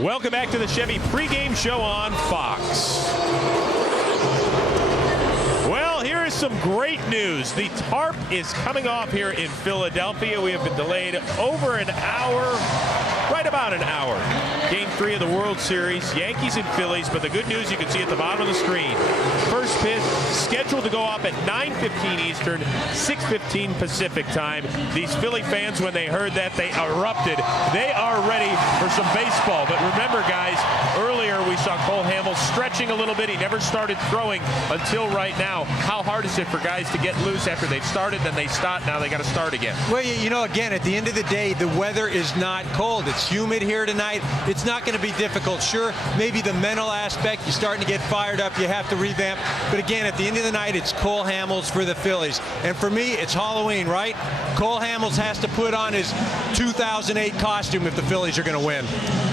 Welcome back to the Chevy pregame show on Fox. Well, here is some great news. The tarp is coming off here in Philadelphia. We have been delayed over an hour, right about an hour. Game 3 of the World Series, Yankees and Phillies, but the good news you can see at the bottom of the screen. First pitch scheduled to go off at 9:15 Eastern, 6:15 Pacific time. These Philly fans, when they heard that, they erupted. They are ready for some baseball. But remember, guys, earlier we saw Cole Hamels stretching a little bit. He never started throwing until right now. How hard is it for guys to get loose after they've started, then they stop, now they got to start again? Well, you know, again, at the end of the day, the weather is not cold. It's humid here tonight. It's not going to be difficult. Sure, maybe the mental aspect, you're starting to get fired up, you have to revamp. But again, at the end of the night, it's Cole Hamels for the Phillies. And for me, it's Halloween, right? Cole Hamels has to put on his 2008 costume if the Phillies are going to win.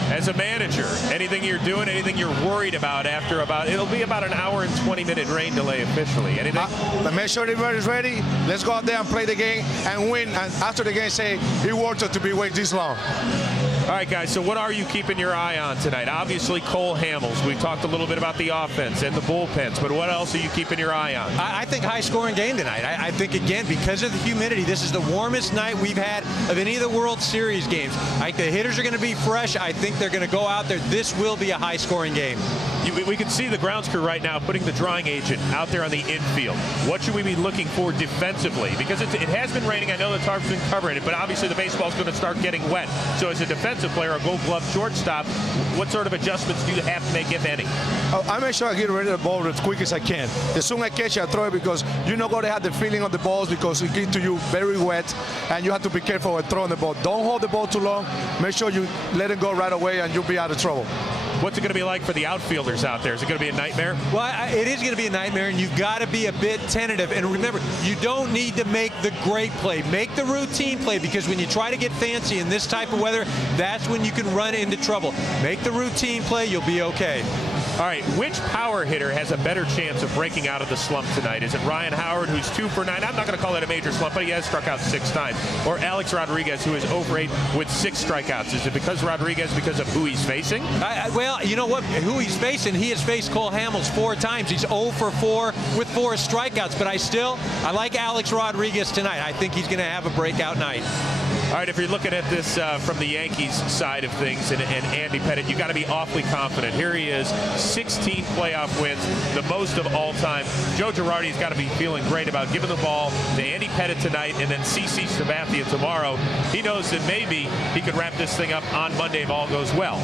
As a manager, anything you're doing, anything you're worried about after it'll be about an hour and 20-minute rain delay officially. Anything? But make sure everybody's ready. Let's go out there and play the game and win. And after the game, say it worth it to be waiting this long. All right, guys, so what are you keeping your eye on tonight? Obviously, Cole Hamels. We talked a little bit about the offense and the bullpens, but what else are you keeping your eye on? I think high-scoring game tonight. I think, again, because of the humidity, this is the warmest night we've had of any of the World Series games. The hitters are going to be fresh. I think they're going to go out there. This will be a high-scoring game. We can see the grounds crew right now putting the drying agent out there on the infield. What should we be looking for defensively? Because it has been raining. I know the tarp's been covering it, but obviously the baseball's going to start getting wet. So as a defensive player, a gold glove shortstop, what sort of adjustments do you have to make, if any? I make sure I get rid of the ball as quick as I can. The sooner I catch it, I throw it, because you're not going to have the feeling of the balls because it gets to you very wet, and you have to be careful with throwing the ball. Don't hold the ball too long. Make sure you let it go right away, and you'll be out of trouble. What's it going to be like for the outfielders out there? Is it going to be a nightmare? Well, it is going to be a nightmare, and you've got to be a bit tentative. And remember, you don't need to make the great play. Make the routine play, because when you try to get fancy in this type of weather, that's when you can run into trouble. Make the routine play, you'll be okay. All right, which power hitter has a better chance of breaking out of the slump tonight? Is it Ryan Howard, who's 2 for 9? I'm not going to call that a major slump, but he has struck out 6 times. Or Alex Rodriguez, who is 0 for 8 with 6 strikeouts. Is it because Rodriguez, because of who he's facing? Well, you know what? Who he's facing, he has faced Cole Hamels 4 times. He's 0 for 4 with 4 strikeouts. But I like Alex Rodriguez tonight. I think he's going to have a breakout night. All right, if you're looking at this from the Yankees side of things and Andy Pettitte, you got to be awfully confident. Here he is, 16 playoff wins, the most of all time. Joe Girardi's got to be feeling great about giving the ball to Andy Pettitte tonight and then CC Sabathia tomorrow. He knows that maybe he could wrap this thing up on Monday if all goes well.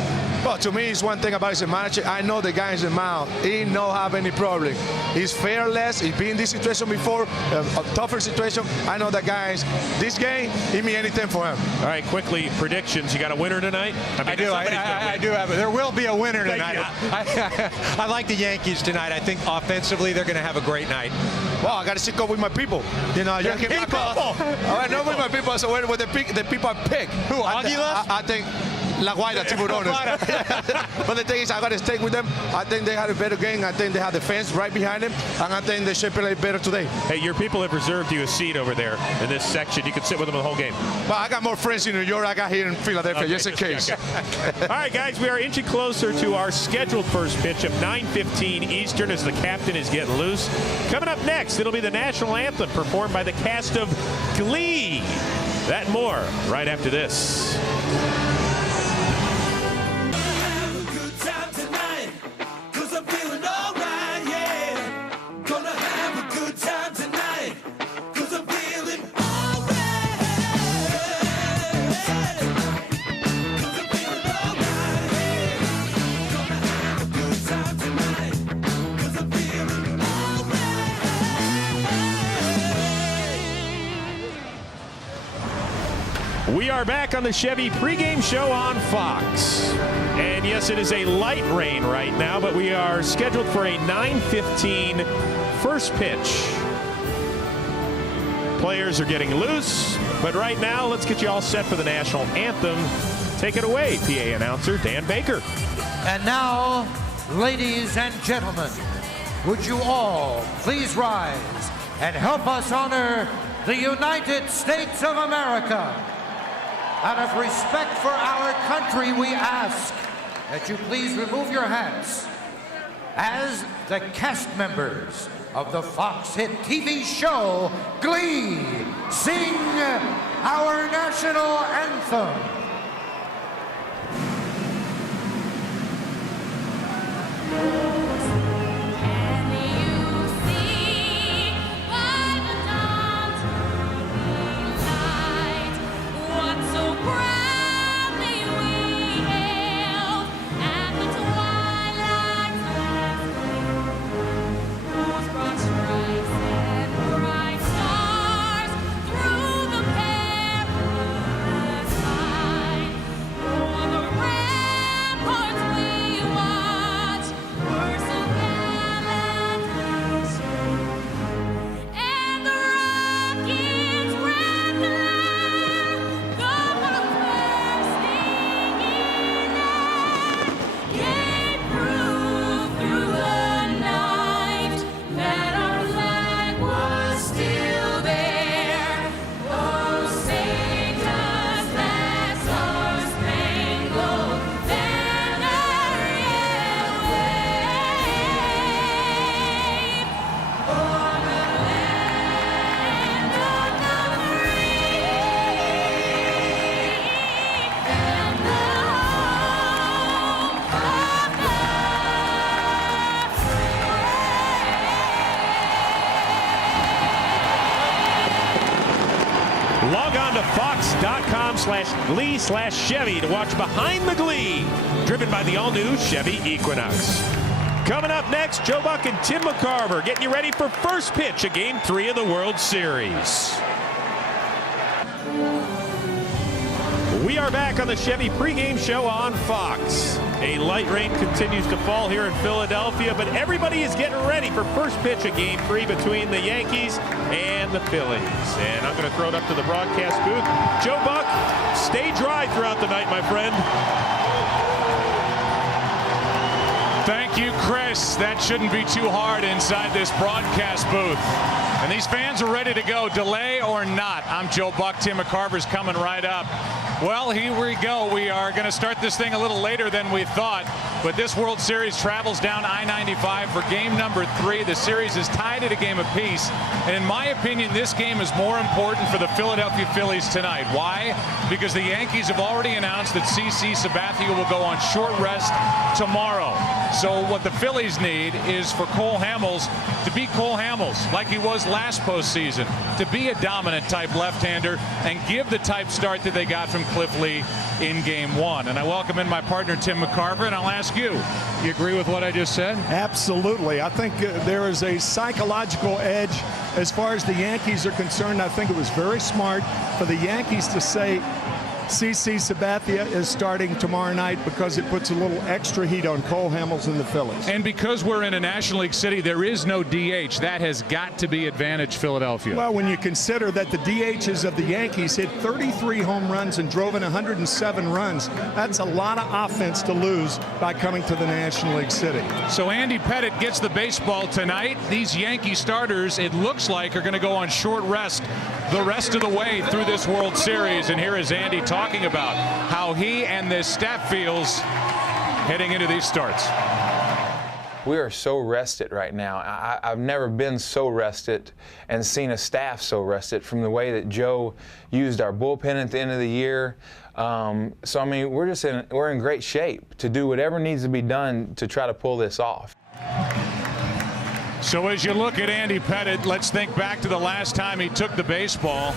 Well, to me, it's one thing about his manager. I know the guy in the mound. He don't have any problem. He's fearless. He's been in this situation before, a tougher situation. I know that guys, this game, he mean anything for him. All right, quickly, predictions. You got a winner tonight? I do. I do have it. There will be a winner tonight. I like the Yankees tonight. I think offensively they're going to have a great night. Well, I got to stick up with my people. You know, you can people. All right, not with my people. So where the people pick. Who? Aguilas? I think La Guaira Tiburones. But the thing is, I got to stay with them. I think they had a better game. I think they had the fence right behind them, and I think they should play better today. Hey, your people have reserved you a seat over there in this section. You can sit with them the whole game. Well, I got more friends in New York. I got here in Philadelphia, okay, just in case. All right, guys, we are inching closer to our scheduled first pitch of 9:15 Eastern as the captain is getting loose. Coming up next, it'll be the national anthem performed by the cast of Glee. That and more right after this. We are back on the Chevy pregame show on Fox. And yes, it is a light rain right now, but we are scheduled for a 9:15 first pitch. Players are getting loose, but right now, let's get you all set for the national anthem. Take it away, PA announcer Dan Baker. And now, ladies and gentlemen, would you all please rise and help us honor the United States of America? Out of respect for our country, we ask that you please remove your hats as the cast members of the Fox hit TV show Glee sing our national anthem. Log on to fox.com/Glee/Chevy to watch Behind the Glee, driven by the all-new Chevy Equinox. Coming up next, Joe Buck and Tim McCarver getting you ready for first pitch of Game 3 of the World Series. We are back on the Chevy pregame show on Fox. A light rain continues to fall here in Philadelphia, but everybody is getting ready for first pitch of Game 3 between the Yankees and the Phillies. And I'm going to throw it up to the broadcast booth. Joe Buck, stay dry throughout the night, my friend. Thank you, Chris. That shouldn't be too hard inside this broadcast booth. And these fans are ready to go, delay or not. I'm Joe Buck. Tim McCarver's coming right up. Well, here we go. We are going to start this thing a little later than we thought. But this World Series travels down I-95 for game number 3. The series is tied at a game apiece. And in my opinion, this game is more important for the Philadelphia Phillies tonight. Why? Because the Yankees have already announced that CC Sabathia will go on short rest tomorrow. So what the Phillies need is for Cole Hamels to be Cole Hamels like he was last postseason, to be a dominant type left-hander and give the type start that they got from Cliff Lee in game 1. And I welcome in my partner Tim McCarver, and I'll ask you agree with what I just said? Absolutely. I think there is a psychological edge as far as the Yankees are concerned. I think it was very smart for the Yankees to say CC Sabathia is starting tomorrow night because it puts a little extra heat on Cole Hamels and the Phillies. And because we're in a National League city, there is no DH. That has got to be advantage Philadelphia. Well, when you consider that the DHs of the Yankees hit 33 home runs and drove in 107 runs, that's a lot of offense to lose by coming to the National League city. So Andy Pettitte gets the baseball tonight. These Yankee starters, it looks like, are going to go on short rest the rest of the way through this World Series. And here is Andy talking about how he and this staff feels heading into these starts. We are so rested right now. I've never been so rested and seen a staff so rested from the way that Joe used our bullpen at the end of the year. So I mean, we're in great shape to do whatever needs to be done to try to pull this off. So as you look at Andy Pettitte, let's think back to the last time he took the baseball.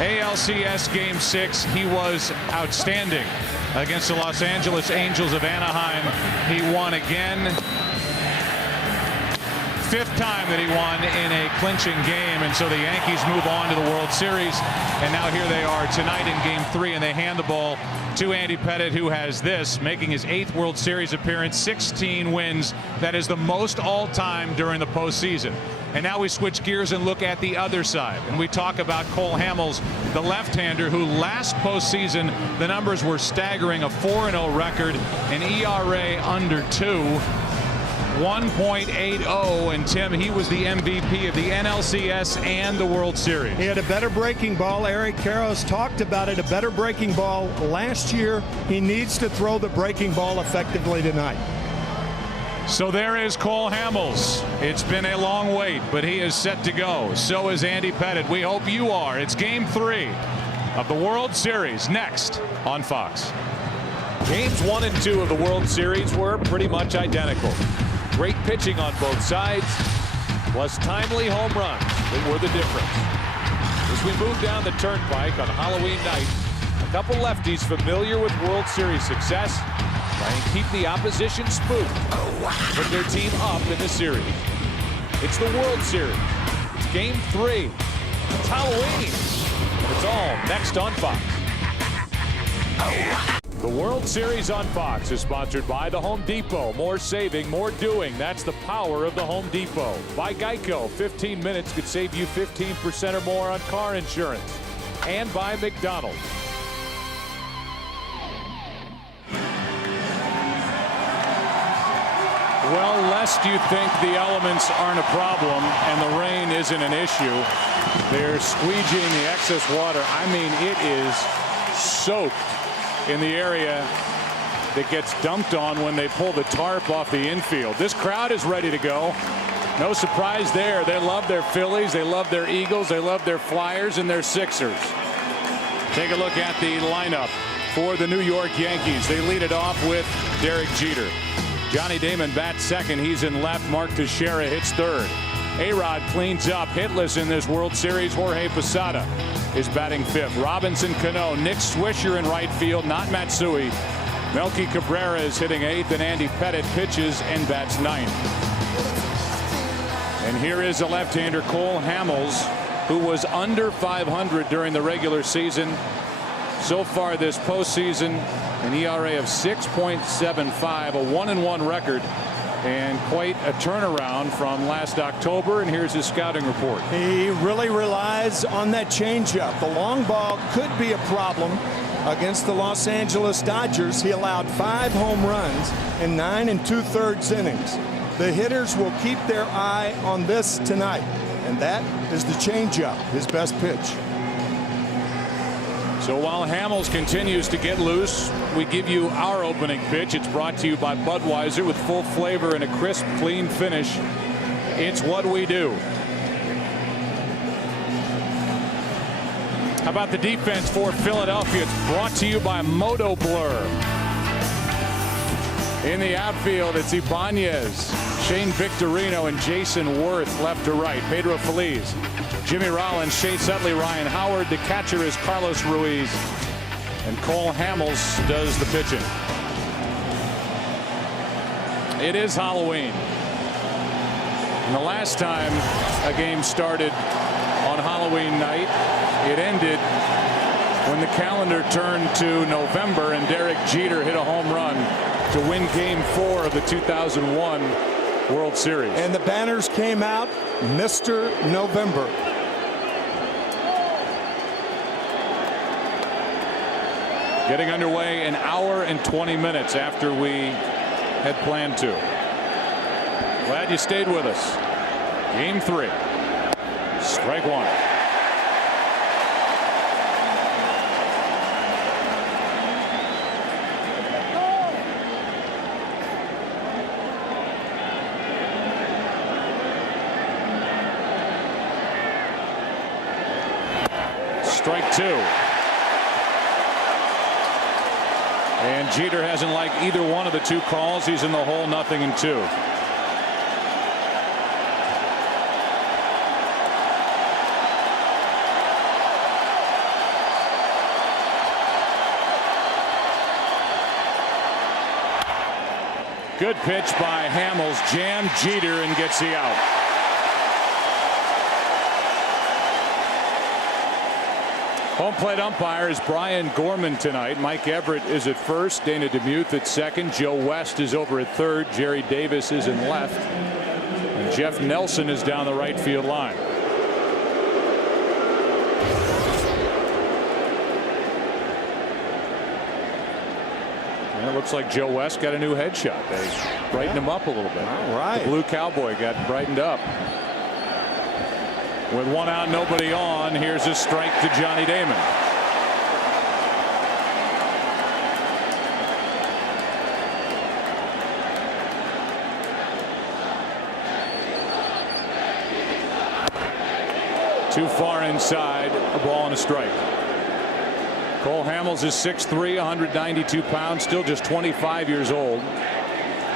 ALCS Game 6, he was outstanding against the Los Angeles Angels of Anaheim. He won again. 5th time that he won in a clinching game, and so the Yankees move on to the World Series, and now here they are tonight in Game 3, and they hand the ball to Andy Pettitte, who has this, making his 8th World Series appearance, 16 wins. That is the most all-time during the postseason. And now we switch gears and look at the other side, and we talk about Cole Hamels, the left-hander, who last postseason the numbers were staggering, a 4-0 record, an ERA under 2. 1.80, and Tim, he was the MVP of the NLCS and the World Series. He had a better breaking ball. Eric Karros talked about it, a better breaking ball last year. He needs to throw the breaking ball effectively tonight. So there is Cole Hamels. It's been a long wait, but he is set to go. So is Andy Pettitte. We hope you are. It's Game 3 of the World Series next on Fox. Games 1 and 2 of the World Series were pretty much identical. Great pitching on both sides, plus timely home runs that were the difference. As we move down the turnpike on Halloween night, a couple lefties familiar with World Series success try and keep the opposition spooked, put their team up in the series. It's the World Series. It's Game 3. It's Halloween. It's all next on Fox. The World Series on Fox is sponsored by the Home Depot. More saving, more doing. That's the power of the Home Depot. By Geico, 15 minutes could save you 15% or more on car insurance. And by McDonald's. Well, lest you think the elements aren't a problem and the rain isn't an issue, they're squeegeeing the excess water. I mean, it is soaked in the area that gets dumped on when they pull the tarp off the infield. This crowd is ready to go. No surprise there. They love their Phillies, they love their Eagles, they love their Flyers and their Sixers. Take a look at the lineup for the New York Yankees. They lead it off with Derek Jeter. Johnny Damon bats second. He's in left. Mark Teixeira hits third. A-Rod cleans up hitless in this World Series. Jorge Posada is batting fifth. Robinson Cano, Nick Swisher in right field, not Matsui. Melky Cabrera is hitting eighth, and Andy Pettitte pitches and bats ninth. And here is a left-hander, Cole Hamels, who was under 500 during the regular season. So far this postseason, an ERA of 6.75, a 1-1 record, and quite a turnaround from last October. And here's his scouting report. He really relies on that changeup. The long ball could be a problem against the Los Angeles Dodgers. He allowed 5 home runs in 9 2/3 innings. The hitters will keep their eye on this tonight, and that is the changeup, his best pitch. So while Hamels continues to get loose, we give you our opening pitch. It's brought to you by Budweiser with full flavor and a crisp, clean finish. It's what we do. How about the defense for Philadelphia? It's brought to you by Moto Blur. In the outfield, it's Ibanez, Shane Victorino, and Jason Worth left to right. Pedro Feliz, Jimmy Rollins, Chase Utley, Ryan Howard. The catcher is Carlos Ruiz. And Cole Hamels does the pitching. It is Halloween. And the last time a game started on Halloween night, it ended when the calendar turned to November and Derek Jeter hit a home run to win Game 4 of the 2001 World Series. And the banners came out, Mr. November. Getting underway an hour and 20 minutes after we had planned to. Glad you stayed with us. Game 3. Strike one. Strike two. And Jeter hasn't liked either one of the two calls. He's in the hole, 0-2. Good pitch by Hamels, jammed Jeter and gets the out. Home plate umpire is Brian Gorman tonight. Mike Everett is at first, Dana DeMuth at second, Joe West is over at third, Jerry Davis is in left, and Jeff Nelson is down the right field line. And it looks like Joe West got a new headshot. They brightened him up a little bit. All right. The blue cowboy got brightened up. With one out, nobody on, here's a strike to Johnny Damon. Too far inside, a ball and a strike. Cole Hamels is 6'3", 192 pounds, still just 25 years old.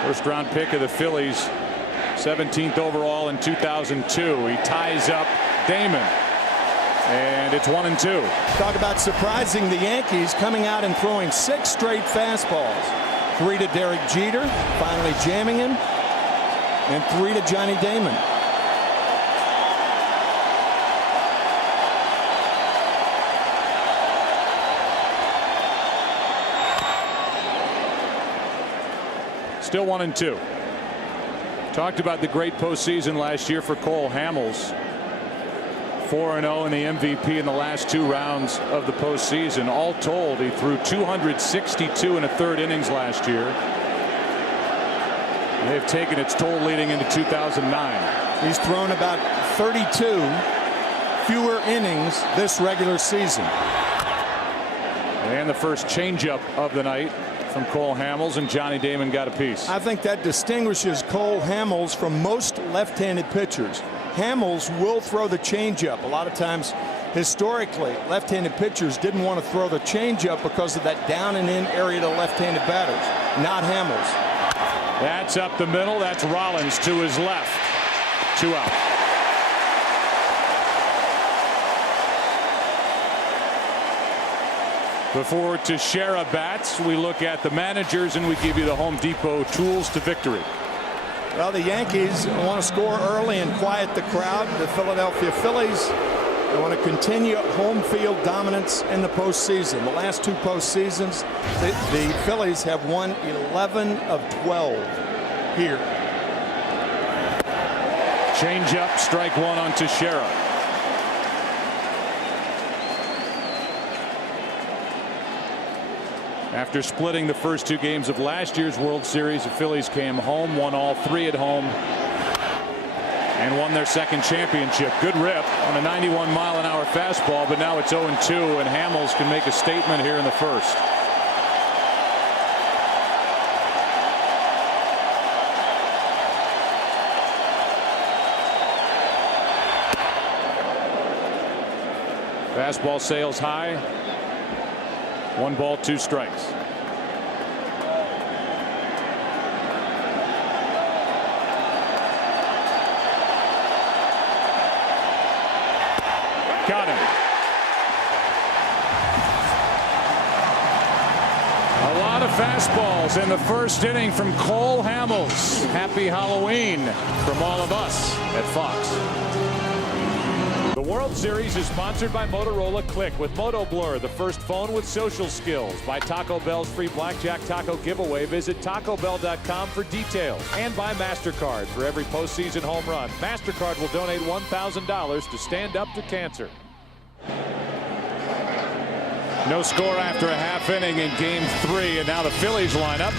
First round pick of the Phillies, 17th overall in 2002. He ties up Damon, and it's 1-2. Talk about surprising the Yankees, coming out and throwing 6 straight fastballs. 3 to Derek Jeter, finally jamming him, and 3 to Johnny Damon. Still 1-2. Talked about the great postseason last year for Cole Hamels. 4-0 in the MVP in the last 2 rounds of the postseason. All told, he threw 262 in the 3rd innings last year. They've taken its toll leading into 2009. He's thrown about 32 fewer innings this regular season. And the first changeup of the night from Cole Hamels, and Johnny Damon got a piece. I think that distinguishes Cole Hamels from most left-handed pitchers. Hamels will throw the changeup. A lot of times, historically, left-handed pitchers didn't want to throw the changeup because of that down and in area to left-handed batters. Not Hamels. That's up the middle. That's Rollins to his left. 2 out. Before Teixeira bats, we look at the managers and we give you the Home Depot tools to victory. Well, the Yankees want to score early and quiet the crowd. The Philadelphia Phillies, they want to continue home field dominance in the postseason. The last 2 postseasons, the Phillies have won 11 of 12 here. Change up, strike 1 on Teixeira. After splitting the first 2 games of last year's World Series, the Phillies came home, won all 3 at home, and won their 2nd championship. Good rip on a 91-mile-an-hour fastball, but now it's 0-2, and Hamels can make a statement here in the first. Fastball sails high. 1 ball, 2 strikes. Got him. A lot of fastballs in the first inning from Cole Hamels. Happy Halloween from all of us at Fox. The World Series is sponsored by Motorola Click with Moto Blur, the first phone with social skills. By Taco Bell's free Blackjack Taco giveaway. Visit TacoBell.com for details. And by MasterCard. For every postseason home run, MasterCard will donate $1,000 to Stand Up to Cancer. No score after a half inning in Game 3, and now the Phillies line up.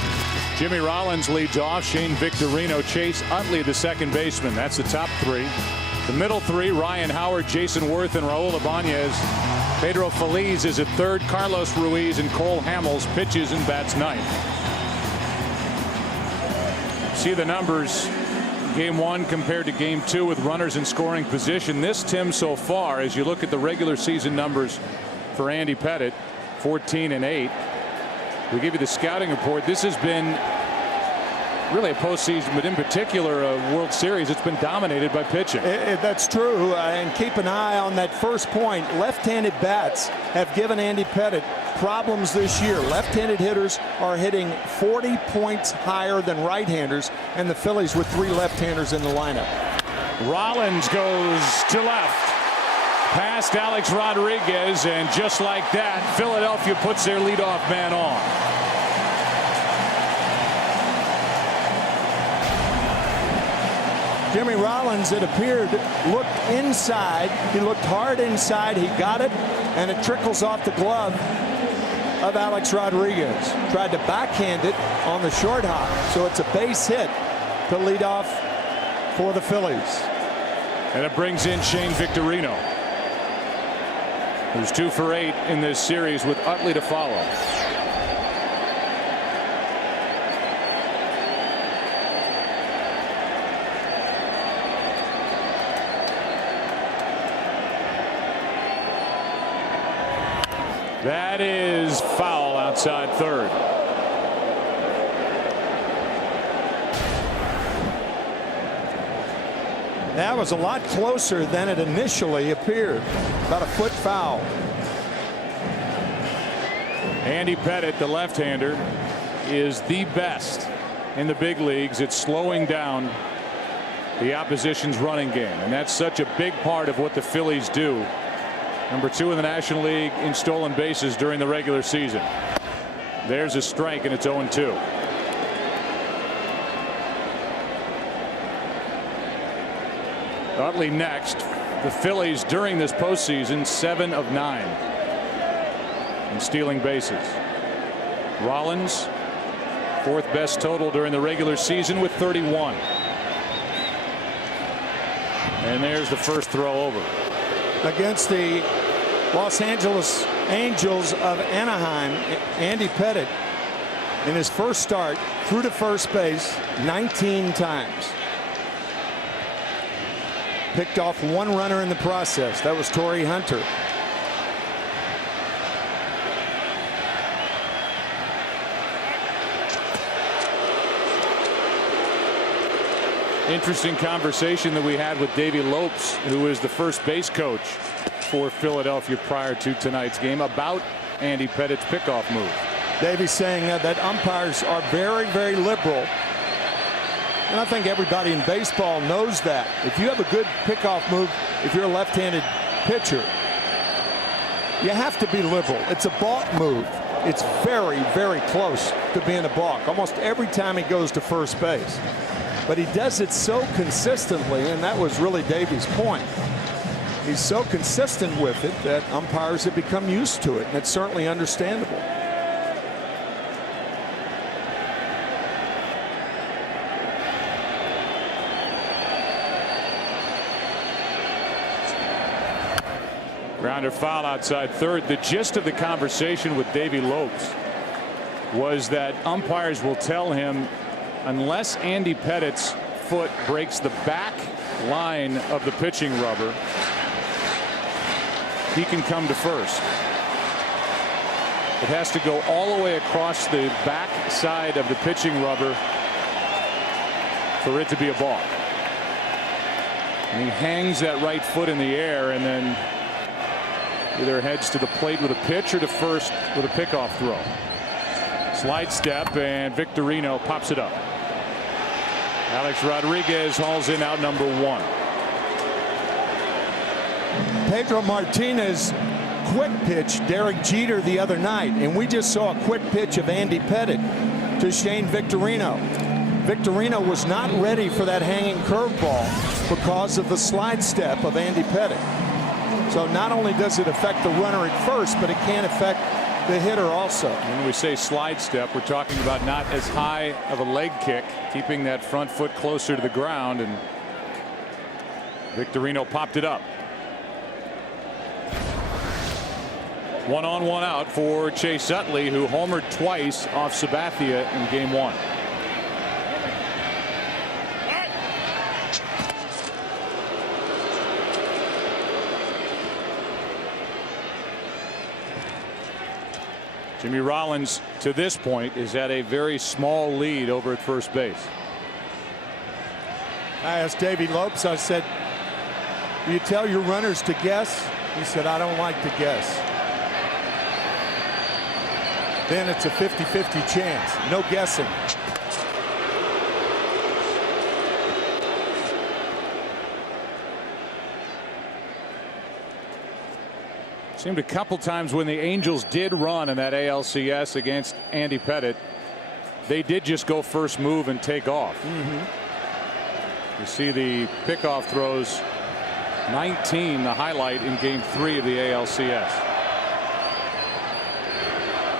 Jimmy Rollins leads off. Shane Victorino, Chase Utley, the second baseman. That's the top 3. The middle 3, Ryan Howard, Jason Worth, and Raul Ibanez. Pedro Feliz is at 3rd. Carlos Ruiz and Cole Hamels pitches and bats 9th. See the numbers. Game 1 compared to Game 2 with runners in scoring position. This, Tim, so far, as you look at the regular season numbers for Andy Pettitte, 14 and 8. We give you the scouting report. This has been really a postseason, but in particular a World Series. It's been dominated by pitching. That's true, and keep an eye on that first point. Left-handed bats have given Andy Pettitte problems this year. Left-handed hitters are hitting 40 points higher than right-handers, and the Phillies with 3 left-handers in the lineup. Rollins goes to left past Alex Rodriguez, and just like that, Philadelphia puts their leadoff man on. Jimmy Rollins, it appeared, looked inside. He looked hard inside. He got it, and it trickles off the glove of Alex Rodriguez. Tried to backhand it on the short hop. So it's a base hit to lead off for the Phillies. And it brings in Shane Victorino, who's 2 for 8 in this series with Utley to follow. That is foul outside third. That was a lot closer than it initially appeared. About a foot foul. Andy Pettitte, the left-hander, is the best in the big leagues at slowing down the opposition's running game, and that's such a big part of what the Phillies do. Number 2 in the National League in stolen bases during the regular season. There's a strike, and it's 0-2. Utley next. The Phillies during this postseason 7 of 9 in stealing bases. Rollins, 4th best total during the regular season with 31. And there's the first throw over. Against the Los Angeles Angels of Anaheim, Andy Pettitte in his first start threw to first base 19 times. Picked off 1 runner in the process. That was Torrey Hunter. Interesting conversation that we had with Davey Lopes, who is the first base coach for Philadelphia prior to tonight's game, about Andy Pettitte's pickoff move. Davey saying that umpires are very, very liberal. And I think everybody in baseball knows that. If you have a good pickoff move, if you're a left-handed pitcher, you have to be liberal. It's a balk move. It's very, very close to being a balk. Almost every time he goes to first base. But he does it so consistently, and that was really Davey's point. He's so consistent with it that umpires have become used to it, and it's certainly understandable. Grounder foul outside third. The gist of the conversation with Davey Lopes was that umpires will tell him, unless Andy Pettitte's foot breaks the back line of the pitching rubber, he can come to first. It has to go all the way across the back side of the pitching rubber for it to be a balk. And he hangs that right foot in the air and then either heads to the plate with a pitch or to first with a pickoff throw. Slide step, and Victorino pops it up. Alex Rodriguez hauls in out number 1. Pedro Martinez quick pitch Derek Jeter the other night, and we just saw a quick pitch of Andy Pettitte to Shane Victorino. Victorino was not ready for that hanging curveball because of the slide step of Andy Pettitte. So not only does it affect the runner at first, but it can affect the hitter also. When we say slide step, we're talking about not as high of a leg kick, keeping that front foot closer to the ground, and Victorino popped it up. 1 on 1 out for Chase Utley, who homered twice off Sabathia in game 1. Jimmy Rollins, to this point, is at a very small lead over at first base. I asked Davey Lopes, I said, do you tell your runners to guess? He said, I don't like to guess. Then it's a 50-50 chance. No guessing. Seemed a couple times when the Angels did run in that ALCS against Andy Pettitte, they did just go first move and take off. You see the pickoff throws, 19 the highlight in game 3 of the ALCS.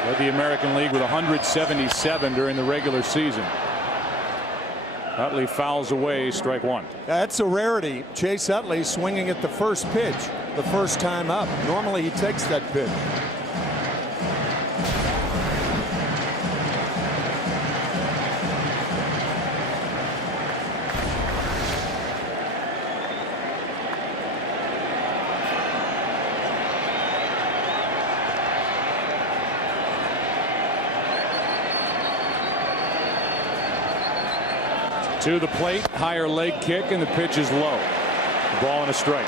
Led the American League with 177 during the regular season. Utley fouls away, strike one. That's a rarity. Chase Utley swinging at the first pitch, the first time up. Normally he takes that pitch. To the plate, higher leg kick, and the pitch is low. Ball and a strike.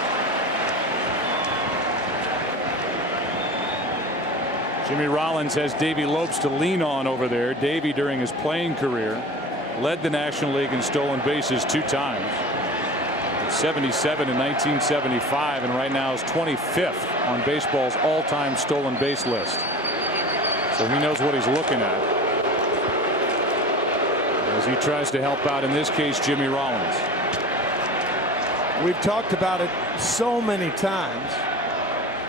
Jimmy Rollins has Davey Lopes to lean on over there. Davey, during his playing career, led the National League in stolen bases 2 times. At 77 in 1975, and right now is 25th on baseball's all-time stolen base list. So he knows what he's looking at as he tries to help out, in this case, Jimmy Rollins. We've talked about it so many times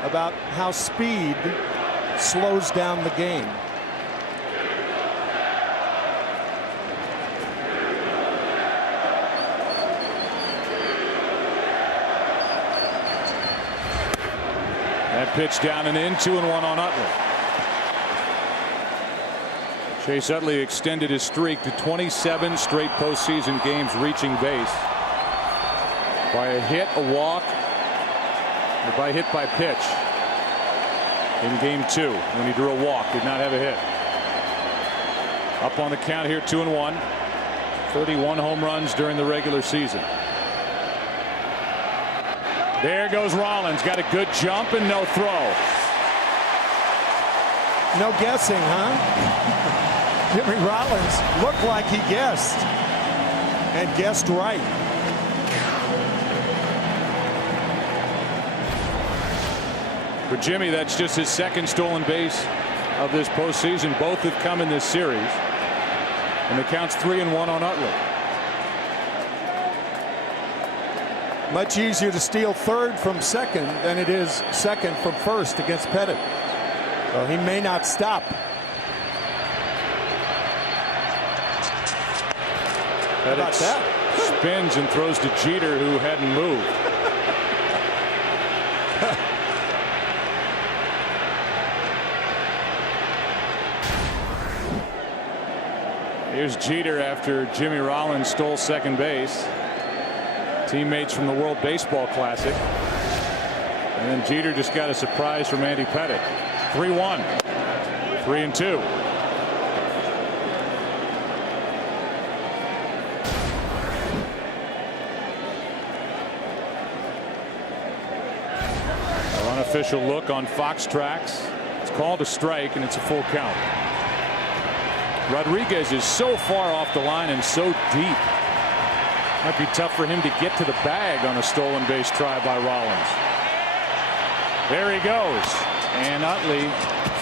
about how speed slows down the game. That pitch down and in, 2-1 on Utley. Chase Utley extended his streak to 27 straight postseason games reaching base by a hit, a walk, or by hit by pitch. In game 2, when he drew a walk, did not have a hit. Up on the count here, 2-1. 31 home runs during the regular season. There goes Rollins. Got a good jump and no throw. No guessing, huh? Jimmy Rollins looked like he guessed and guessed right. For Jimmy, that's just his second stolen base of this postseason. Both have come in this series, and the count's 3-1 on Utley. Much easier to steal third from second than it is second from first against Pettit. So he may not stop. How about that? Spins and throws to Jeter, who hadn't moved. Here's Jeter after Jimmy Rollins stole second base. Teammates from the World Baseball Classic. And then Jeter just got a surprise from Andy Pettit. 3-1. 3-2. Unofficial look on Fox Tracks. It's called a strike, and it's a full count. Rodriguez is so far off the line and so deep. Might be tough for him to get to the bag on a stolen base try by Rollins. There he goes. And Utley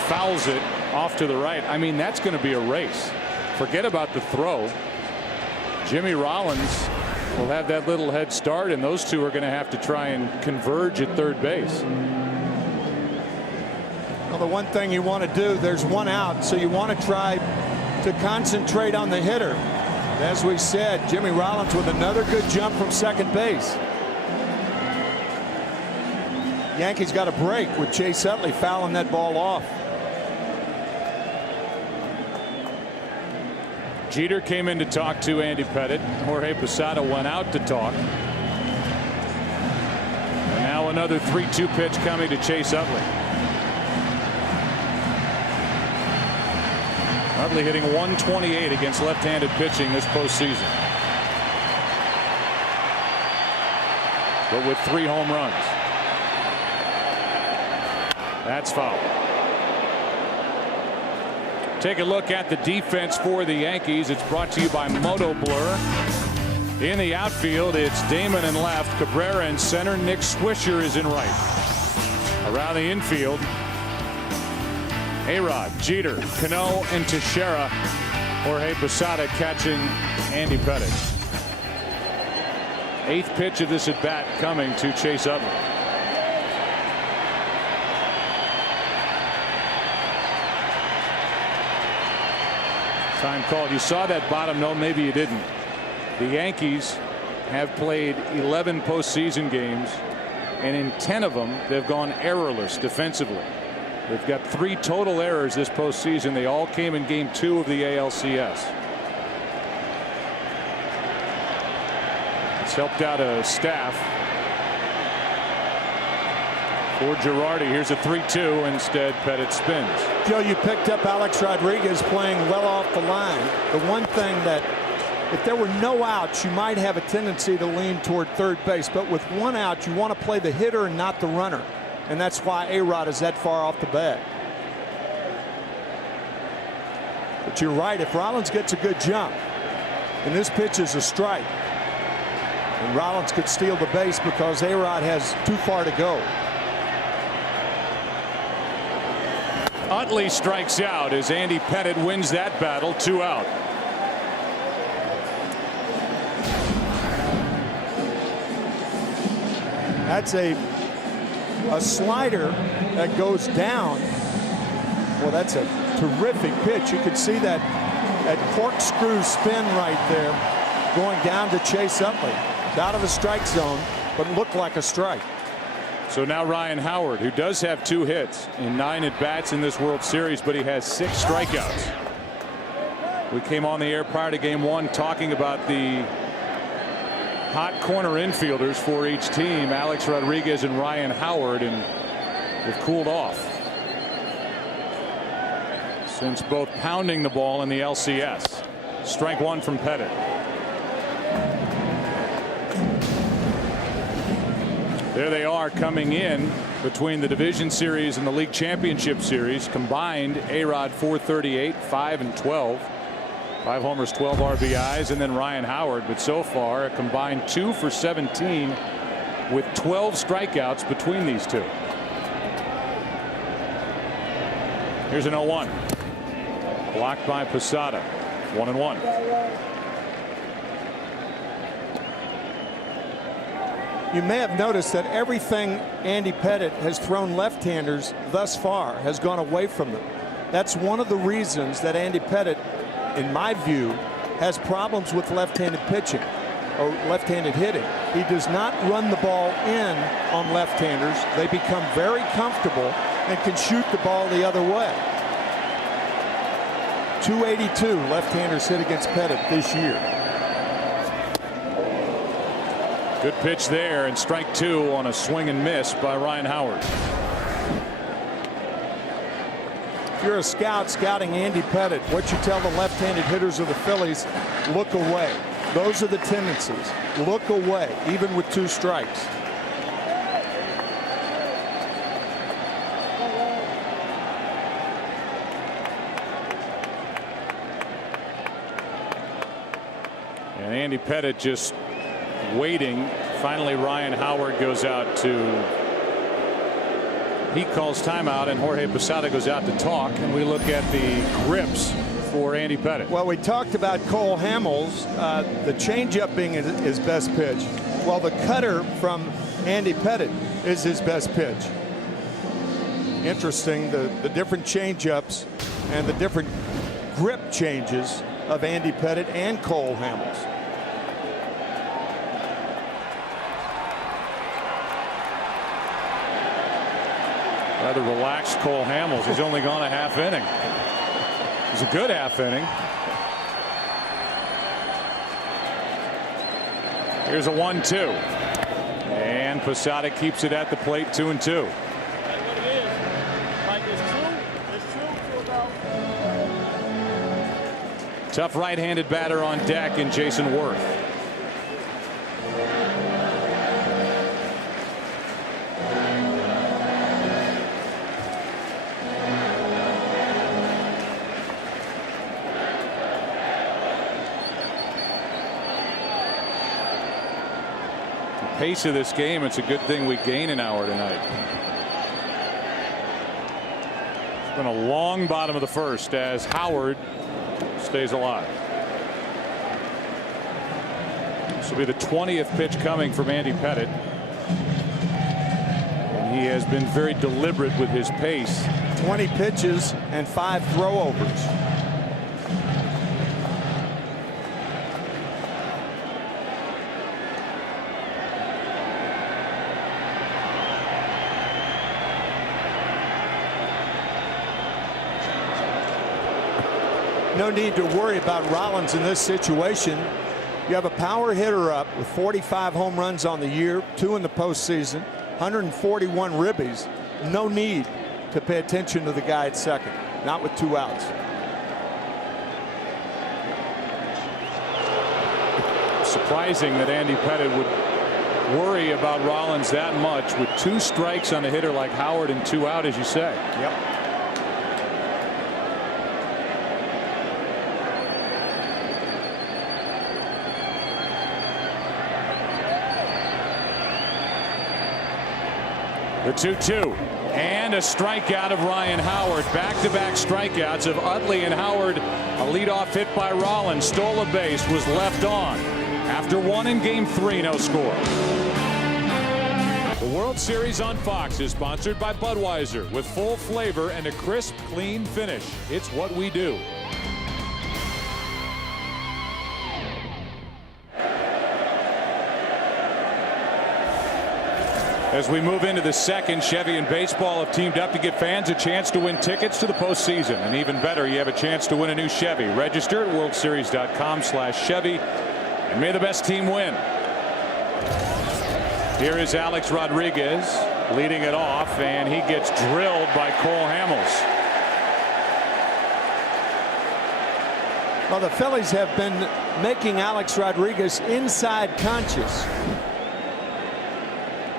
fouls it off to the right. I mean, that's going to be a race. Forget about the throw. Jimmy Rollins will have that little head start, and those two are going to have to try and converge at third base. Well, the one thing you want to do, there's one out, so you want to try to concentrate on the hitter. As we said, Jimmy Rollins with another good jump from second base. Yankees got a break with Chase Utley fouling that ball off. Jeter came in to talk to Andy Pettit. Jorge Posada went out to talk. And now another 3-2 pitch coming to Chase Utley. Utley hitting 128 against left-handed pitching this postseason. But with 3 home runs. That's foul. Take a look at the defense for the Yankees. It's brought to you by Moto Blur. In the outfield, it's Damon in left, Cabrera in center, Nick Swisher is in right. Around the infield, A-Rod, Jeter, Cano, and Teixeira. Jorge Posada catching Andy Pettit. 8th pitch of this at bat coming to Chase Utley. Time called. You saw that bottom note. Maybe you didn't. The Yankees have played 11 postseason games, and in 10 of them they've gone errorless defensively. They've got 3 total errors this postseason. They all came in game 2 of the ALCS. It's helped out a staff. For Girardi, here's a 3-2. Instead, Pettit spins. Joe, you picked up Alex Rodriguez playing well off the line. The one thing that, if there were no outs, you might have a tendency to lean toward third base. But with 1 out, you want to play the hitter and not the runner. And that's why A-Rod is that far off the bat. But you're right. If Rollins gets a good jump, and this pitch is a strike, and Rollins could steal the base because A-Rod has too far to go. Utley strikes out as Andy Pettit wins that battle. 2 out. That's a slider that goes down. Well, that's a terrific pitch. You can see that corkscrew spin right there going down to Chase Utley. Out of the strike zone, but looked like a strike. So now Ryan Howard, who does have 2 hits in 9 at-bats in this World Series, but he has 6 strikeouts. We came on the air prior to game 1 talking about the hot corner infielders for each team, Alex Rodriguez and Ryan Howard, and they've cooled off since both pounding the ball in the LCS. Strike 1 from Pettit. There they are coming in between the division series and the league championship series. Combined, A-Rod 438, 5 and 12. 5 homers, 12 RBIs, and then Ryan Howard. But so far, a combined 2 for 17 with 12 strikeouts between these two. Here's an 0-1. Blocked by Posada. 1-1. You may have noticed that everything Andy Pettit has thrown left-handers thus far has gone away from them. That's one of the reasons that Andy Pettit, in my view, has problems with left-handed pitching or left-handed hitting. He does not run the ball in on left-handers. They become very comfortable and can shoot the ball the other way. 282 left-handers hit against Pettit this year. Good pitch there, and strike 2 on a swing and miss by Ryan Howard. If you're a scout scouting Andy Pettit, what you tell the left-handed hitters of the Phillies, look away. Those are the tendencies. Look away, even with 2 strikes. And Andy Pettit just waiting. Finally, Ryan Howard goes out he calls timeout, and Jorge Posada goes out to talk, and we look at the grips for Andy Pettit. Well, we talked about Cole Hamels, the changeup being his best pitch. Well, the cutter from Andy Pettit is his best pitch. Interesting, the different changeups and the different grip changes of Andy Pettit and Cole Hamels. Rather relaxed Cole Hamels. He's only gone a half inning. It was a good half inning. Here's a 1-2. And Posada keeps it at the plate, 2-2. Tough right-handed batter on deck in Jason Worth. Pace of this game, it's a good thing we gain an hour tonight. It's been a long bottom of the first as Howard stays alive. This will be the 20th pitch coming from Andy Pettit, and he has been very deliberate with his pace. 20 pitches and 5 throwovers. no need to worry about Rollins in this situation. You have a power hitter up with 45 home runs on the year, 2 in the postseason, 141 ribbies. No need to pay attention to the guy at second, not with 2 outs. Surprising that Andy Pettit would worry about Rollins that much with 2 strikes on a hitter like Howard and 2 out, as you say. Yep. The 2-2 and a strikeout of Ryan Howard. Back-to-back strikeouts of Utley and Howard. A leadoff hit by Rollins, stole a base, was left on. After 1 in Game 3, no score. The World Series on Fox is sponsored by Budweiser with full flavor and a crisp, clean finish. It's what we do. As we move into the second, Chevy and baseball have teamed up to give fans a chance to win tickets to the postseason. And even better, you have a chance to win a new Chevy. Register at worldseries.com/Chevy. And may the best team win. Here is Alex Rodriguez leading it off, and he gets drilled by Cole Hamels. Well, the Phillies have been making Alex Rodriguez inside conscious.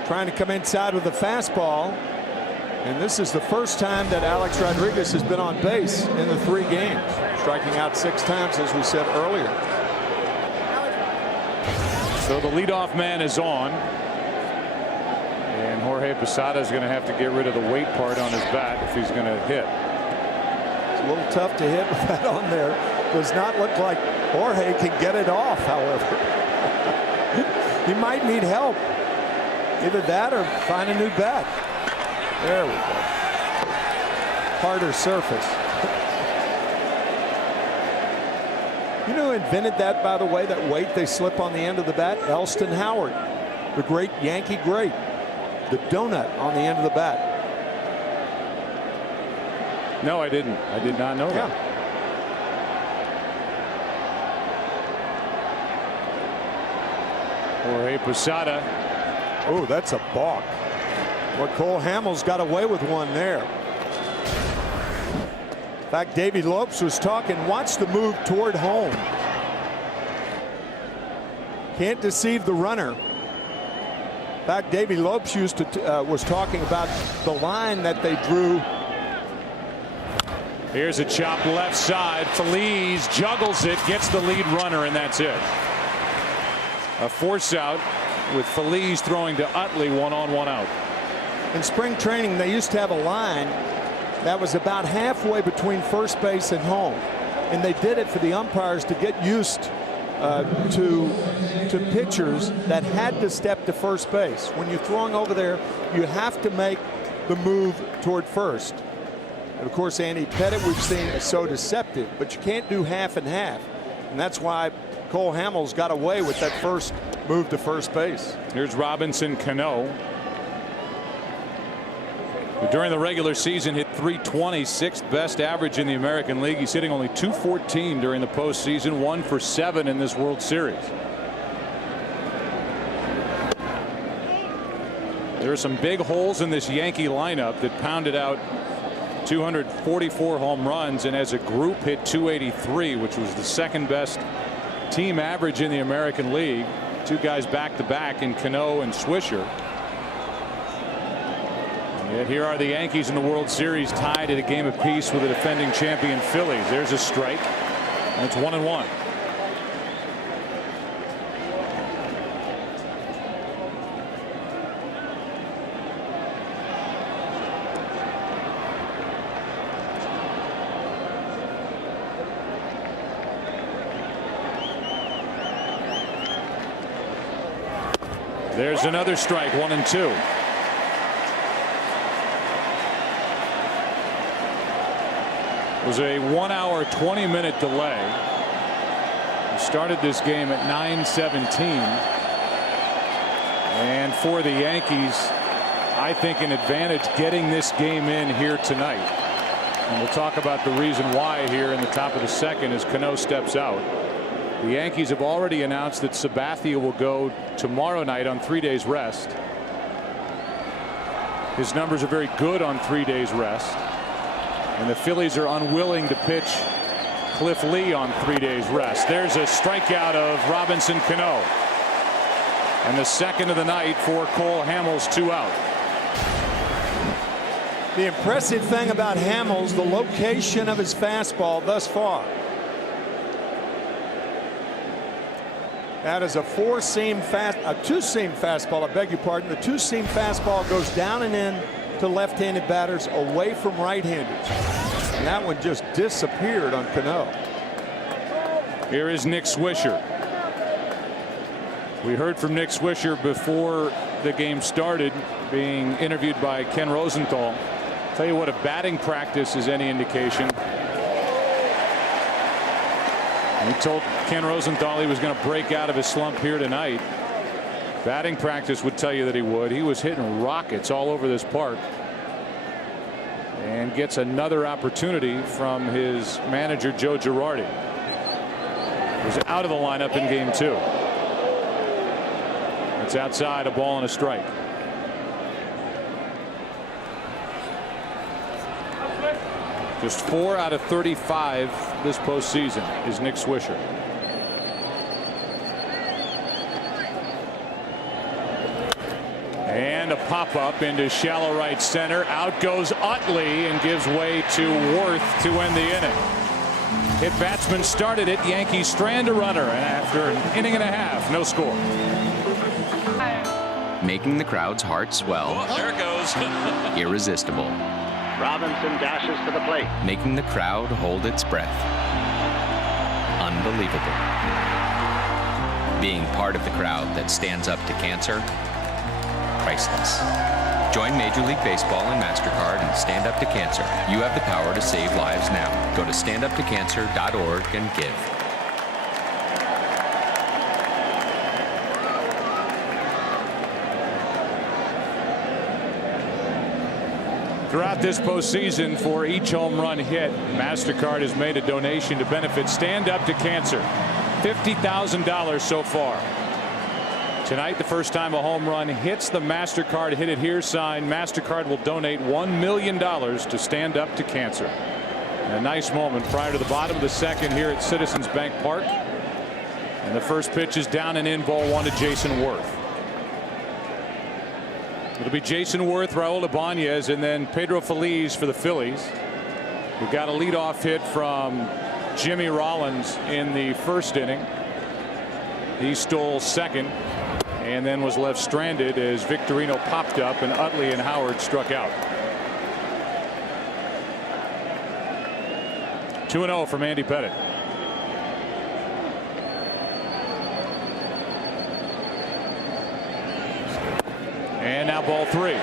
Trying to come inside with a fastball. And this is the first time that Alex Rodriguez has been on base in the 3 games. Striking out 6 times, as we said earlier. So the leadoff man is on. And Jorge Posada is going to have to get rid of the weight part on his bat if he's going to hit. It's a little tough to hit with that on there. Does not look like Jorge can get it off, however. He might need help. Either that or find a new bat. There we go. Harder surface. You know who invented that, by the way, that weight they slip on the end of the bat? Elston Howard, the great Yankee great. The donut on the end of the bat. No, I didn't. I did not know that. Jorge Posada. Oh, that's a balk. Well, Cole Hamels got away with one there. In fact, Davey Lopes was talking, watch the move toward home. Can't deceive the runner. In fact, Davey Lopes was talking about the line that they drew. Here's a chop left side. Phillies juggles it, gets the lead runner, and that's it. A force out with Phillies throwing to Utley, 1 on, 1 out. In spring training, they used to have a line that was about halfway between first base and home, and they did it for the umpires to get used to pitchers that had to step to first base. When you're throwing over there, you have to make the move toward first. And of course, Andy Pettit, we've seen, is so deceptive, but you can't do half and half, and that's why Cole Hamels got away with that first move to first base. Here's Robinson Cano. During the regular season, hit .320, 6th best average in the American League. He's hitting only .214 during the postseason, 1 for 7 in this World Series. There are some big holes in this Yankee lineup that pounded out 244 home runs, and as a group hit .283, which was the 2nd best team average in the American League. 2 guys back-to-back in Cano and Swisher. And yet here are the Yankees in the World Series, tied at a game apiece with the defending champion Phillies. There's a strike, and it's 1-1. There's another strike, 1-2. It was a 1 hour 20-minute delay. We started this game at 9:17, and for the Yankees, I think an advantage getting this game in here tonight. And we'll talk about the reason why here in the top of the second as Cano steps out. The Yankees have already announced that Sabathia will go tomorrow night on 3 days rest. His numbers are very good on 3 days rest. And the Phillies are unwilling to pitch Cliff Lee on 3 days rest. There's a strikeout of Robinson Cano. And the second of the night for Cole Hamels, 2 out. The impressive thing about Hamels, the location of his fastball thus far. That is a two-seam fastball. I beg your pardon. The two-seam fastball goes down and in to left-handed batters, away from right-handers. And that one just disappeared on Cano. Here is Nick Swisher. We heard from Nick Swisher before the game started, being interviewed by Ken Rosenthal. Tell you what, if batting practice is any indication, he told Ken Rosenthal he was going to break out of his slump here tonight. Batting practice would tell you that he would. He was hitting rockets all over this park and gets another opportunity from his manager Joe Girardi. He was out of the lineup in game 2. It's outside, a ball and a strike. Just 4 out of 35 this postseason is Nick Swisher. And a pop-up into shallow right center. Out goes Utley and gives way to Worth to end the inning. Hit batsman started it. Yankees strand a runner, and after an inning and a half, no score. Making the crowd's heart swell. Oh, there it goes. Irresistible. Robinson dashes to the plate. Making the crowd hold its breath. Unbelievable. Being part of the crowd that stands up to cancer. Priceless. Join Major League Baseball and MasterCard and stand up to cancer. You have the power to save lives now. Go to standuptocancer.org and give. Throughout this postseason, for each home run hit, MasterCard has made a donation to benefit Stand Up to Cancer. $50,000 so far. Tonight, the first time a home run hits the MasterCard Hit It Here sign, MasterCard will donate $1 million to Stand Up to Cancer. And a nice moment prior to the bottom of the second here at Citizens Bank Park. And the first pitch is down and in, ball 1 to Jason Worth. It'll be Jason Worth, Raul Ibanez, and then Pedro Feliz for the Phillies. We got a leadoff hit from Jimmy Rollins in the first inning. He stole second and then was left stranded as Victorino popped up and Utley and Howard struck out. 2-0 from Andy Pettitte. And now ball 3.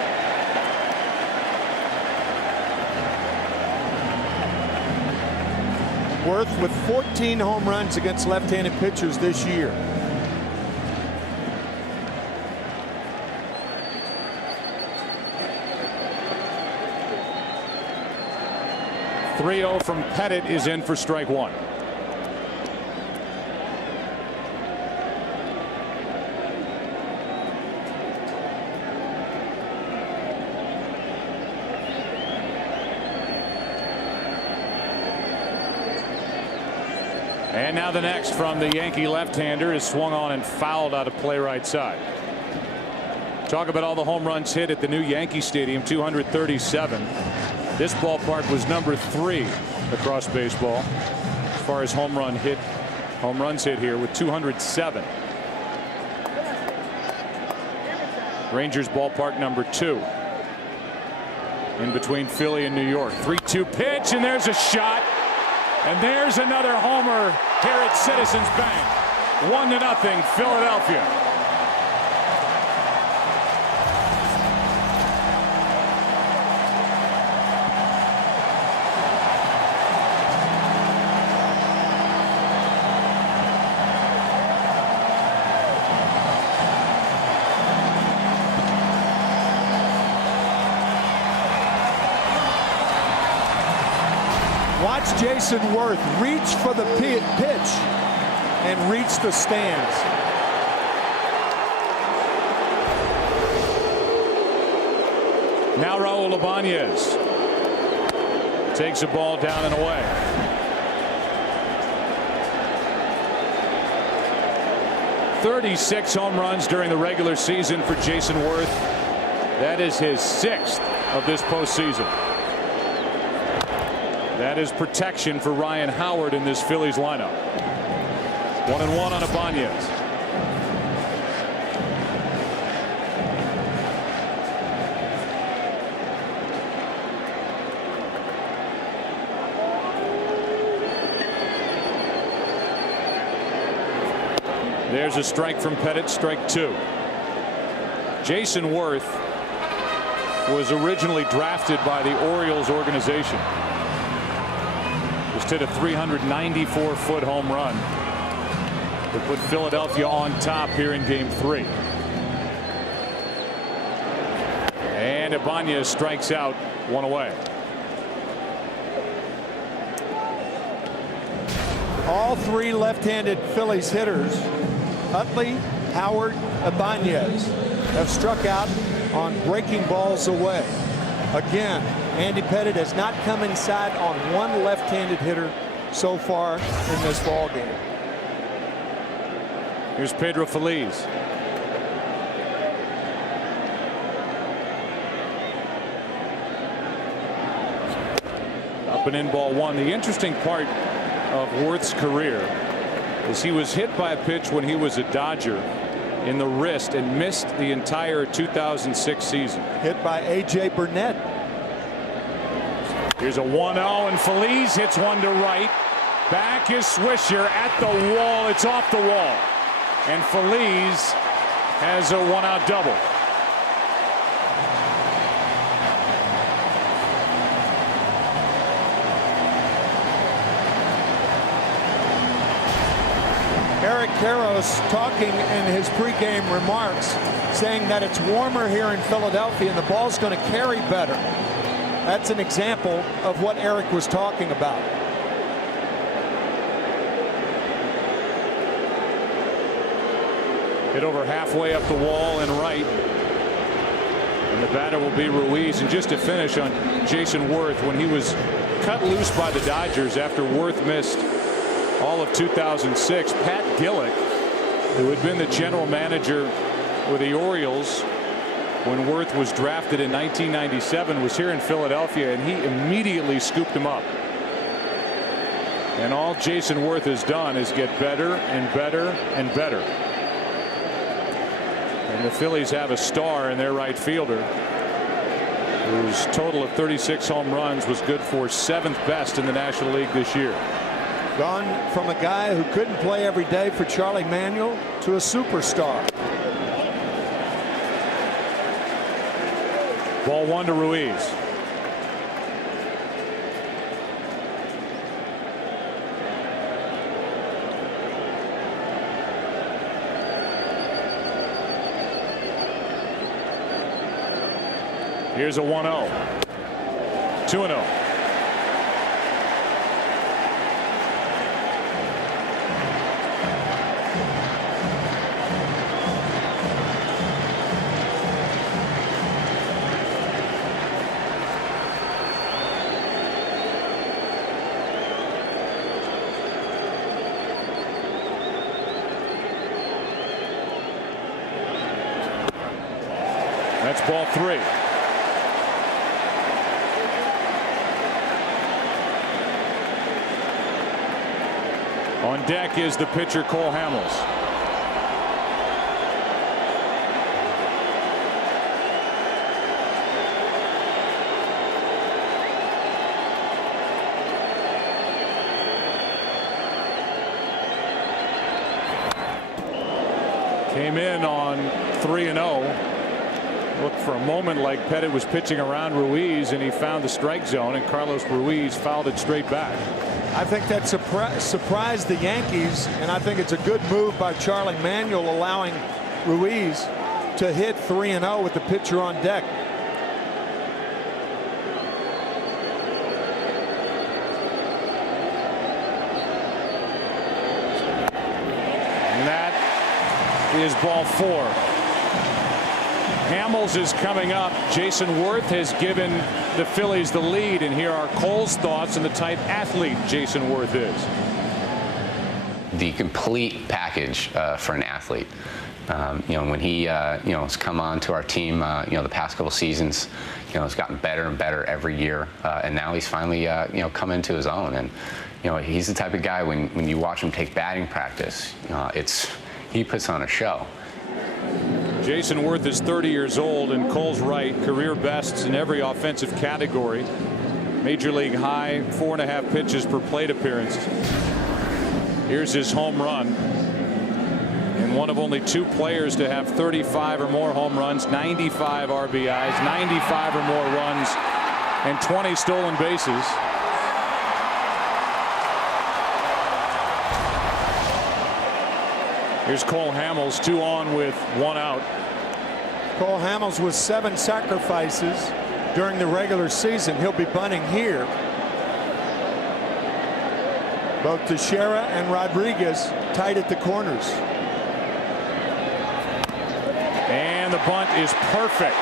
Worth with 14 home runs against left-handed pitchers this year. .30 from Pettitte is in for strike 1. And now the next from the Yankee left-hander is swung on and fouled out of play right side. Talk about all the home runs hit at the new Yankee Stadium, 237. This ballpark was number 3 across baseball as far as home runs hit here with 207. Rangers ballpark number 2 in between Philly and New York. 3-2 pitch, and there's a shot. And there's another homer here at Citizens Bank. 1-0 Philadelphia. Watch Jason Worth reach for the pitch and reach the stands. Now Raul Ibanez takes a ball down and away. "36 home runs during the regular season for Jason Worth. That is his 6th of this postseason. That is protection for Ryan Howard in this Phillies lineup. 1-1 on Ibanez. There's a strike from Pettit, strike 2. Jason Worth was originally drafted by the Orioles organization. Just hit a 394-foot home run to put Philadelphia on top here in Game 3. And Ibanez strikes out, 1 away. All 3 left-handed Phillies hitters, Utley, Howard, Ibanez, have struck out on breaking balls away. Again, Andy Pettit has not come inside on one left-handed hitter so far in this ball game. Here's Pedro Feliz. Up and in, ball 1. The interesting part of Worth's career is he was hit by a pitch when he was a Dodger in the wrist and missed the entire 2006 season. Hit by A.J. Burnett. Here's a 1-0, and Phillies hits one to right. Back is Swisher at the wall. It's off the wall. And Phillies has a 1-out double. Eric Karros talking in his pregame remarks, saying that it's warmer here in Philadelphia and the ball's going to carry better. That's an example of what Eric was talking about. Hit over halfway up the wall and right. And the batter will be Ruiz. And just to finish on Jason Worth, when he was cut loose by the Dodgers after Worth missed all of 2006, Pat Gillick, who had been the general manager with the Orioles when Worth was drafted in 1997, was here in Philadelphia, and he immediately scooped him up. And all Jason Worth has done is get better and better and better. And the Phillies have a star in their right fielder, whose total of 36 home runs was good for 7th best in the National League this year. Gone from a guy who couldn't play every day for Charlie Manuel to a superstar. Ball 1 to Ruiz. Here's a 1-0. 2-0. That's ball 3. On deck is the pitcher Cole Hamels. Came in on 3-0. Looked for a moment like Pettit was pitching around Ruiz, and he found the strike zone, and Carlos Ruiz fouled it straight back. I think that surprised the Yankees, and I think it's a good move by Charlie Manuel, allowing Ruiz to hit 3-0 with the pitcher on deck. is ball 4. Hamels is coming up. Jason Worth has given the Phillies the lead, and here are Cole's thoughts on the type athlete Jason Worth is. The complete package for an athlete. When he has come on to our team, the past couple seasons, has gotten better and better every year, and now he's finally come into his own. And he's the type of guy when you watch him take batting practice, he puts on a show. Jason Worth is 30 years old, and Cole's right, career bests in every offensive category. Major league high 4.5 pitches per plate appearance. Here's his home run, and one of only 2 players to have 35 or more home runs, 95 RBIs, 95 or more runs, and 20 stolen bases. Here's Cole Hamels, 2 on with 1 out. Cole Hamels with 7 sacrifices during the regular season. He'll be bunting here. Both Teixeira and Rodriguez tight at the corners. And the bunt is perfect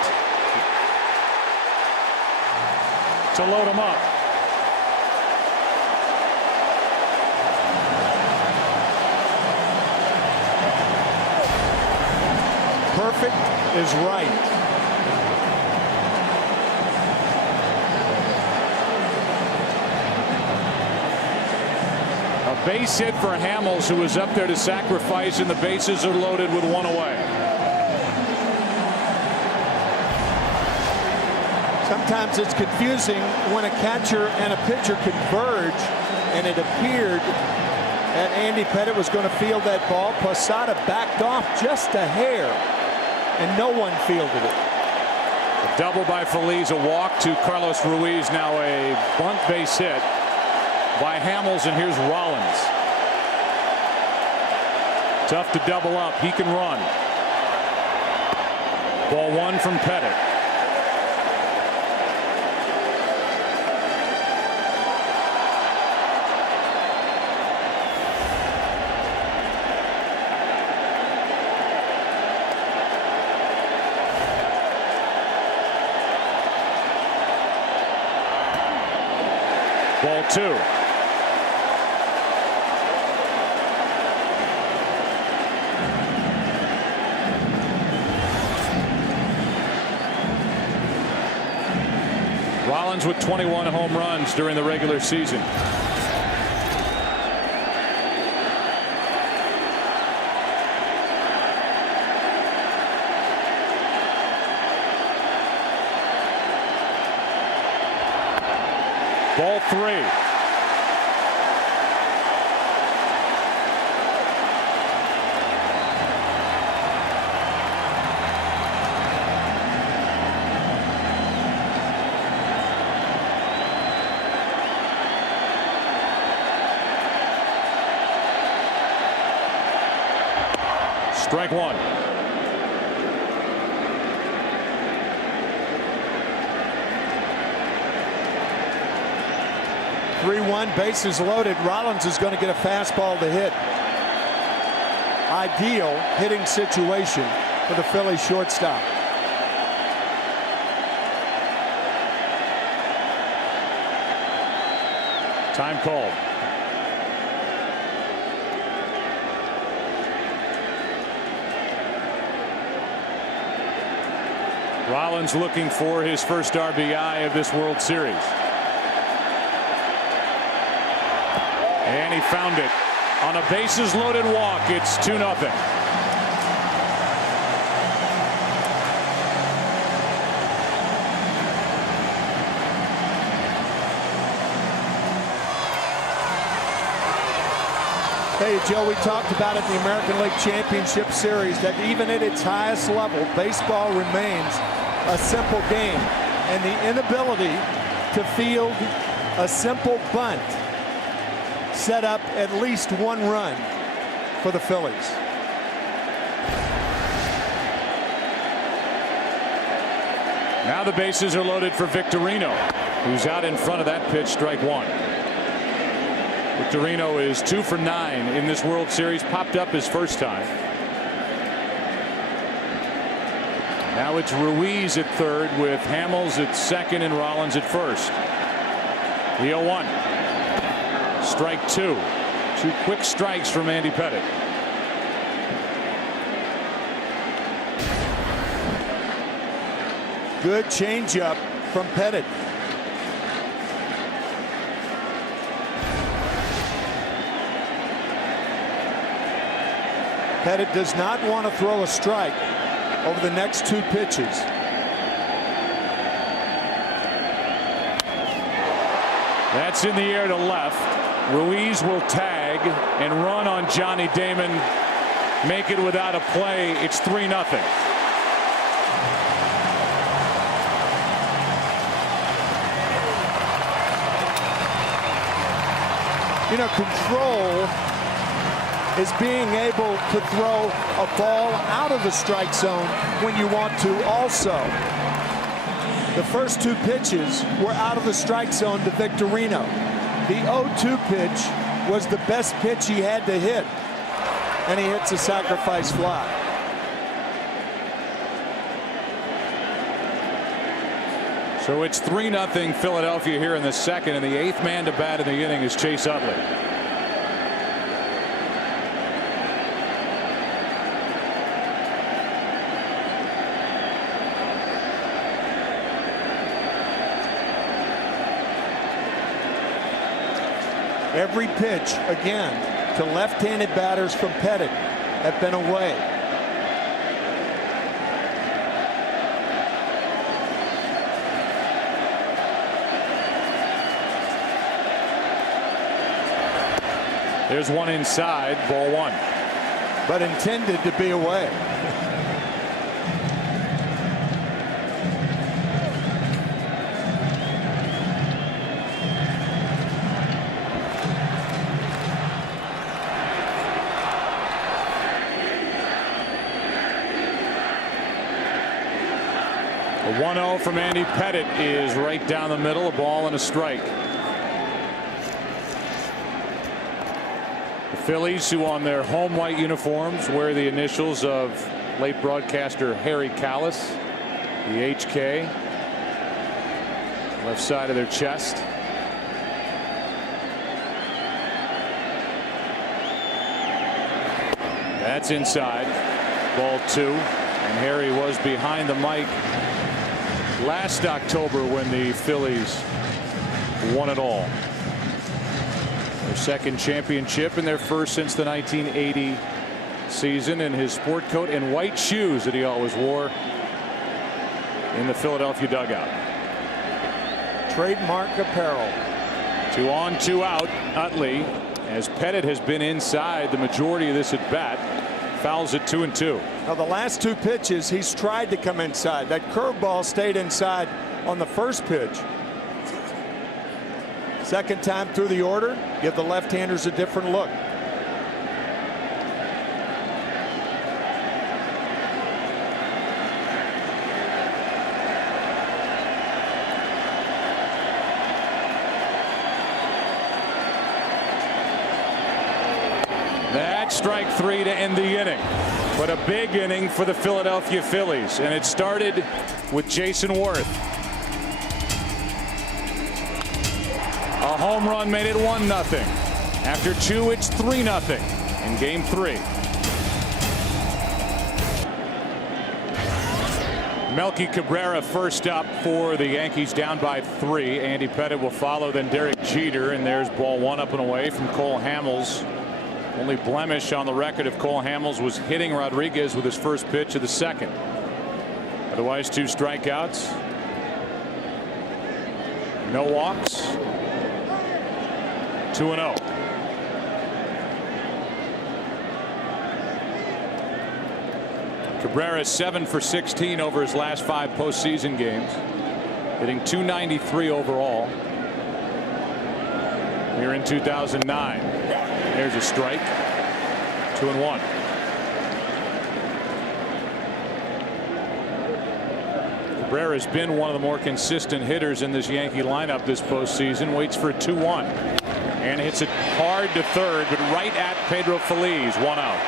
to load him up. Perfect is right. A base hit for Hamels, who was up there to sacrifice, and the bases are loaded with 1 away. Sometimes it's confusing when a catcher and a pitcher converge, and it appeared that Andy Pettitte was going to field that ball. Posada backed off just a hair, and no one fielded it. A double by Phillies, a walk to Carlos Ruiz, now a bunt base hit by Hamels, and here's Rollins. Tough to double up. He can run. Ball 1 from Pettitte. Ball 2. Rollins with 21 home runs during the regular season. Ball 3. Strike 1. Bases loaded. Rollins is going to get a fastball to hit. Ideal hitting situation for the Phillies shortstop. Time called. Rollins looking for his first RBI of this World Series. And he found it on a bases loaded walk. It's 2-0. Hey, Joe, we talked about it in the American League Championship Series that even at its highest level, baseball remains a simple game. And the inability to field a simple bunt set up at least 1 run for the Phillies. Now the bases are loaded for Victorino, who's out in front of that pitch, strike 1. Victorino is 2 for 9 in this World Series, popped up his first time. Now it's Ruiz at third with Hamels at second and Rollins at first. The 0-1. Strike two. Two quick strikes from Andy Pettitte. Good changeup from Pettitte. Pettitte does not want to throw a strike over the next two pitches. That's in the air to left. Ruiz will tag and run on Johnny Damon. Make it without a play. It's 3-0. You know, control is being able to throw a ball out of the strike zone when you want to also. The first two pitches were out of the strike zone to Victorino. The 0-2 pitch was the best pitch he had to hit, and he hits a sacrifice fly. So it's 3-0 Philadelphia here in the second, and the eighth man to bat in the inning is Chase Utley. Every pitch, again, to left-handed batters from Pettitte have been away. There's one inside, ball one. But intended to be away. A 1-0 from Andy Pettitte is right down the middle, a ball and a strike. The Phillies, who on their home white uniforms wear the initials of late broadcaster Harry Kalas, the HK, left side of their chest. That's inside, ball two, and Harry was behind the mic last October when the Phillies won it all. Their second championship and their first since the 1980 season, in his sport coat and white shoes that he always wore in the Philadelphia dugout. Trademark apparel. 2 on, 2 out. Utley, as Pettitte has been inside the majority of this at bat, fouls it 2-2. Now the last two pitches he's tried to come inside. That curveball stayed inside on the first pitch. Second time through the order, give the left-handers a different look. That's strike three to end the inning. But a big inning for the Philadelphia Phillies, and it started with Jason Worth. A home run made it 1-0. After two, it's 3-0 in game three. Melky Cabrera first up for the Yankees, down by 3. Andy Pettitte will follow, then Derek Jeter, and there's ball one up and away from Cole Hamels. Only blemish on the record of Cole Hamels was hitting Rodriguez with his first pitch of the second. Otherwise, 2 strikeouts. No walks. 2-0. Cabrera 7 for 16 over his last 5 postseason games, hitting .293 overall here in 2009. There's a strike. 2-1. Cabrera has been one of the more consistent hitters in this Yankee lineup this postseason. Waits for a 2-1 and hits it hard to third, but right at Pedro Feliz. 1 out.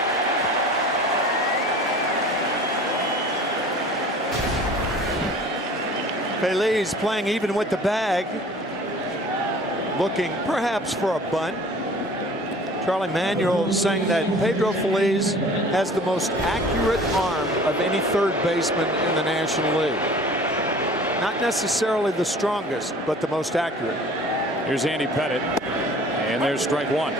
Phillies playing even with the bag, looking perhaps for a bunt. Charlie Manuel saying that Pedro Phillies has the most accurate arm of any third baseman in the National League. Not necessarily the strongest, but the most accurate. Here's Andy Pettitte, and there's strike one.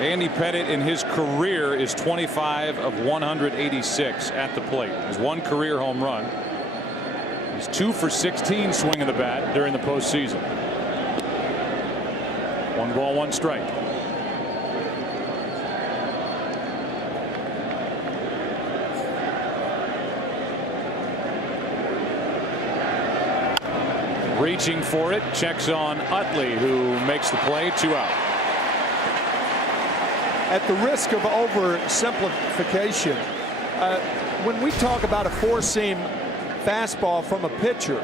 Andy Pettitte in his career is 25 of 186 at the plate. His one career home run. He's 2 for 16 swinging the bat during the postseason. 1 ball, 1 strike. Reaching for it, checks on Utley, who makes the play. 2 out. At the risk of oversimplification, when we talk about a four-seam fastball from a pitcher,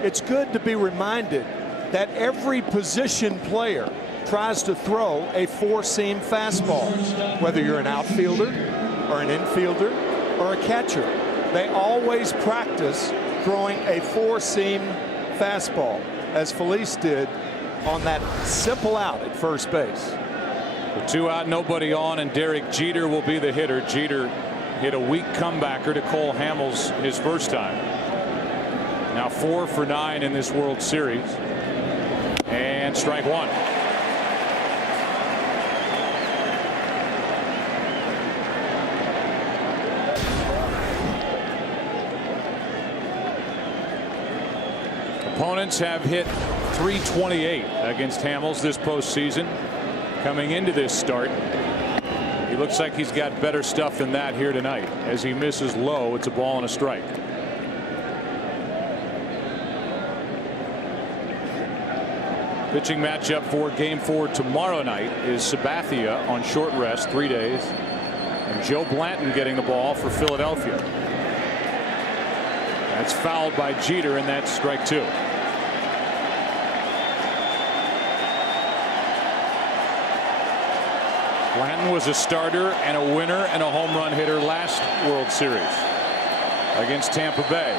it's good to be reminded that every position player tries to throw a four-seam fastball, whether you're an outfielder or an infielder or a catcher. They always practice throwing a four-seam fastball, as Felice did on that simple out at first base. The 2 out, nobody on, and Derek Jeter will be the hitter. Jeter hit a weak comebacker to Cole Hamels his first time. Now 4 for 9 in this World Series. And strike one. Opponents have hit .328 against Hamels this postseason. Coming into this start, he looks like he's got better stuff than that here tonight. As he misses low, it's a ball and a strike. Pitching matchup for Game 4 tomorrow night is Sabathia on short rest, 3 days, and Joe Blanton getting the ball for Philadelphia. That's fouled by Jeter, and that's strike 2. Blanton was a starter and a winner and a home run hitter last World Series against Tampa Bay.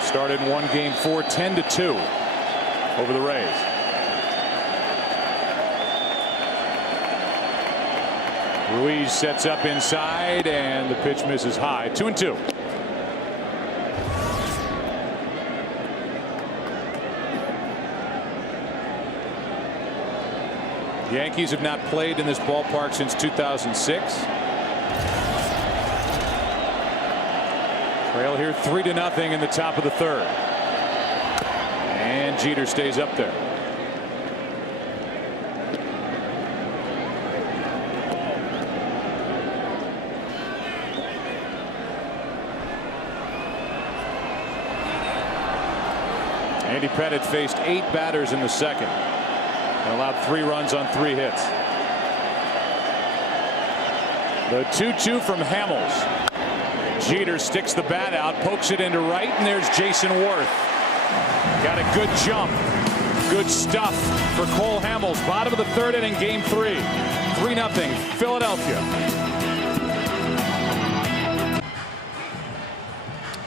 Started and won Game 4 10-2 over the Rays. Ruiz sets up inside, and the pitch misses high. 2-2. The Yankees have not played in this ballpark since 2006. Trail here 3-0 in the top of the third. And Jeter stays up there. Andy Pettitte faced 8 batters in the second and allowed 3 runs on 3 hits. The 2-2 from Hamels. Jeter sticks the bat out, pokes it into right, and there's Jason Worth. Got a good jump. Good stuff for Cole Hamels. Bottom of the third inning, Game 3. 3-0 Philadelphia.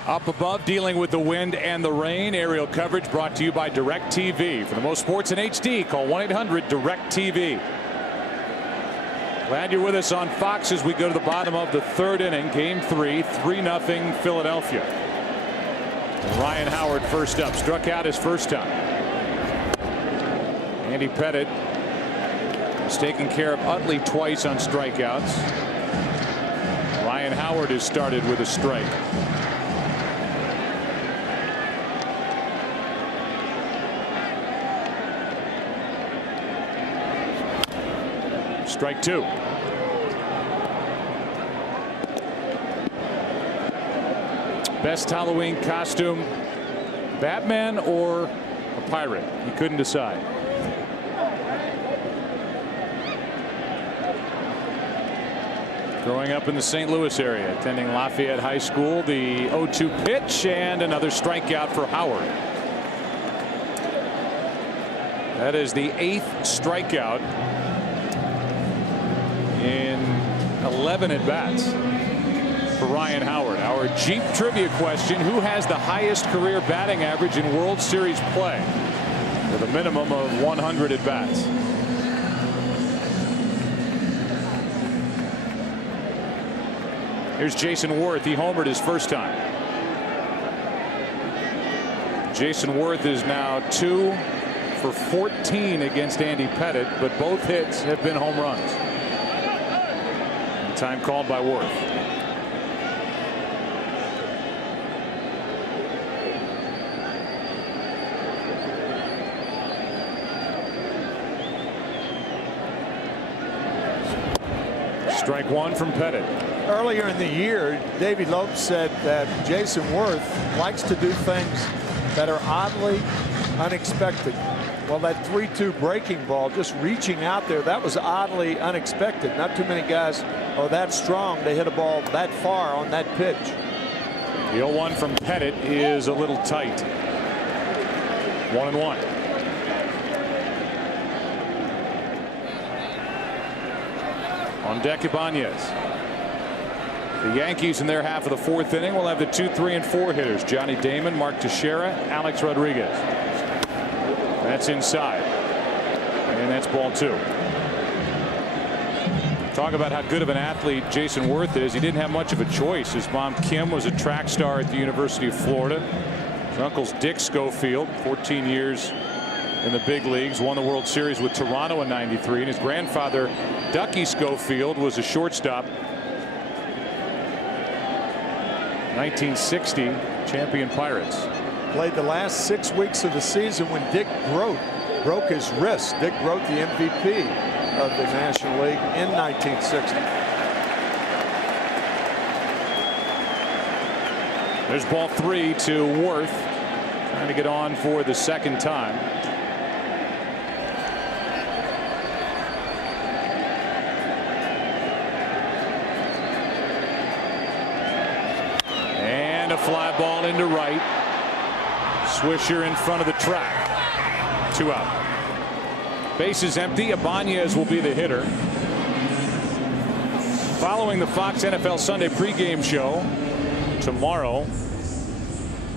Up above, dealing with the wind and the rain. Aerial coverage brought to you by DirecTV. For the most sports in HD, call 1-800-DirecTV. Glad you're with us on Fox as we go to the bottom of the third inning. Game 3, 3-0 Philadelphia. Ryan Howard first up. Struck out his first time. Andy Pettitte has taken care of Utley twice on strikeouts. Ryan Howard has started with a strike. Strike 2. Best Halloween costume, Batman or a pirate? He couldn't decide. Growing up in the St. Louis area, attending Lafayette High School, the 0-2 pitch and another strikeout for Howard. That is the 8th strikeout in 11 at bats. for Ryan Howard. Our Jeep trivia question: who has the highest career batting average in World Series play with a minimum of 100 at bats? Here's Jason Worth. He homered his first time. Jason Worth is now 2 for 14 against Andy Pettit, but both hits have been home runs. Time called by Worth. Strike one from Pettit. Earlier in the year, Davey Lopes said that Jason Worth likes to do things that are oddly unexpected. Well, that 3-2 breaking ball, just reaching out there, that was oddly unexpected. Not too many guys are that strong to hit a ball that far on that pitch. The 0-1 from Pettit is a little tight. 1-1. On deck, Ibanez. The Yankees in their half of the fourth inning will have the 2, 3, and 4 hitters: Johnny Damon, Mark Teixeira, Alex Rodriguez. That's inside, and that's ball 2. Talk about how good of an athlete Jason Worth is. He didn't have much of a choice. His mom Kim was a track star at the University of Florida. His uncle's Dick Schofield, 14 years in the big leagues, won the World Series with Toronto in '93, and his grandfather Ducky Schofield was a shortstop. 1960 champion Pirates. Played the last 6 weeks of the season when Dick Groat broke his wrist. Dick Groat, the MVP of the National League in 1960. There's ball 3 to Worth, trying to get on for the second time. And a fly ball into right. Swisher in front of the track. 2 out. Base is empty. Ibanez will be the hitter. Following the Fox NFL Sunday pregame show tomorrow,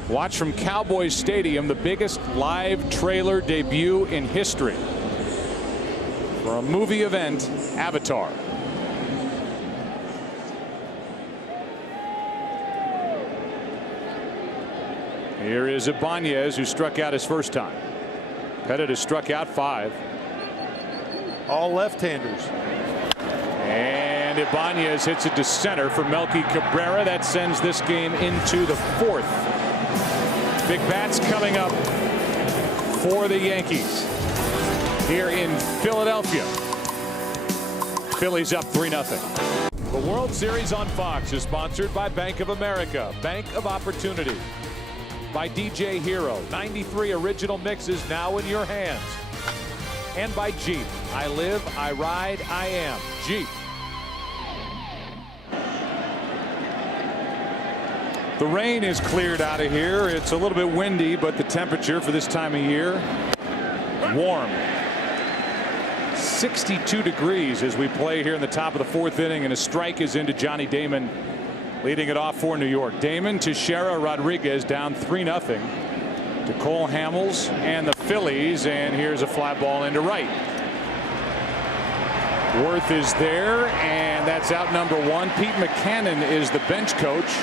watch from Cowboys Stadium the biggest live trailer debut in history for a movie event, Avatar. Here is Ibanez, who struck out his first time. Pettit has struck out 5. All left-handers. And Ibanez hits it to center for Melky Cabrera. That sends this game into the 4th. Big bats coming up for the Yankees here in Philadelphia. Phillies up 3-0. The World Series on Fox is sponsored by Bank of America, Bank of Opportunity. By DJ Hero, 93 original mixes now in your hands. And by Jeep. I live, I ride, I am Jeep. The rain is cleared out of here. It's a little bit windy, but the temperature for this time of year, warm. 62 degrees as we play here in the top of the 4th inning, and a strike is into Johnny Damon, leading it off for New York. Damon, Teixeira, Rodriguez down 3-0 to Cole Hamels and the Phillies, and here's a fly ball into right. Worth is there, and that's out number 1. Pete McCannon is the bench coach.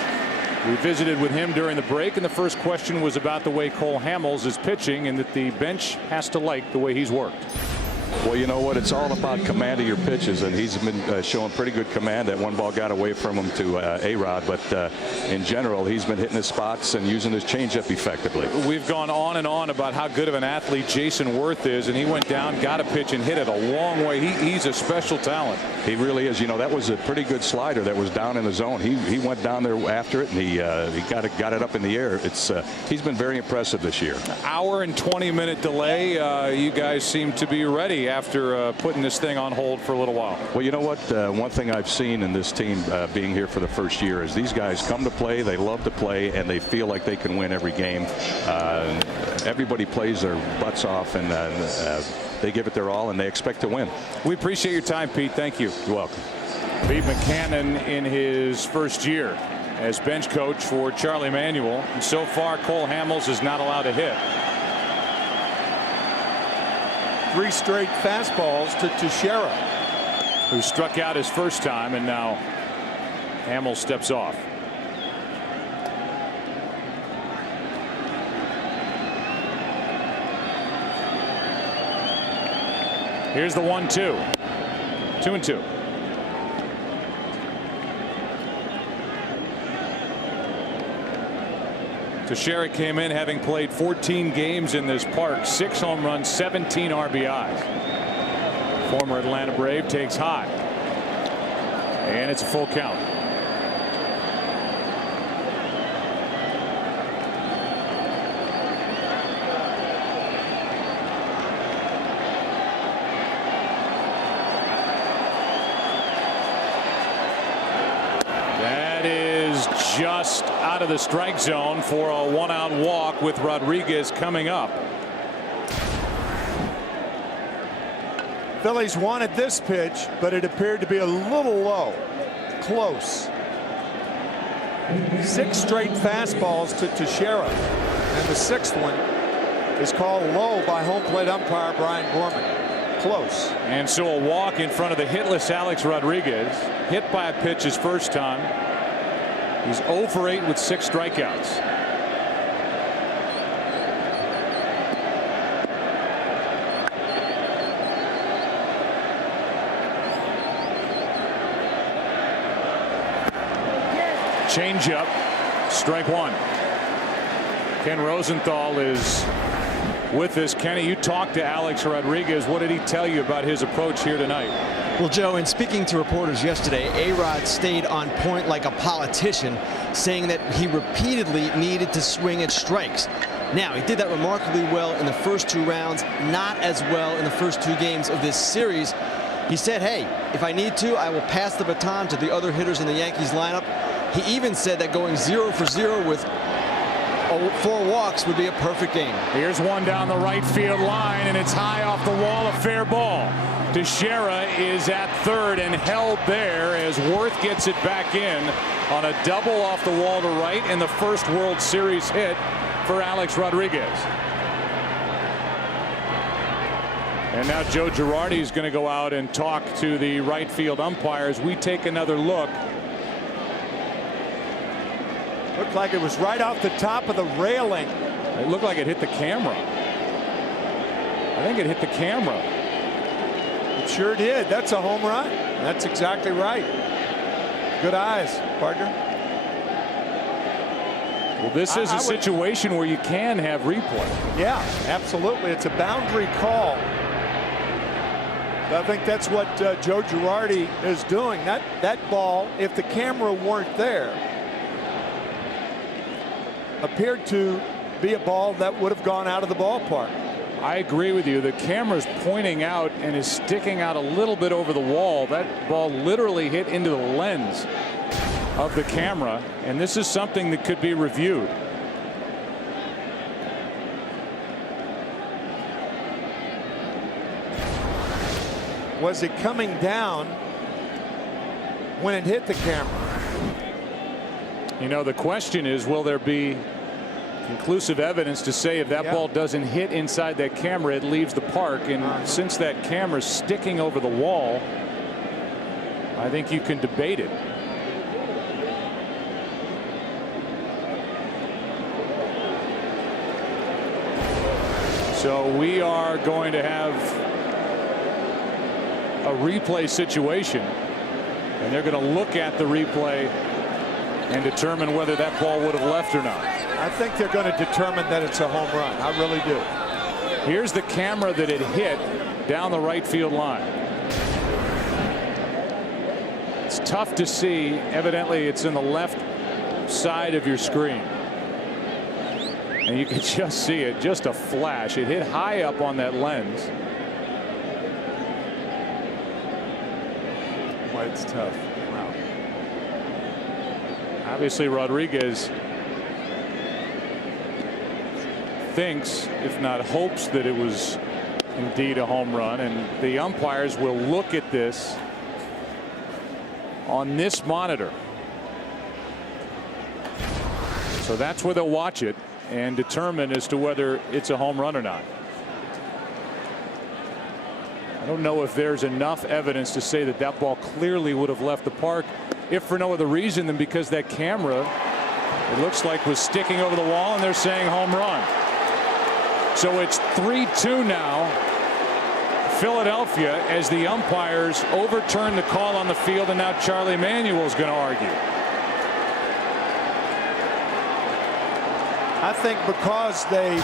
We visited with him during the break, and the first question was about the way Cole Hamels is pitching and that the bench has to like the way he's worked. Well, you know what? It's all about command of your pitches, and he's been showing pretty good command. That one ball got away from him to A-Rod, but in general, he's been hitting his spots and using his changeup effectively. We've gone on and on about how good of an athlete Jason Worth is, and he went down, got a pitch, and hit it a long way. He's a special talent. He really is. You know, that was a pretty good slider that was down in the zone. He went down there after it, and he got it up in the air. He's been very impressive this year. Hour and 20-minute delay. You guys seem to be ready after putting this thing on hold for a little while. Well, you know what? One thing I've seen in this team being here for the first year is these guys come to play, they love to play, and they feel like they can win every game. Everybody plays their butts off, and they give it their all, and they expect to win. We appreciate your time, Pete. Thank you. You're welcome. Pete McCannon in his first year as bench coach for Charlie Manuel. And so far, Cole Hamels is not allowed to hit. 3 straight fastballs to Teixeira, who struck out his first time, and now Hamels steps off. Here's the 1-2. 2-2. Teixeira came in having played 14 games in this park, 6 home runs, 17 RBIs. Former Atlanta Brave takes high, and it's a full count. That is just out of the strike zone for a 1-out walk with Rodriguez coming up. Phillies wanted this pitch, but it appeared to be a little low. Close. 6 straight fastballs to Teixeira, and the 6th one is called low by home plate umpire Brian Gorman. Close. And so a walk in front of the hitless Alex Rodriguez, hit by a pitch his first time. He's 0 for 8 with 6 strikeouts. Changeup, strike 1. Ken Rosenthal is with us. Kenny, you talked to Alex Rodriguez. What did he tell you about his approach here tonight? Well, Joe, in speaking to reporters yesterday, A-Rod stayed on point like a politician, saying that he repeatedly needed to swing at strikes. Now, he did that remarkably well in the first 2 rounds, not as well in the first 2 games of this series. He said, hey, if I need to, I will pass the baton to the other hitters in the Yankees lineup. He even said that going 0 for 0 with 4 walks would be a perfect game. Here's one down the right field line, and it's high off the wall, a fair ball. Teixeira is at third and held there as Worth gets it back in on a double off the wall to right, and the first World Series hit for Alex Rodriguez. And now Joe Girardi is going to go out and talk to the right field umpires. We take another look. Looked like it was right off the top of the railing. It looked like it hit the camera. I think it hit the camera. It sure did. That's a home run. That's exactly right. Good eyes, partner. Well, this is a situation where you can have replay. Yeah, absolutely. It's a boundary call. I think that's what Joe Girardi is doing. That ball, if the camera weren't there, appeared to be a ball that would have gone out of the ballpark. I agree with you. The camera's pointing out and is sticking out a little bit over the wall. That ball literally hit into the lens of the camera, and this is something that could be reviewed. Was it coming down when it hit the camera? You know, the question is, will there be conclusive evidence to say if that ball doesn't hit inside that camera, it leaves the park? And since that camera's sticking over the wall, I think you can debate it. So we are going to have a replay situation, and they're going to look at the replay and determine whether that ball would have left or not. I think they're going to determine that it's a home run. I really do. Here's the camera that it hit down the right field line. It's tough to see. Evidently, it's in the left side of your screen. And you can just see it, just a flash. It hit high up on that lens. Boy, it's tough. Wow. Obviously, Rodriguez thinks, if not hopes, that it was indeed a home run, and the umpires will look at this on this monitor. So that's where they'll watch it and determine as to whether it's a home run or not. I don't know if there's enough evidence to say that that ball clearly would have left the park, if for no other reason than because that camera, it looks like, was sticking over the wall, and they're saying home run. So it's 3-2 now, Philadelphia, as the umpires overturn the call on the field, and now Charlie Manuel's going to argue. I think because they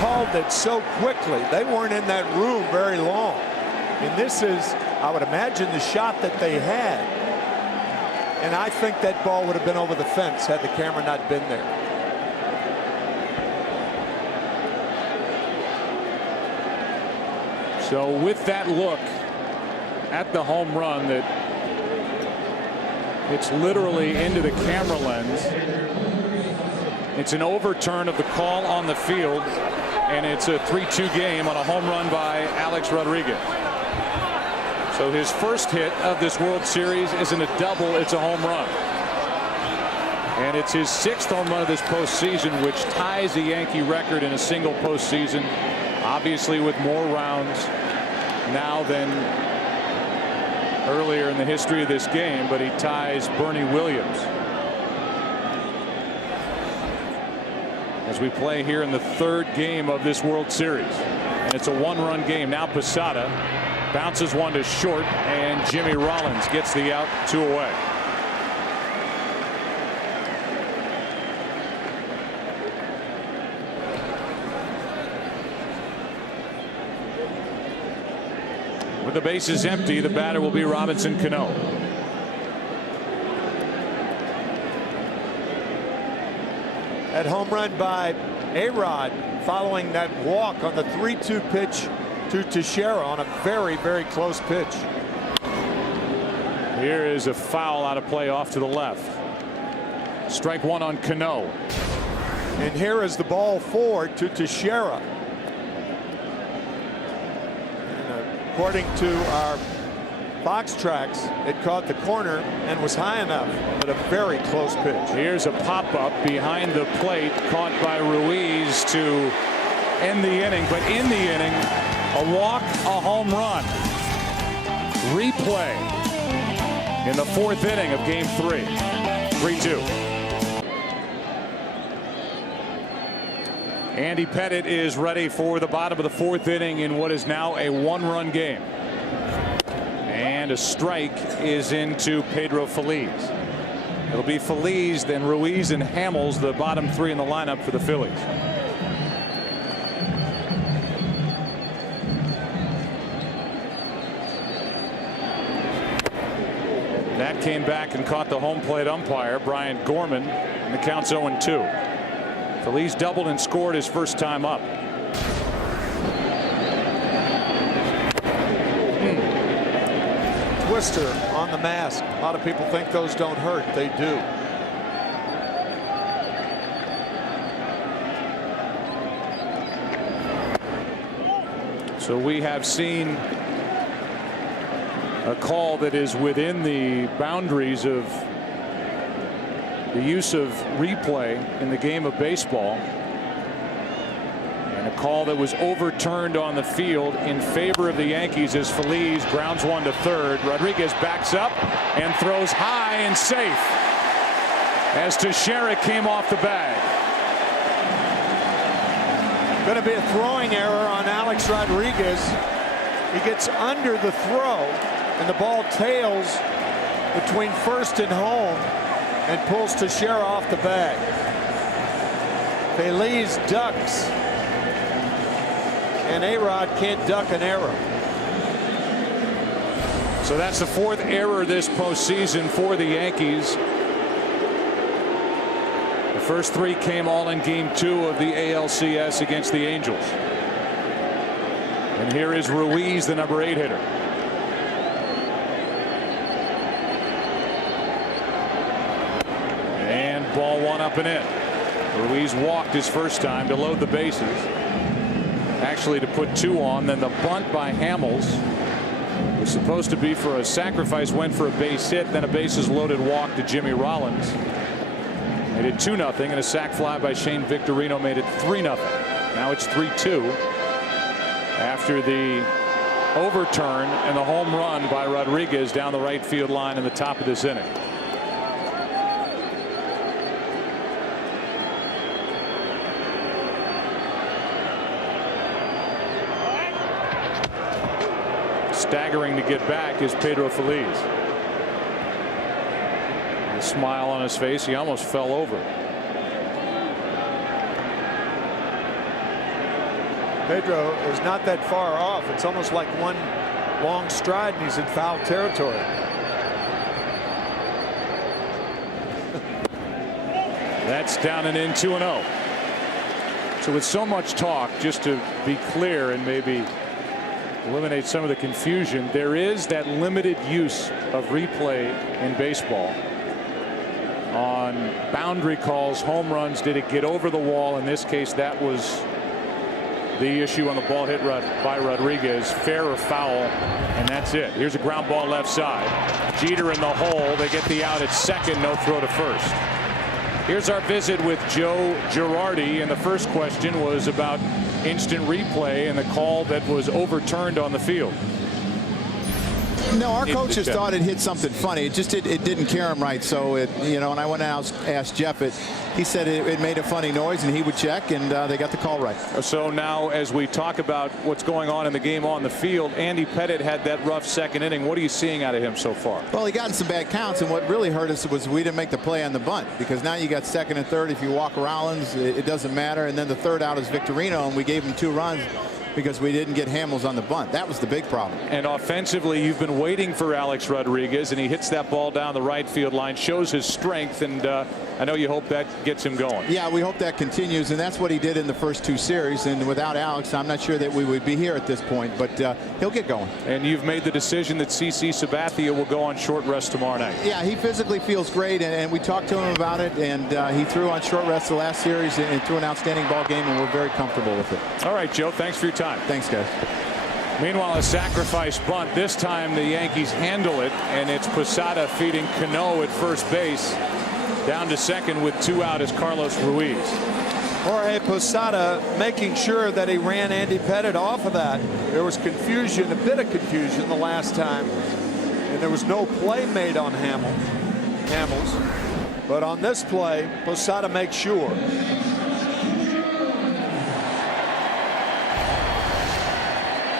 called it so quickly, they weren't in that room very long. And this is, I would imagine, the shot that they had. And I think that ball would have been over the fence had the camera not been there. So with that look at the home run, that it's literally into the camera lens, it's an overturn of the call on the field, and it's a 3-2 game on a home run by Alex Rodriguez. So his first hit of this World Series isn't a double, it's a home run. And it's his 6th home run of this postseason, which ties the Yankee record in a single postseason, obviously with more rounds now than earlier in the history of this game, but he ties Bernie Williams. As we play here in the 3rd game of this World Series, and it's a 1-run game. Now Posada bounces one to short, and Jimmy Rollins gets the out, 2 away. With the bases empty, the batter will be Robinson Cano. That home run by A-Rod following that walk on the 3-2 pitch to Teixeira on a very, very close pitch. Here is a foul out of play off to the left. Strike 1 on Cano. And here is the ball forward to Teixeira. And according to our box tracks, it caught the corner and was high enough, but a very close pitch. Here's a pop-up behind the plate, caught by Ruiz to end the inning. But in the inning, a walk, a home run. Replay in the 4th inning of Game 3. 3-2. Andy Pettitte is ready for the bottom of the 4th inning in what is now a 1-run game. And a strike is into Pedro Feliz. It'll be Feliz, then Ruiz and Hamels, the bottom 3 in the lineup for the Phillies. That came back and caught the home plate umpire, Brian Gorman, and the count's 0-2. Feliz doubled and scored his first time up. Twister on the mask. A lot of people think those don't hurt. They do. So we have seen a call that is within the boundaries of the use of replay in the game of baseball, and a call that was overturned on the field in favor of the Yankees as Feliz grounds one to third. Rodriguez backs up and throws high and safe as Teixeira came off the bag. Going to be a throwing error on Alex Rodriguez. He gets under the throw, and the ball tails between first and home and pulls Teixeira off the bag. Feliz ducks, and A-Rod can't duck an error. So that's the 4th error this postseason for the Yankees. The first 3 came all in Game 2 of the ALCS against the Angels. And here is Ruiz, the number 8 hitter. And ball 1 up and in. Ruiz walked his first time to load the bases. Actually to put 2 on. Then the bunt by Hamels was supposed to be for a sacrifice, went for a base hit, then a bases loaded walk to Jimmy Rollins. Made it 2-0, and a sac fly by Shane Victorino made it 3-0. Now it's 3-2 after the overturn and the home run by Rodriguez down the right field line in the top of this inning. Staggering to get back is Pedro Phillies. A smile on his face. He almost fell over. Pedro is not that far off. It's almost like one long stride and he's in foul territory. That's down and in, 2-0. So with so much talk, just to be clear and maybe eliminate some of the confusion, there is that limited use of replay in baseball on boundary calls, home runs. Did it get over the wall? In this case, that was the issue on the ball hit by Rodriguez. Fair or foul, and that's it. Here's a ground ball left side. Jeter in the hole. They get the out at second. No throw to first. Here's our visit with Joe Girardi, and the first question was about instant replay and the call that was overturned on the field. No, our coaches thought it hit something funny. It just it didn't carry him right. So and I went out and asked Jeff it. He said it made a funny noise and he would check, and they got the call right. So now, as we talk about what's going on in the game on the field, Andy Pettitte had that rough second inning. What are you seeing out of him so far? Well, he got in some bad counts, and what really hurt us was we didn't make the play on the bunt, because now you got second and third. If you walk Rollins, it doesn't matter. And then the third out is Victorino, and we gave him 2 runs because we didn't get Hamels on the bunt. That was the big problem. And offensively, you've been waiting for Alex Rodriguez, and he hits that ball down the right field line, shows his strength, and I know you hope that gets him going. Yeah, we hope that continues, and that's what he did in the first 2 series. And without Alex, I'm not sure that we would be here at this point, but he'll get going. And you've made the decision that CC Sabathia will go on short rest tomorrow night. Yeah, he physically feels great, and we talked to him about it, and he threw on short rest the last series and threw an outstanding ball game, and we're very comfortable with it. All right, Joe, thanks for your time. Thanks, guys. Meanwhile, a sacrifice bunt. This time the Yankees handle it, and it's Posada feeding Cano at first base. Down to second with 2 out is Carlos Ruiz. Jorge Posada making sure that he ran Andy Pettitte off of that. There was confusion, a bit of confusion the last time, and there was no play made on Hamels. But on this play, Posada makes sure.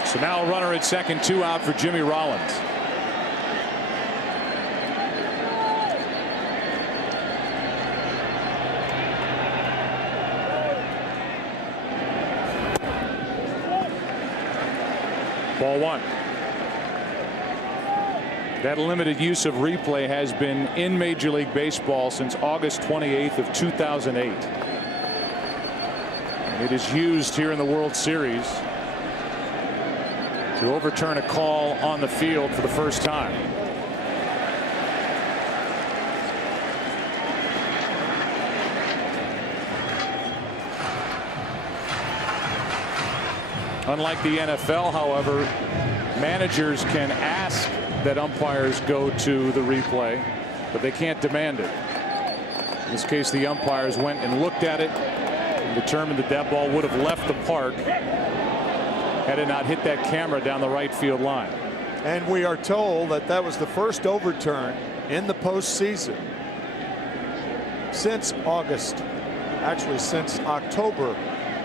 So now a runner at second, 2 out for Jimmy Rollins. Ball 1. That limited use of replay has been in Major League Baseball since August 28th of 2008. And it is used here in the World Series to overturn a call on the field for the first time. Unlike the NFL, however, managers can ask that umpires go to the replay, but they can't demand it. In this case, the umpires went and looked at it and determined that that ball would have left the park had it not hit that camera down the right field line. And we are told that that was the first overturn in the postseason since August, actually since October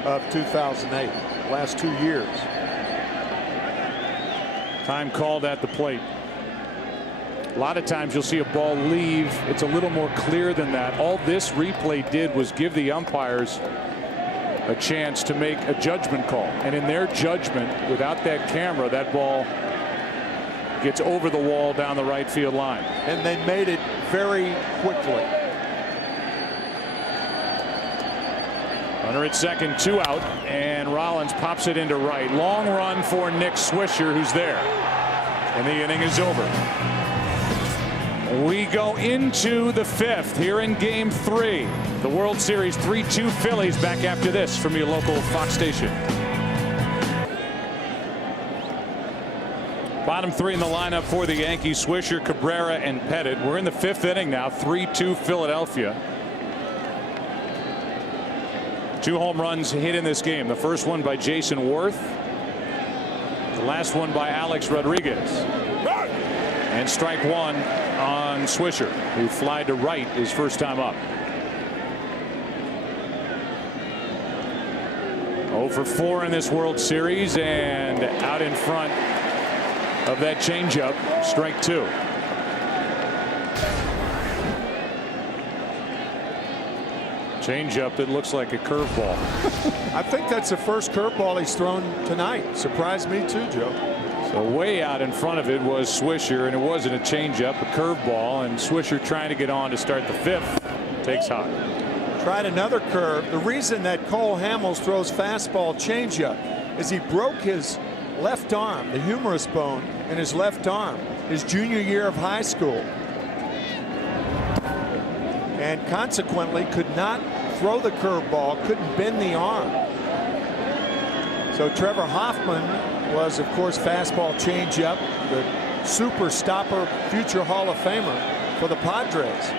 of 2008, last 2 years. Time called at the plate. A lot of times you'll see a ball leave. It's a little more clear than that. All this replay did was give the umpires a chance to make a judgment call, and in their judgment, without that camera, that ball gets over the wall down the right field line. And they made it very quickly. Runner at second, 2 out, and Rollins pops it into right. Long run for Nick Swisher, who's there, and the inning is over. We go into the 5th here in Game 3. The World Series 3-2 Phillies. Back after this from your local Fox station. Bottom 3 in the lineup for the Yankees: Swisher, Cabrera, and Pettitte. We're in the 5th inning now. 3-2 Philadelphia. 2 home runs hit in this game. The first one by Jason Worth. The last one by Alex Rodriguez. And strike 1 on Swisher, who flied to right his first time up. 0 for 4 in this World Series, and out in front of that changeup, strike 2. Changeup that looks like a curveball. I think that's the first curveball he's thrown tonight. Surprised me too, Joe. So way out in front of it was Swisher, and it wasn't a changeup, a curveball, and Swisher trying to get on to start the 5th. Takes high. Tried another curve. The reason that Cole Hamels throws fastball changeup is he broke his left arm, the humerus bone in his left arm, his junior year of high school, and consequently could not throw the curveball, couldn't bend the arm. So Trevor Hoffman was, of course, fastball changeup, the super stopper, future Hall of Famer for the Padres.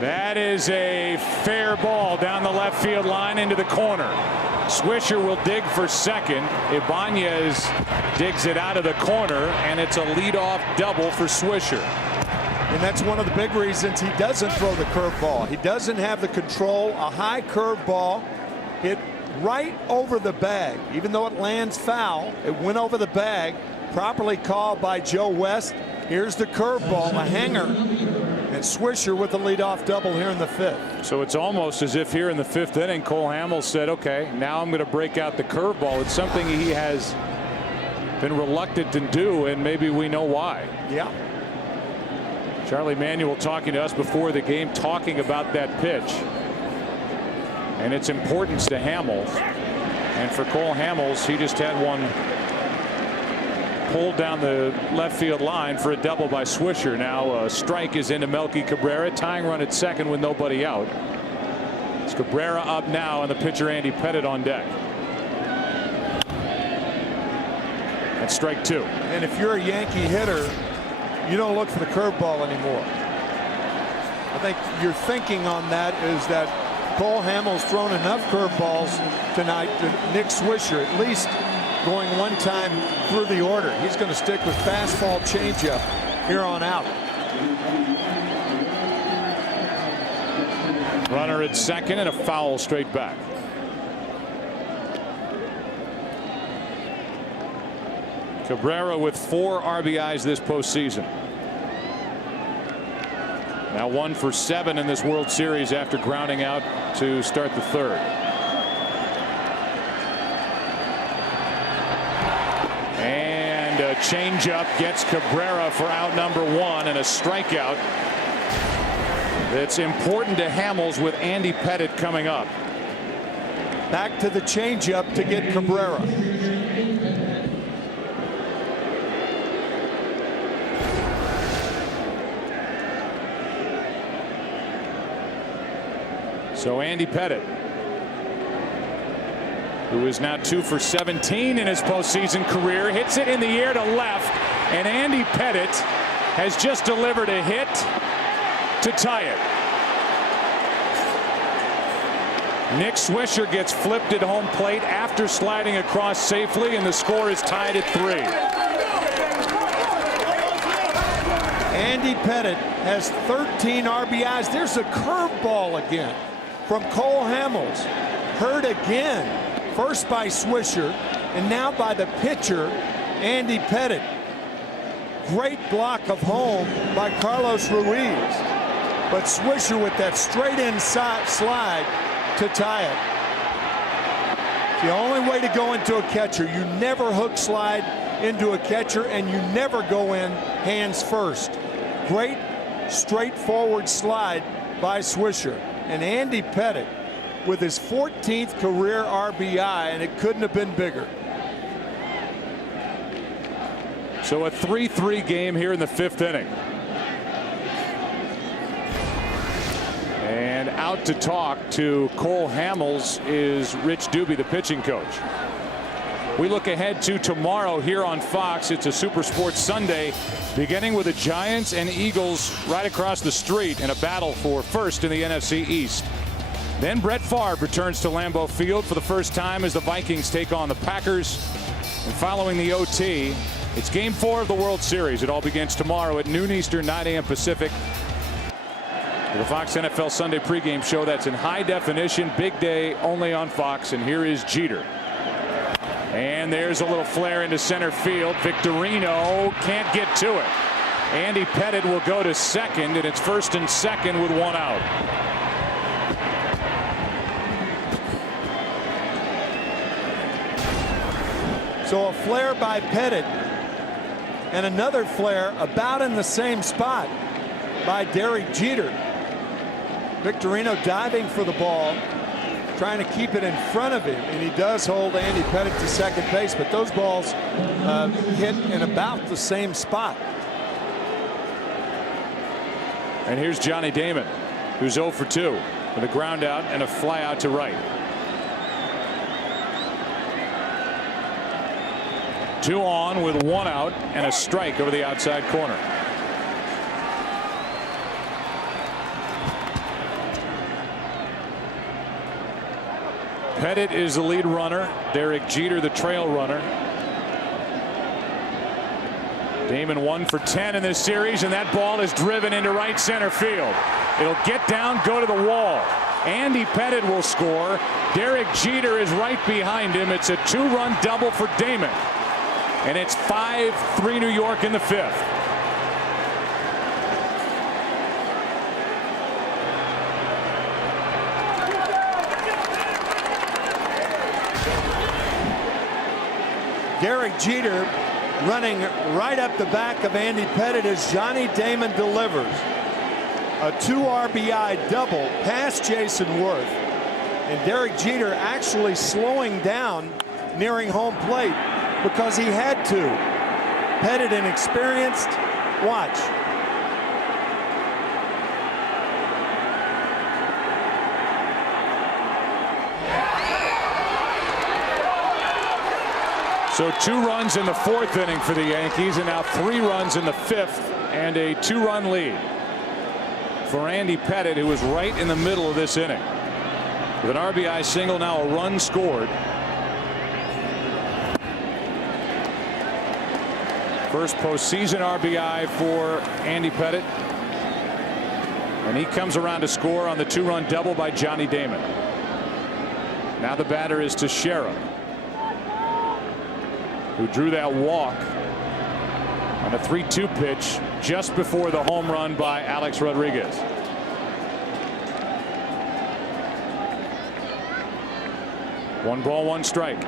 That is a fair ball down the left field line into the corner. Swisher will dig for second. Ibanez digs it out of the corner, and it's a leadoff double for Swisher. And that's one of the big reasons he doesn't throw the curveball. He doesn't have the control. A high curveball hit right over the bag. Even though it lands foul, it went over the bag. Properly called by Joe West. Here's the curveball, a hanger. And Swisher with the leadoff double here in the 5th. So it's almost as if here in the 5th inning, Cole Hamels said, okay, now I'm going to break out the curveball. It's something he has been reluctant to do, and maybe we know why. Yeah. Charlie Manuel talking to us before the game, talking about that pitch and its importance to Hamels. And for Cole Hamels, he just had one pulled down the left field line for a double by Swisher. Now a strike is into Melky Cabrera, tying run at second with nobody out. It's Cabrera up now, and the pitcher Andy Pettitte on deck. That's strike 2. And if you're a Yankee hitter, you don't look for the curveball anymore. I think your thinking on that is that Cole Hamels thrown enough curveballs tonight to Nick Swisher, at least going one time through the order. He's going to stick with fastball changeup here on out. Runner at second, and a foul straight back. Cabrera with 4 RBIs this postseason. Now 1 for 7 in this World Series after grounding out to start the 3rd. And a changeup gets Cabrera for out number 1, and a strikeout. That's important to Hamels with Andy Pettitte coming up. Back to the changeup to get Cabrera. So Andy Pettitte, who is now 2 for 17 in his postseason career, hits it in the air to left, and Andy Pettitte has just delivered a hit to tie it. Nick Swisher gets flipped at home plate after sliding across safely, and the score is tied at 3. Andy Pettitte has 13 RBIs. There's a curveball again from Cole Hamels. Heard again, first by Swisher and now by the pitcher Andy Pettitte. Great block of home by Carlos Ruiz, but Swisher with that straight inside slide to tie it. The only way to go into a catcher. You never hook slide into a catcher, and you never go in hands first. Great straightforward slide by Swisher. And Andy Pettitte with his 14th career RBI, and it couldn't have been bigger. So a 3-3 game here in the 5th inning. And out to talk to Cole Hamels is Rich Doobie, the pitching coach. We look ahead to tomorrow here on Fox. It's a Super Sports Sunday, beginning with the Giants and Eagles right across the street in a battle for first in the NFC East. Then Brett Favre returns to Lambeau Field for the first time as the Vikings take on the Packers. And following the OT, it's Game 4 of the World Series. It all begins tomorrow at noon Eastern, 9 a.m. Pacific. The Fox NFL Sunday pregame show that's in high definition. Big day only on Fox. And here is Jeter. And there's a little flare into center field. Victorino can't get to it. Andy Pettitte will go to second, and it's first and second with one out. So a flare by Pettitte and another flare about in the same spot by Derek Jeter. Victorino diving for the ball, trying to keep it in front of him, and he does hold Andy Pettitte to second base, but those balls hit in about the same spot. And here's Johnny Damon, who's 0 for 2 with a ground out and a fly out to right. 2 on with 1 out and a strike over the outside corner. Pettitte is the lead runner. Derek Jeter the trail runner. Damon 1 for 10 in this series, and that ball is driven into right center field. It'll get down, go to the wall. Andy Pettitte will score. Derek Jeter is right behind him. It's a 2-run double for Damon. And it's 5-3 New York in the 5th. Derek Jeter running right up the back of Andy Pettitte as Johnny Damon delivers a 2 RBI double past Jason Worth. And Derek Jeter actually slowing down nearing home plate because he had to. Pettitte inexperienced. Watch. So 2 runs in the 4th inning for the Yankees, and now 3 runs in the 5th, and a 2-run lead for Andy Pettitte, who was right in the middle of this inning. With an RBI single, now a run scored. First postseason RBI for Andy Pettitte. And he comes around to score on the 2-run double by Johnny Damon. Now the batter is Teixeira, who drew that walk on a 3-2 pitch just before the home run by Alex Rodriguez. One ball, one strike.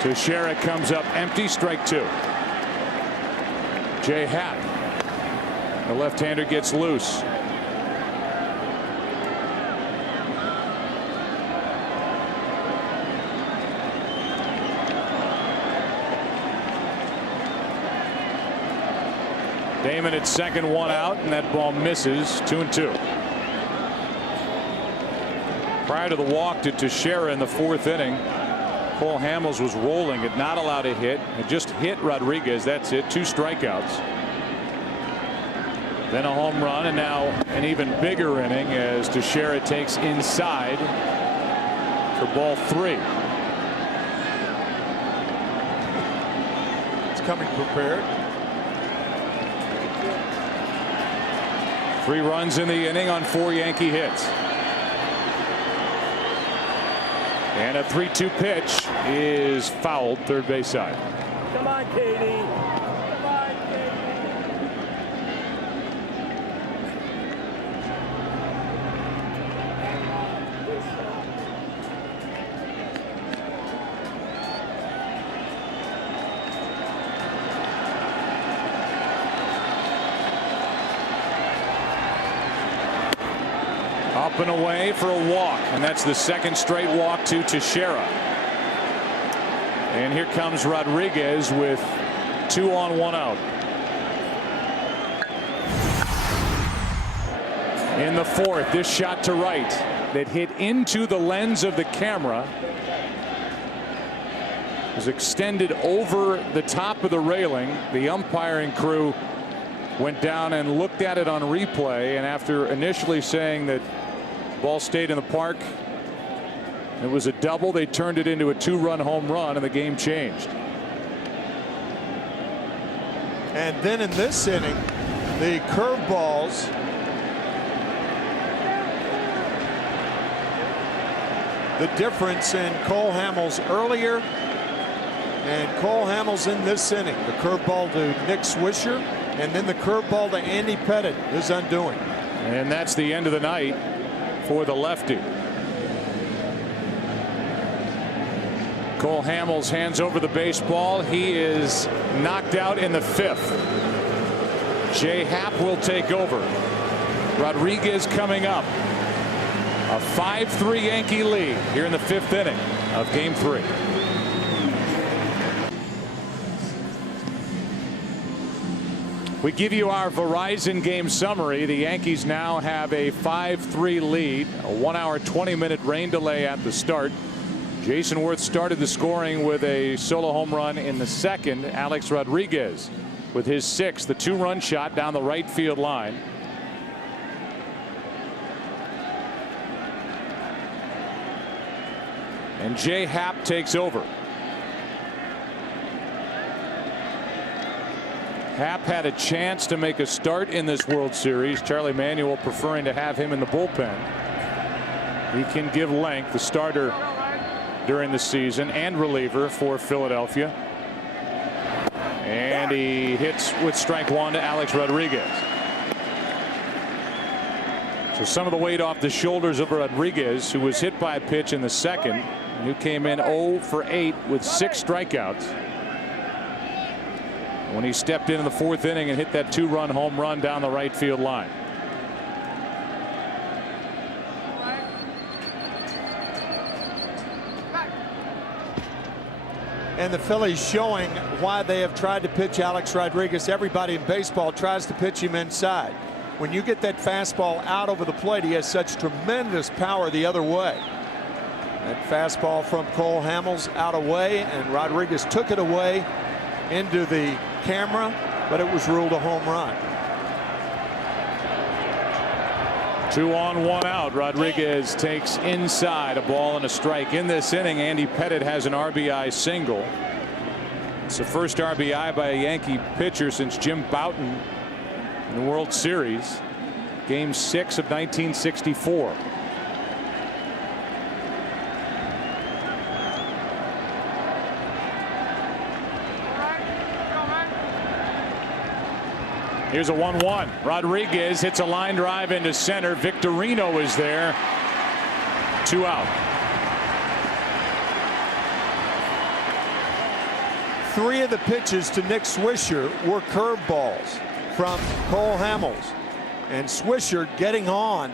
Teixeira comes up empty, strike 2. Jay Happ, the left-hander, gets loose. Damon at second, 1 out, and that ball misses. 2-2. Prior to the walk to Teixeira in the 4th inning, Cole Hamels was rolling, had not allowed a hit, had just hit Rodriguez. That's it. 2 strikeouts. Then a home run, and now an even bigger inning as Teixeira takes inside for ball 3. It's coming prepared. 3 runs in the inning on 4 Yankee hits. And a 3-2 pitch is fouled, third base side. Come on, Katie. Come on, Katie. Up and away for a walk, and that's the 2nd straight walk to Teixeira. And here comes Rodriguez with 2 on, 1 out. In the 4th, this shot to right that hit into the lens of the camera was extended over the top of the railing. The umpiring crew went down and looked at it on replay, and after initially saying that the ball stayed in the park, it was a double, they turned it into a 2-run home run, and the game changed. And then in this inning, the curveballs the difference in Cole Hamels earlier and Cole Hamels in this inning. The curveball to Nick Swisher and then the curveball to Andy Pettitte is undoing. And that's the end of the night for the lefty. Cole Hamels hands over the baseball. He is knocked out in the 5th. Jay Happ will take over. Rodriguez coming up. A 5-3 Yankee lead here in the 5th inning of Game 3. We give you our Verizon game summary. The Yankees now have a 5-3 lead. A 1 hour 20-minute rain delay at the start. Jason Worth started the scoring with a solo home run in the 2nd. Alex Rodriguez with his 6th, the 2-run shot down the right field line. And Jay Happ takes over. Happ had a chance to make a start in this World Series. Charlie Manuel preferring to have him in the bullpen. He can give length, the starter during the season and reliever for Philadelphia. And he hits with strike 1 to Alex Rodriguez. So some of the weight off the shoulders of Rodriguez, who was hit by a pitch in the 2nd, and who came in 0 for 8 with 6 strikeouts. When he stepped in the 4th inning and hit that 2-run home run down the right field line. And the Phillies showing why they have tried to pitch Alex Rodriguez. Everybody in baseball tries to pitch him inside. When you get that fastball out over the plate, he has such tremendous power the other way. That fastball from Cole Hamels out away, and Rodriguez took it away into the camera, but it was ruled a home run. 2 on 1 out. Rodriguez takes inside, a ball and a strike. In this inning, Andy Pettitte has an RBI single. It's the first RBI by a Yankee pitcher since Jim Bouton in the World Series. Game 6 of 1964. Here's a 1-1. Rodriguez hits a line drive into center. Victorino is there. 2 out. 3 of the pitches to Nick Swisher were curveballs from Cole Hamels, and Swisher getting on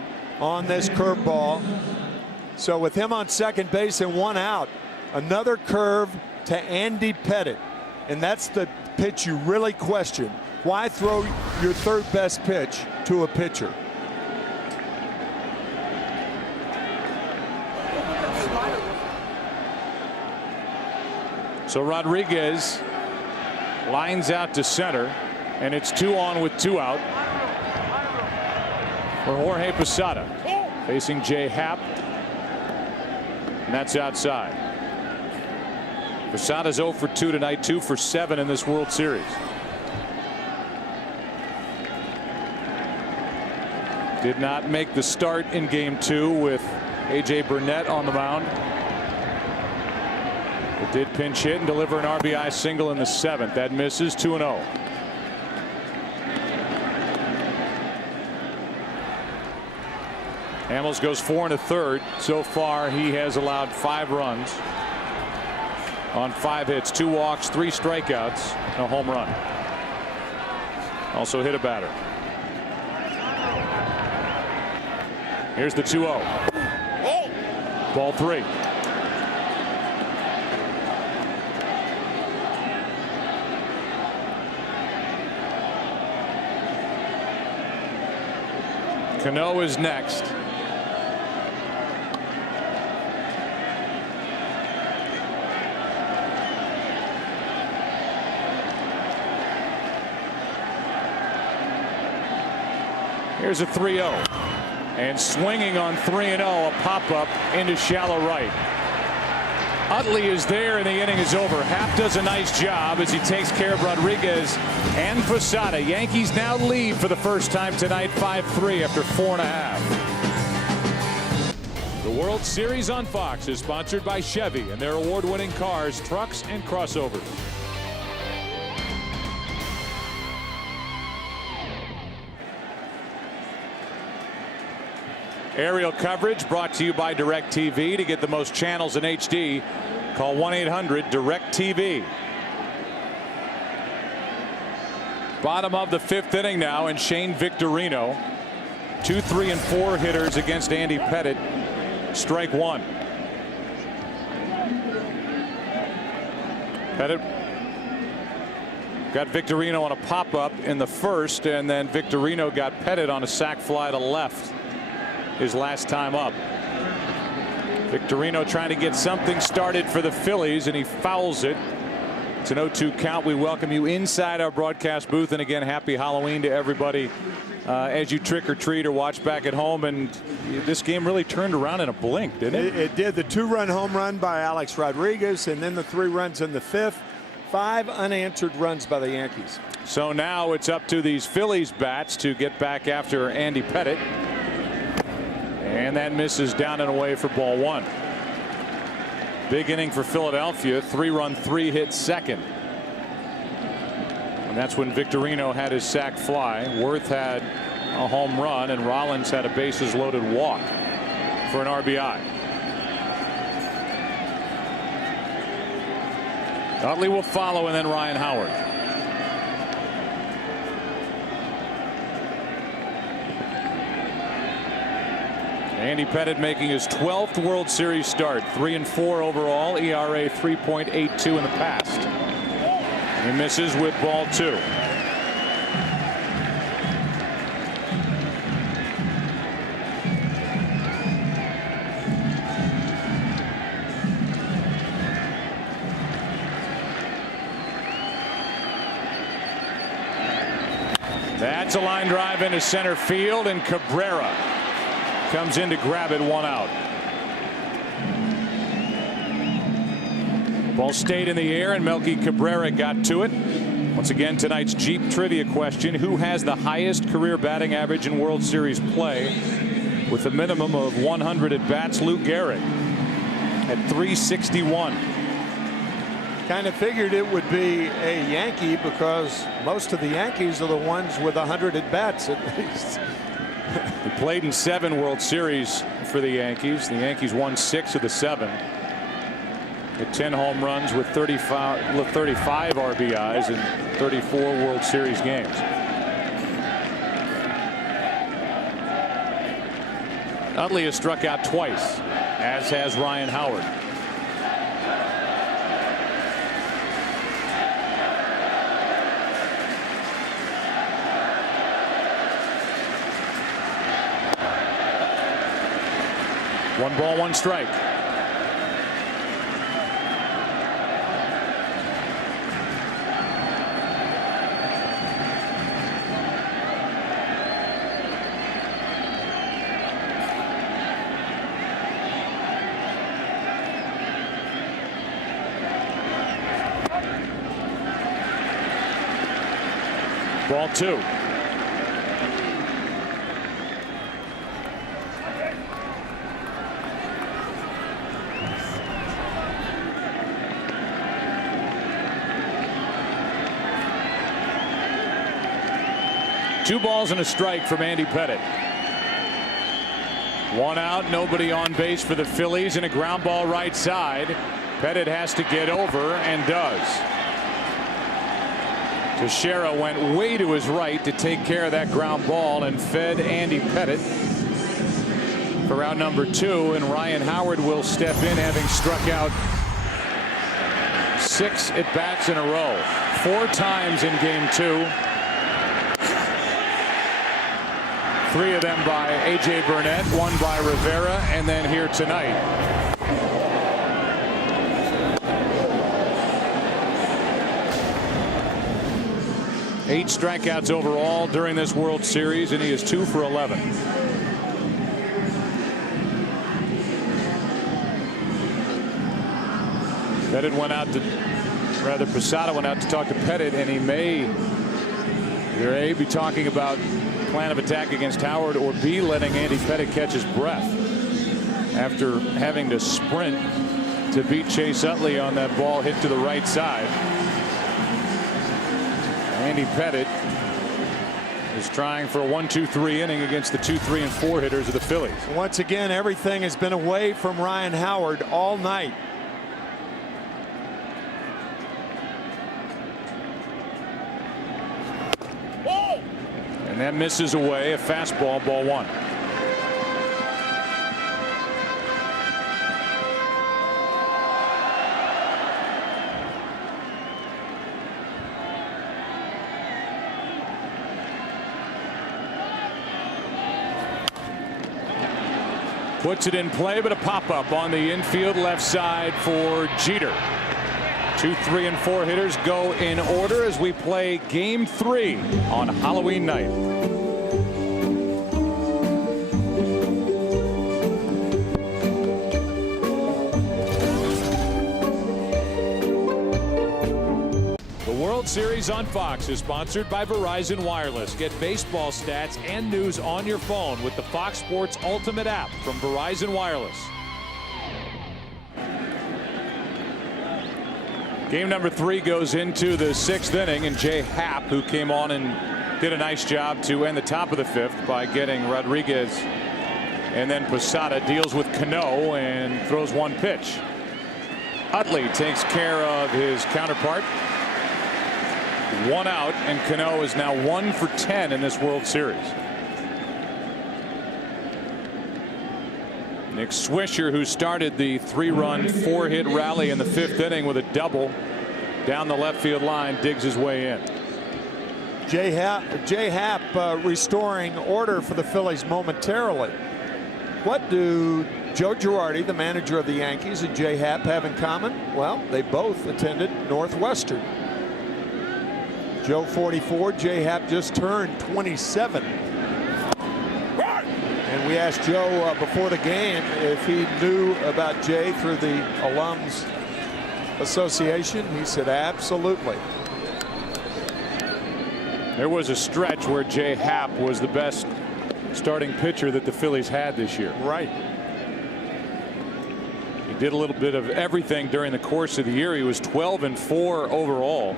this curveball. So with him on second base and 1 out, another curve to Andy Pettitte, and that's the pitch you really question. Why throw your 3rd best pitch to a pitcher? So Rodriguez lines out to center, and it's 2 on with 2 out for Jorge Posada, facing Jay Happ, and that's outside. Posada's 0 for 2 tonight, 2 for 7 in this World Series. Did not make the start in Game 2 with A.J. Burnett on the mound. But did pinch hit and deliver an RBI single in the 7th. That misses. 2-0. Hamels goes 4 1/3. So far he has allowed 5 runs on 5 hits, 2 walks, 3 strikeouts, and a home run. Also hit a batter. Here's the 2-0. Ball 3. Cano is next. Here's a 3-0. And swinging on 3-0, a pop-up into shallow right. Utley is there, and the inning is over. Happ does a nice job as he takes care of Rodriguez and Posada. Yankees now lead for the first time tonight, 5-3 after 4.5. The World Series on Fox is sponsored by Chevy and their award-winning cars, trucks, and crossovers. Aerial coverage brought to you by DirecTV. To get the most channels in HD, call 1-800-DIRECTV. Bottom of the 5th inning now, and Shane Victorino. 2, 3, and 4 hitters against Andy Pettitte. Strike one. Pettitte got Victorino on a pop-up in the first, and then Victorino got Pettitte on a sac fly to left his last time up. Victorino trying to get something started for the Phillies, and he fouls it. It's an 0-2 count. We welcome you inside our broadcast booth, and again, happy Halloween to everybody as you trick or treat or watch back at home. And this game really turned around in a blink, didn't it? It did. The 2-run home run by Alex Rodriguez, and then the 3 runs in the 5th. 5 unanswered runs by the Yankees. So now it's up to these Phillies bats to get back after Andy Pettitte. And that misses down and away for ball 1. Big inning for Philadelphia. 3-run, 3-hit second. And that's when Victorino had his sac fly. Worth had a home run, and Rollins had a bases loaded walk for an RBI. Utley will follow, and then Ryan Howard. Andy Pettitte making his 12th World Series start. 3-4 overall. ERA 3.82 in the past. He misses with ball 2. That's a line drive into center field, and Cabrera comes in to grab it. 1 out. Ball stayed in the air, and Melky Cabrera got to it. Once again, tonight's Jeep trivia question: who has the highest career batting average in World Series play with a minimum of 100 at bats? Lou Gehrig at 361. Kind of figured it would be a Yankee because most of the Yankees are the ones with 100 at bats at least. He played in 7 World Series for the Yankees. The Yankees won 6 of the 7. Hit 10 home runs with 35 RBIs in 34 World Series games. Utley has struck out twice, as has Ryan Howard. One ball, one strike. Ball 2. Two balls and a strike from Andy Pettitte. 1 out, nobody on base for the Phillies, and a ground ball right side. Pettitte has to get over, and does. Teixeira went way to his right to take care of that ground ball and fed Andy Pettitte for out number 2, and Ryan Howard will step in, having struck out 6 at bats in a row. 4 times in game 2. 3 of them by A.J. Burnett, 1 by Rivera, and then here tonight. 8 strikeouts overall during this World Series, and he is 2 for 11. Posada went out to talk to Pettit, and he may either A, be talking about plan of attack against Howard, or B, letting Andy Pettit catch his breath after having to sprint to beat Chase Utley on that ball hit to the right side. Andy Pettit is trying for a 1-2-3 inning against the 2, 3, and 4 hitters of the Phillies. Once again, everything has been away from Ryan Howard all night. And that misses away, a fastball, ball 1. Puts it in play, but a pop-up on the infield left side for Jeter. 2, 3, and 4 hitters go in order as we play Game 3 on Halloween night. The World Series on Fox is sponsored by Verizon Wireless. Get baseball stats and news on your phone with the Fox Sports Ultimate app from Verizon Wireless. Game number 3 goes into the 6th inning, and Jay Happ, who came on and did a nice job to end the top of the 5th by getting Rodriguez, and then Posada deals with Cano and throws 1 pitch. Utley takes care of his counterpart. 1 out, and Cano is now 1 for 10 in this World Series. Nick Swisher, who started the 3-run 4-hit rally in the 5th inning with a double down the left field line, digs his way in. Jay Happ restoring order for the Phillies momentarily. What do Joe Girardi, the manager of the Yankees, and Jay Happ have in common? Well, they both attended Northwestern. Joe 44, Jay Happ just turned 27. And we asked Joe before the game if he knew about Jay through the Alums Association. He said absolutely. There was a stretch where Jay Happ was the best starting pitcher that the Phillies had this year. Right. He did a little bit of everything during the course of the year. He was 12-4 overall.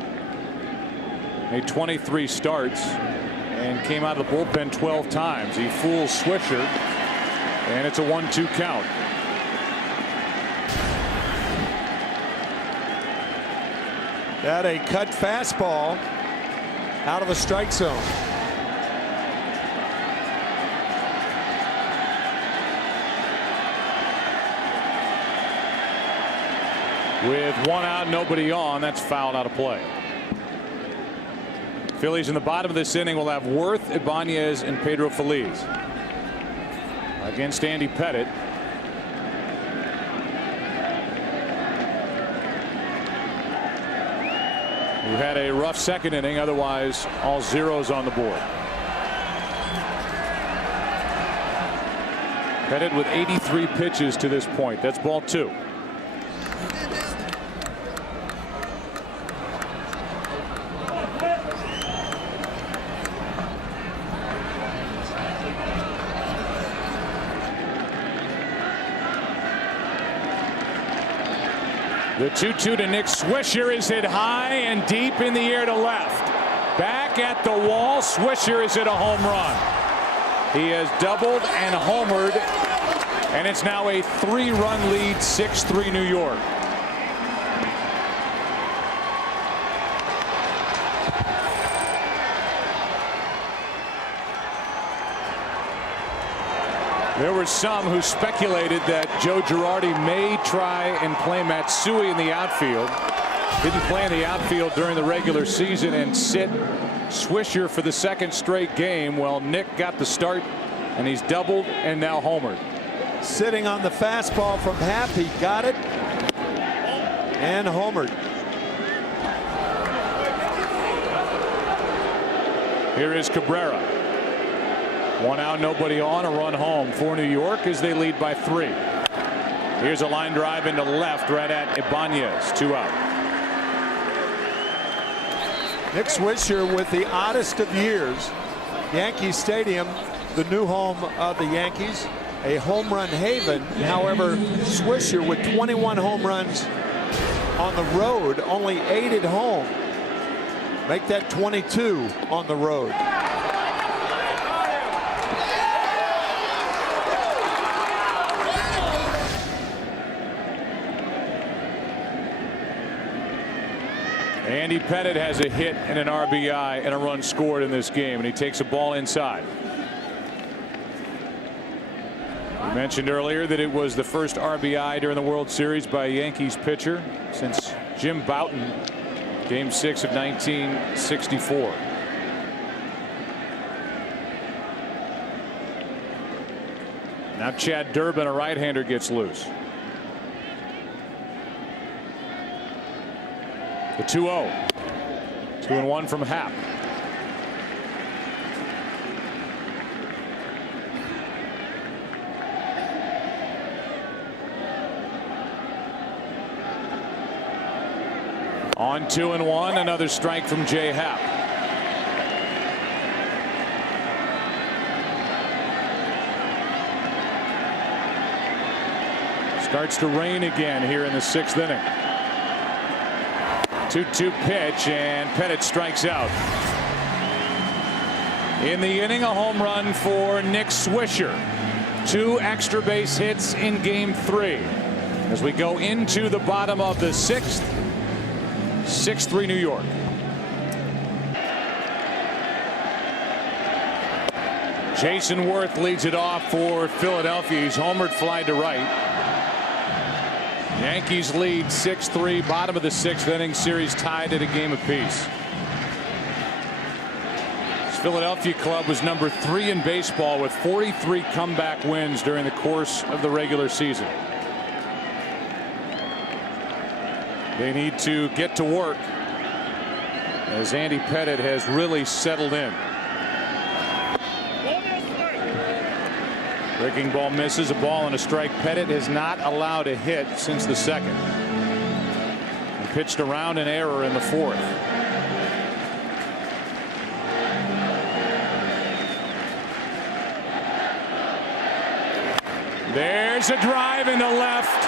Made 23 starts and came out of the bullpen 12 times. He fools Swisher, and it's a 1-2 count. Got a cut fastball out of the strike zone. With 1 out, nobody on, that's fouled out of play. Phillies in the bottom of this inning will have Worth, Ibanez, and Pedro Feliz against Andy Pettit. Who had a rough 2nd inning, otherwise all zeros on the board. Pettit with 83 pitches to this point. That's ball 2. The 2-2 to Nick Swisher is hit high and deep in the air to left. Back at the wall, Swisher is hit a home run. He has doubled and homered, and it's now a 3-run lead, 6-3 New York. There were some who speculated that Joe Girardi may try and play Matsui in the outfield. Didn't play in the outfield during the regular season and sit Swisher for the 2nd straight game. Well, Nick got the start, and he's doubled and now homered. Sitting on the fastball from Happ, he got it and homered. Here is Cabrera. 1 out, nobody on, a run home for New York as they lead by 3. Here's a line drive into left right at Ibanez. 2 out. Nick Swisher with the oddest of years. Yankee Stadium, the new home of the Yankees, a home run haven. However, Swisher with 21 home runs on the road, only 8 at home. Make that 22 on the road. Andy Pettitte has a hit and an RBI and a run scored in this game, and he takes a ball inside. We mentioned earlier that it was the first RBI during the World Series by a Yankees pitcher since Jim Bouton, Game 6 of 1964. Now Chad Durbin, a right-hander, gets loose. The 2-0. 2-1 from Happ. On 2-1, another strike from Jay Happ. Starts to rain again here in the 6th inning. 2-2 pitch, and Pettitte strikes out. In the inning, a home run for Nick Swisher. 2 extra base hits in Game 3. As we go into the bottom of the 6th, 6-3 New York. Jason Worth leads it off for Philadelphia. He's homered fly to right. Yankees lead 6-3, bottom of the 6th inning, series tied at a game apiece. This Philadelphia club was number 3 in baseball with 43 comeback wins during the course of the regular season. They need to get to work as Andy Pettitte has really settled in. Breaking ball misses, a ball and a strike. Pettitte has not allowed a hit since the 2nd. He pitched around an error in the 4th. There's a drive into left.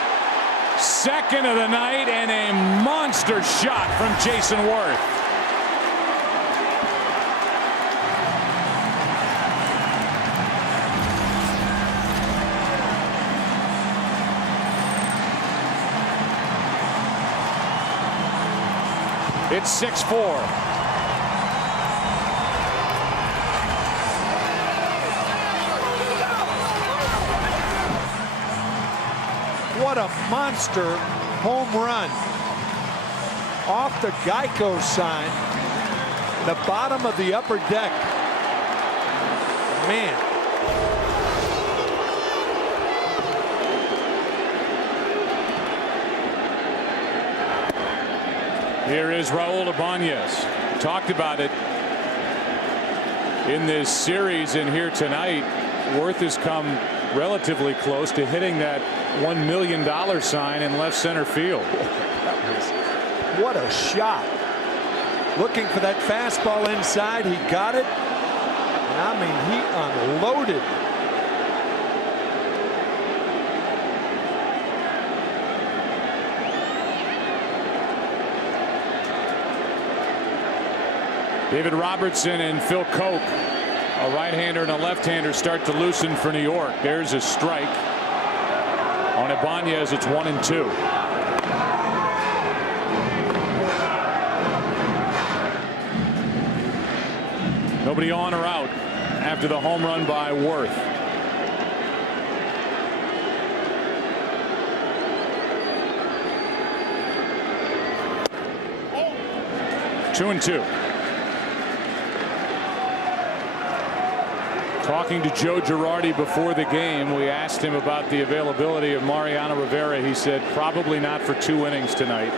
2nd of the night, and a monster shot from Jason Worth. It's 6-4. What a monster home run off the Geico sign, the bottom of the upper deck. Man. Here is Raul Ibanez. Talked about it in this series, and here tonight, Worth has come relatively close to hitting that $1 million sign in left center field. What a shot. Looking for that fastball inside. He got it. And I mean, he unloaded. David Robertson and Phil Koch, a right-hander and a left-hander, start to loosen for New York. There's a strike on Ibanez. It's 1-2. Nobody on or out after the home run by Worth. Two and 2. Talking to Joe Girardi before the game, we asked him about the availability of Mariano Rivera. He said probably not for 2 innings tonight.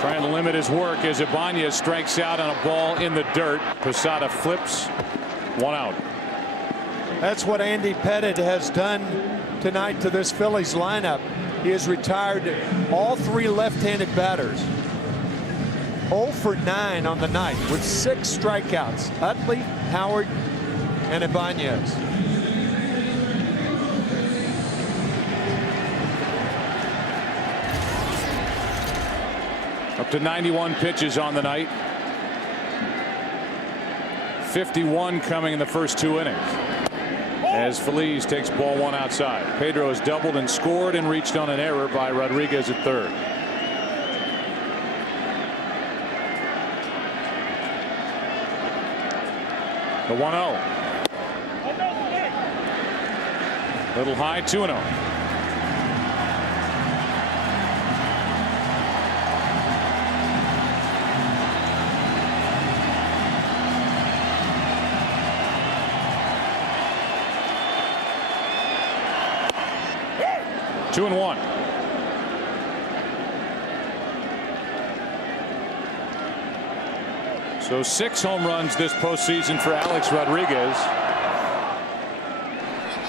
Trying to limit his work as Ibanez strikes out on a ball in the dirt. Posada flips, 1 out. That's what Andy Pettitte has done tonight to this Phillies lineup. He has retired all 3 left-handed batters. 0 for 9 on the night with 6 strikeouts. Utley, Howard, and Ibanez. Up to 91 pitches on the night. 51 coming in the first 2 innings. As Phillies takes ball 1 outside. Pedro has doubled and scored and reached on an error by Rodriguez at third. The 1-0. Little high, 2-0. Two and 1. So 6 home runs this postseason for Alex Rodriguez.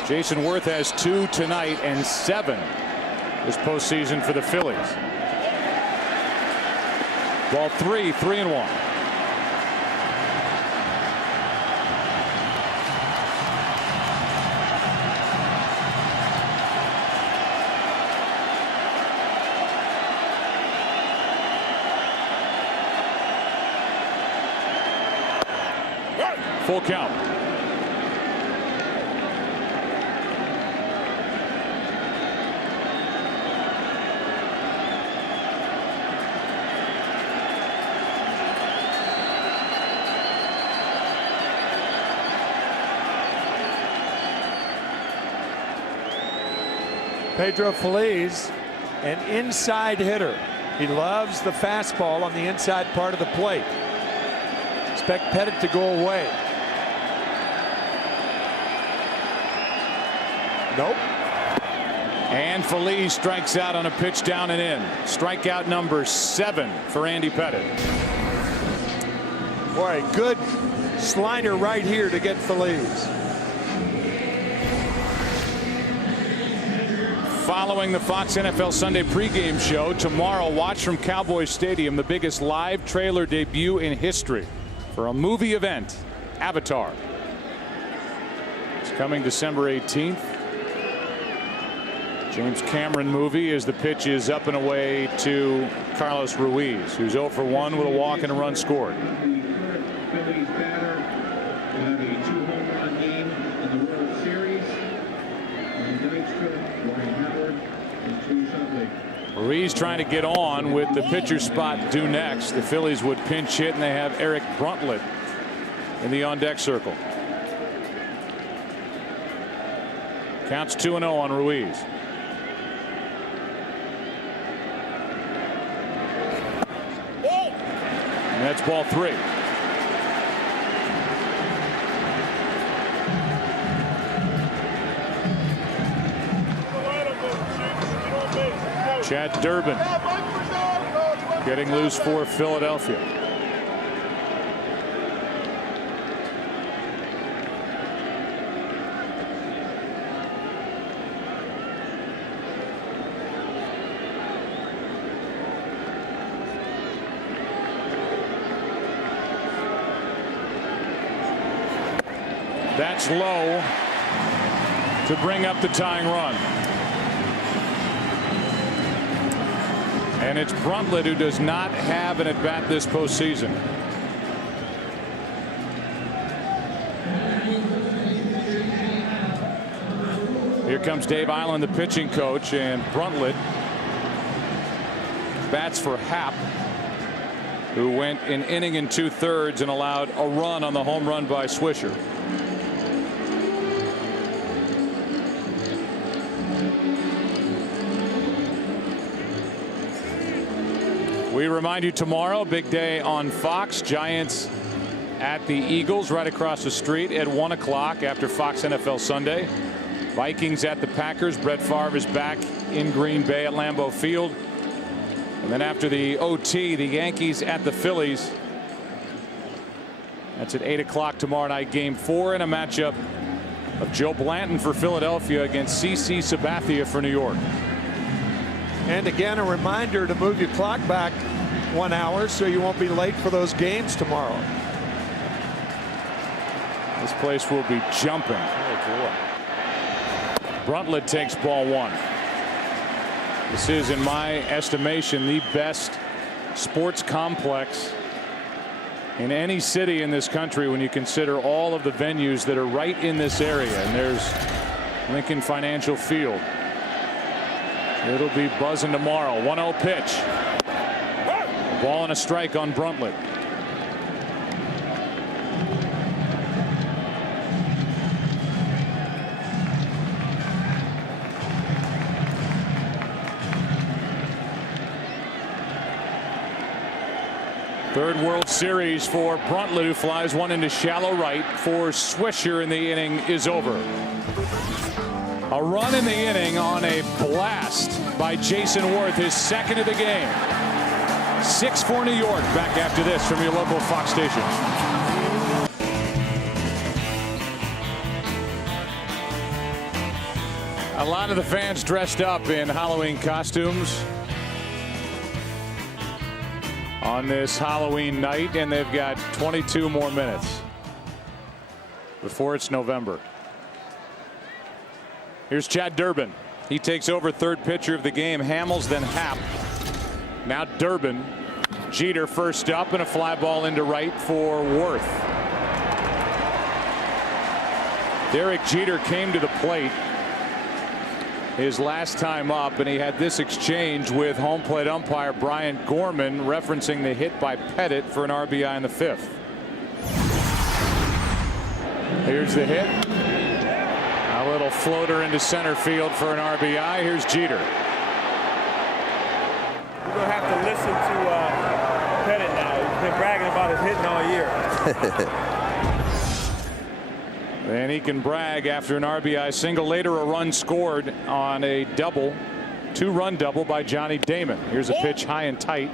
Jason Worth has 2 tonight and 7 this postseason for the Phillies. Ball 3, 3-1. Full count. Pedro Feliz, an inside hitter. He loves the fastball on the inside part of the plate. Expect Pettitte to go away. Nope. And Feliz strikes out on a pitch down and in. Strikeout number 7 for Andy Pettitte. Boy, good slider right here to get Feliz. Following the Fox NFL Sunday pregame show tomorrow, watch from Cowboys Stadium the biggest live trailer debut in history for a movie event, Avatar. It's coming December 18th. James Cameron movie as the pitch is up and away to Carlos Ruiz, who's 0 for 1 with a walk and a run scored. Phillies batter will have a 2-home run game in the World Series. Ryan Howard, and 2 Utley. Ruiz trying to get on with the pitcher spot due next. The Phillies would pinch hit, and they have Eric Bruntlett in the on-deck circle. Counts 2-0 on Ruiz. And that's ball 3. Chad Durbin getting loose for Philadelphia. That's low to bring up the tying run. And it's Bruntlett who does not have an at-bat this postseason. Here comes Dave Island, the pitching coach, and Bruntlett bats for Happ, who went an inning and 2/3 and allowed a run on the home run by Swisher. We remind you tomorrow, big day on Fox. Giants at the Eagles right across the street at 1 o'clock after Fox NFL Sunday. Vikings at the Packers. Brett Favre is back in Green Bay at Lambeau Field. And then after the OT, the Yankees at the Phillies. That's at 8 o'clock tomorrow night. Game 4 in a matchup of Joe Blanton for Philadelphia against CC Sabathia for New York. And again, a reminder to move your clock back 1 hour so you won't be late for those games tomorrow. This place will be jumping. Oh, boy. Bruntlett takes ball 1. This is, in my estimation, the best sports complex in any city in this country when you consider all of the venues that are right in this area. And there's Lincoln Financial Field. It'll be buzzing tomorrow. 1-0 pitch. Ball and a strike on Bruntlett. Third World Series for Bruntlett, who flies one into shallow right. For Swisher, and the inning is over. A run in the inning on a blast by Jason Worth, his second of the game. 6-4 New York. Back after this from your local Fox station. A lot of the fans dressed up in Halloween costumes on this Halloween night, and they've got 22 more minutes before it's November. Here's Chad Durbin. He takes over third pitcher of the game. Hamels, then Happ. Now Durbin. Jeter first up, and a fly ball into right for Worth. Derek Jeter came to the plate his last time up, and he had this exchange with home plate umpire Brian Gorman, referencing the hit by Pettit for an RBI in the 5th. Here's the hit. A little floater into center field for an RBI. Here's Jeter. We're going to have to listen to Pettit now. He's been bragging about his hitting all year. And he can brag after an RBI single. Later, a run scored on a double, 2-run double by Johnny Damon. Here's a pitch high and tight.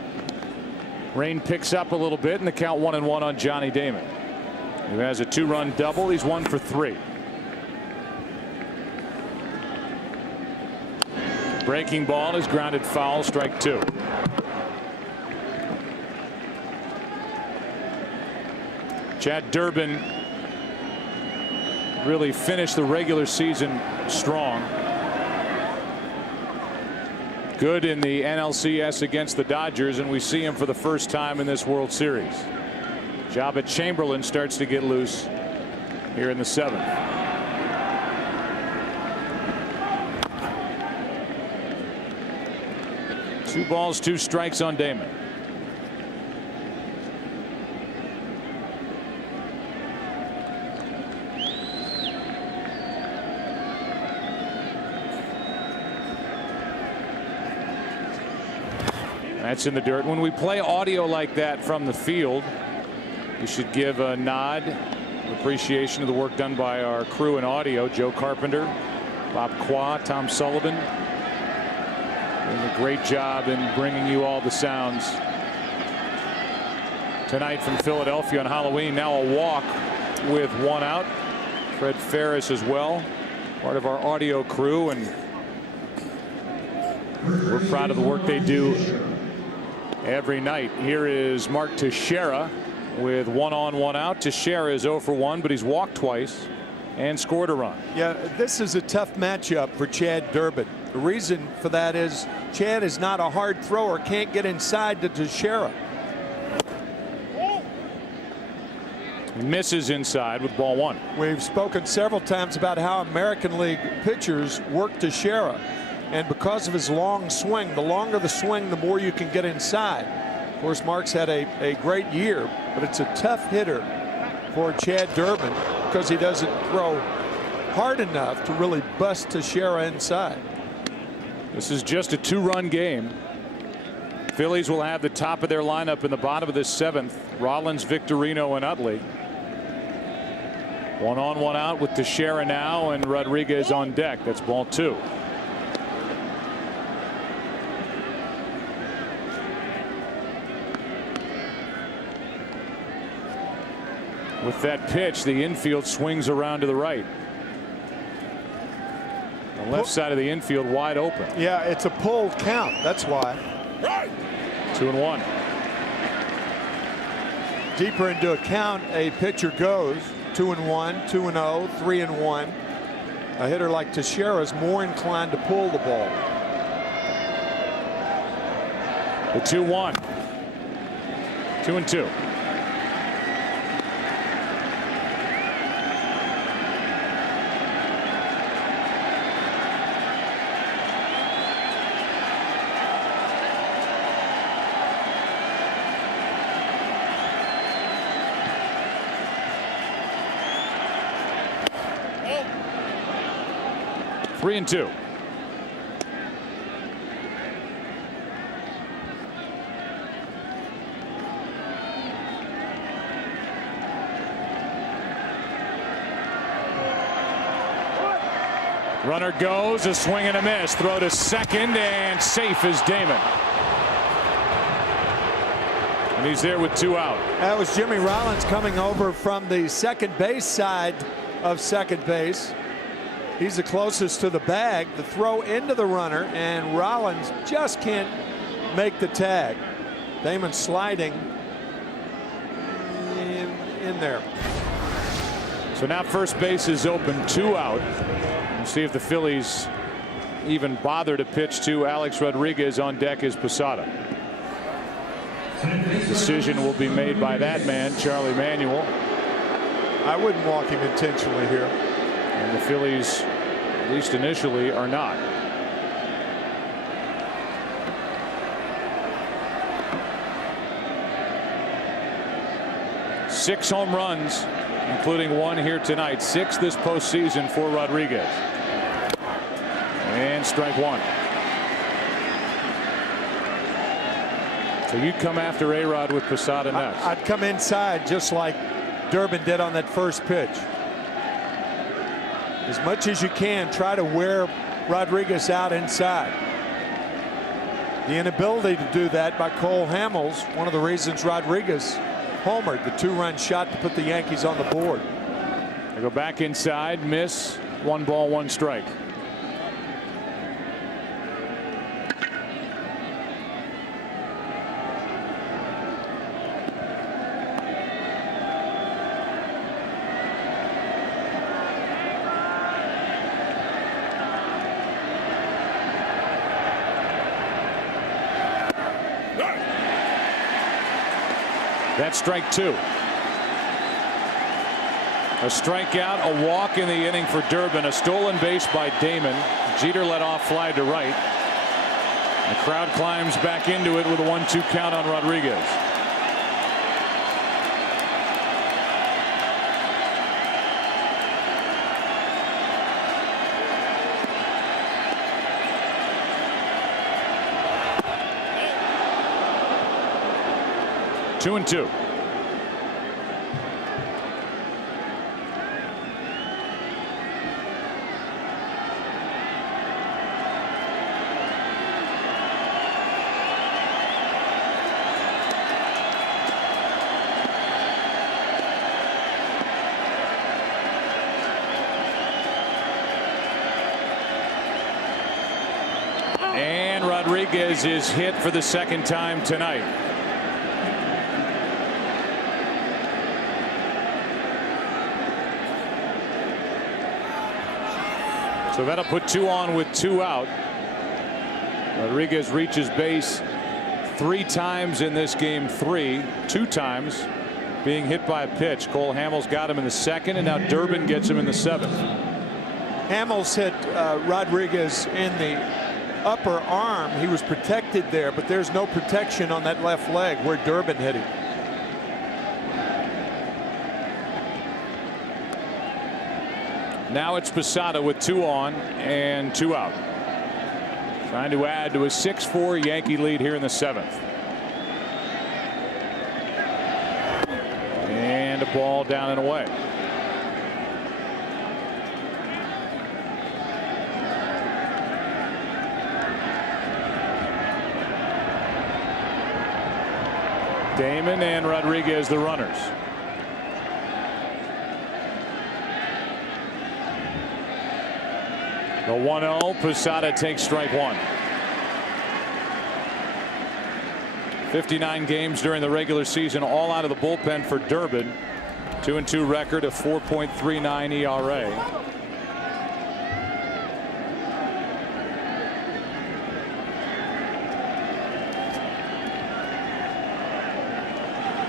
Rain picks up a little bit, and the count 1-1 on Johnny Damon, who has a 2-run double. He's 1 for 3. Breaking ball is grounded foul, strike 2. Chad Durbin really finished the regular season strong. Good in the NLCS against the Dodgers, and we see him for the first time in this World Series. Job at Chamberlain starts to get loose here in the 7th. Two balls, 2 strikes on Damon. That's in the dirt. When we play audio like that from the field, we should give a nod, appreciation of the work done by our crew in audio. Joe Carpenter, Bob Qua, Tom Sullivan, doing a great job in bringing you all the sounds tonight from Philadelphia on Halloween. Now a walk with 1 out. Fred Ferris as well, part of our audio crew, and we're proud of the work they do every night. Here is Mark Teixeira with 1 on, 1 out. Teixeira is 0 for 1, but he's walked twice and scored a run. Yeah, this is a tough matchup for Chad Durbin. The reason for that is Chad is not a hard thrower, can't get inside to Teixeira. Misses inside with ball 1. We've spoken several times about how American League pitchers work Teixeira. And because of his long swing, the longer the swing, the more you can get inside. Of course, Mark's had a great year, but it's a tough hitter for Chad Durbin because he doesn't throw hard enough to really bust Teixeira inside. This is just a 2-run game. Phillies will have the top of their lineup in the bottom of this 7th. Rollins, Victorino, and Utley. 1 on, 1 out with Teixeira now, and Rodriguez on deck. That's ball 2. With that pitch, the infield swings around to the right. The left side of the infield wide open. Yeah, it's a pulled count. That's why. 2-1. Deeper into a count, a pitcher goes 2-1, 2-0, 3-1. A hitter like Teixeira is more inclined to pull the ball. The 2-1. 2-2. Three and two. Runner goes, a swing and a miss. Throw to second, and safe is Damon. And he's there with 2 out. That was Jimmy Rollins coming over from the second base side of second base. He's the closest to the bag. The throw into the runner, and Rollins just can't make the tag. Damon sliding in there. So now first base is open, 2 out. We'll see if the Phillies even bother to pitch to Alex Rodriguez. On deck is Posada. Decision will be made by that man, Charlie Manuel. I wouldn't walk him intentionally here. And the Phillies, at least initially, are not. Six home runs, including 1 here tonight. 6 this postseason for Rodriguez. And strike 1. So you'd come after A-Rod with Posada next. I'd come inside just like Durbin did on that first pitch. As much as you can, try to wear Rodriguez out inside. The inability to do that by Cole Hamels, one of the reasons Rodriguez homered, the 2-run shot to put the Yankees on the board. They go back inside, miss, 1 ball, 1 strike. That's strike 2. A strikeout, a walk in the inning for Durbin, a stolen base by Damon. Jeter let off fly to right. The crowd climbs back into it with a 1-2 count on Rodriguez. Two and 2. And Rodriguez is hit for the second time tonight. So that'll put 2 on with 2 out. Rodriguez reaches base 3 times in this game. 2 times being hit by a pitch. Cole Hamels got him in the second, and now Durbin gets him in the 7th. Hamels hit Rodriguez in the upper arm. He was protected there, but there's no protection on that left leg where Durbin hit him. Now it's Posada with 2 on and 2 out. Trying to add to a 6-4 Yankee lead here in the 7th. And a ball down and away. Damon and Rodriguez the runners. The 1-0. Posada takes strike one. 59 games during the regular season, all out of the bullpen for Durbin. 2-2 record, a 4.39 ERA.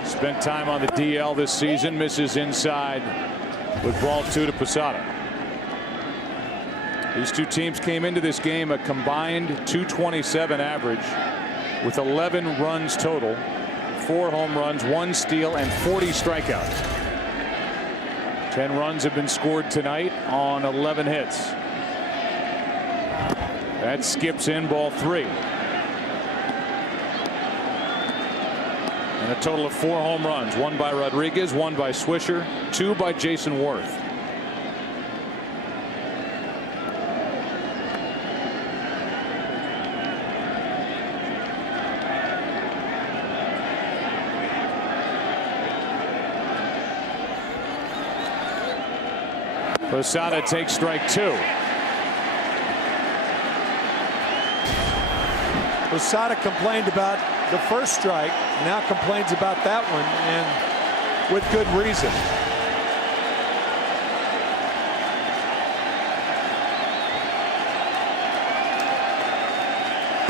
Spent time on the DL this season, misses inside with ball 2 to Posada. These two teams came into this game a combined .227 average with 11 runs total, 4 home runs, 1 steal, and 40 strikeouts. 10 runs have been scored tonight on 11 hits. That skips in ball 3. And a total of 4 home runs, 1 by Rodriguez, 1 by Swisher, 2 by Jason Worth. Posada takes strike 2. Posada complained about the first strike, now complains about that one, and with good reason.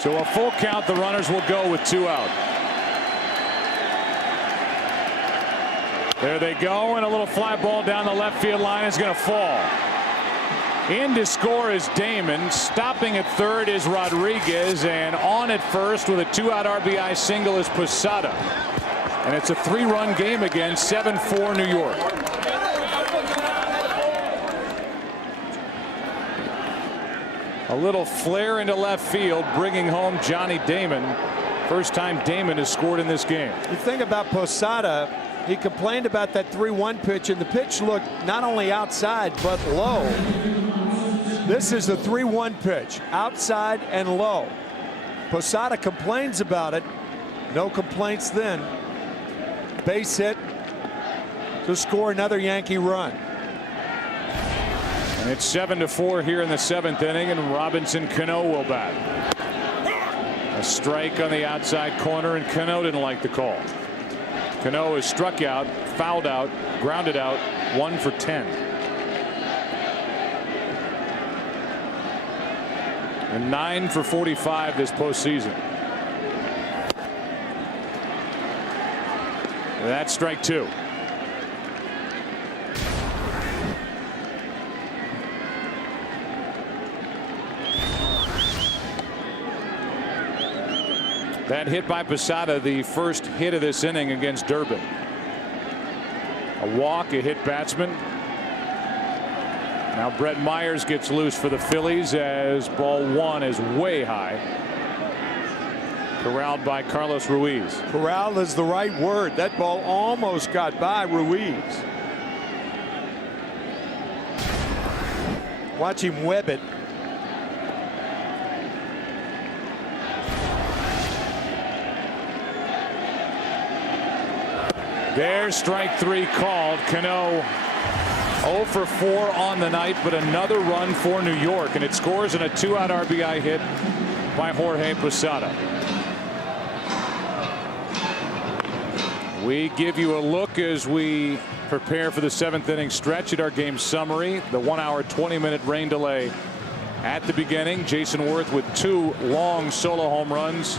So a full count, the runners will go with 2 out. There they go, and a little fly ball down the left field line is going to fall. In to score is Damon. Stopping at third is Rodriguez, and on at first with a 2-out RBI single is Posada. And it's a 3-run game again, 7-4 New York. A little flare into left field, bringing home Johnny Damon. First time Damon has scored in this game. The thing about Posada, he complained about that 3-1 pitch, and the pitch looked not only outside but low. This is a 3-1 pitch, outside and low. Posada complains about it. No complaints then. Base hit to score another Yankee run. And it's 7-4 here in the 7th inning, and Robinson Cano will bat. A strike on the outside corner, and Cano didn't like the call. Cano is struck out, fouled out, grounded out, 1 for 10. And 9 for 45 this postseason. That's strike 2. That hit by Posada, the first hit of this inning against Durbin. A walk, a hit batsman. Now Brett Myers gets loose for the Phillies as ball 1 is way high. Corralled by Carlos Ruiz. Corralled is the right word. That ball almost got by Ruiz. Watch him web it. There's strike 3 called. Cano 0 for 4 on the night, but another run for New York, and it scores in a 2-out RBI hit by Jorge Posada. We give you a look as we prepare for the 7th inning stretch at our game summary. The 1 hour 20-minute rain delay at the beginning. Jason Worth with 2 long solo home runs,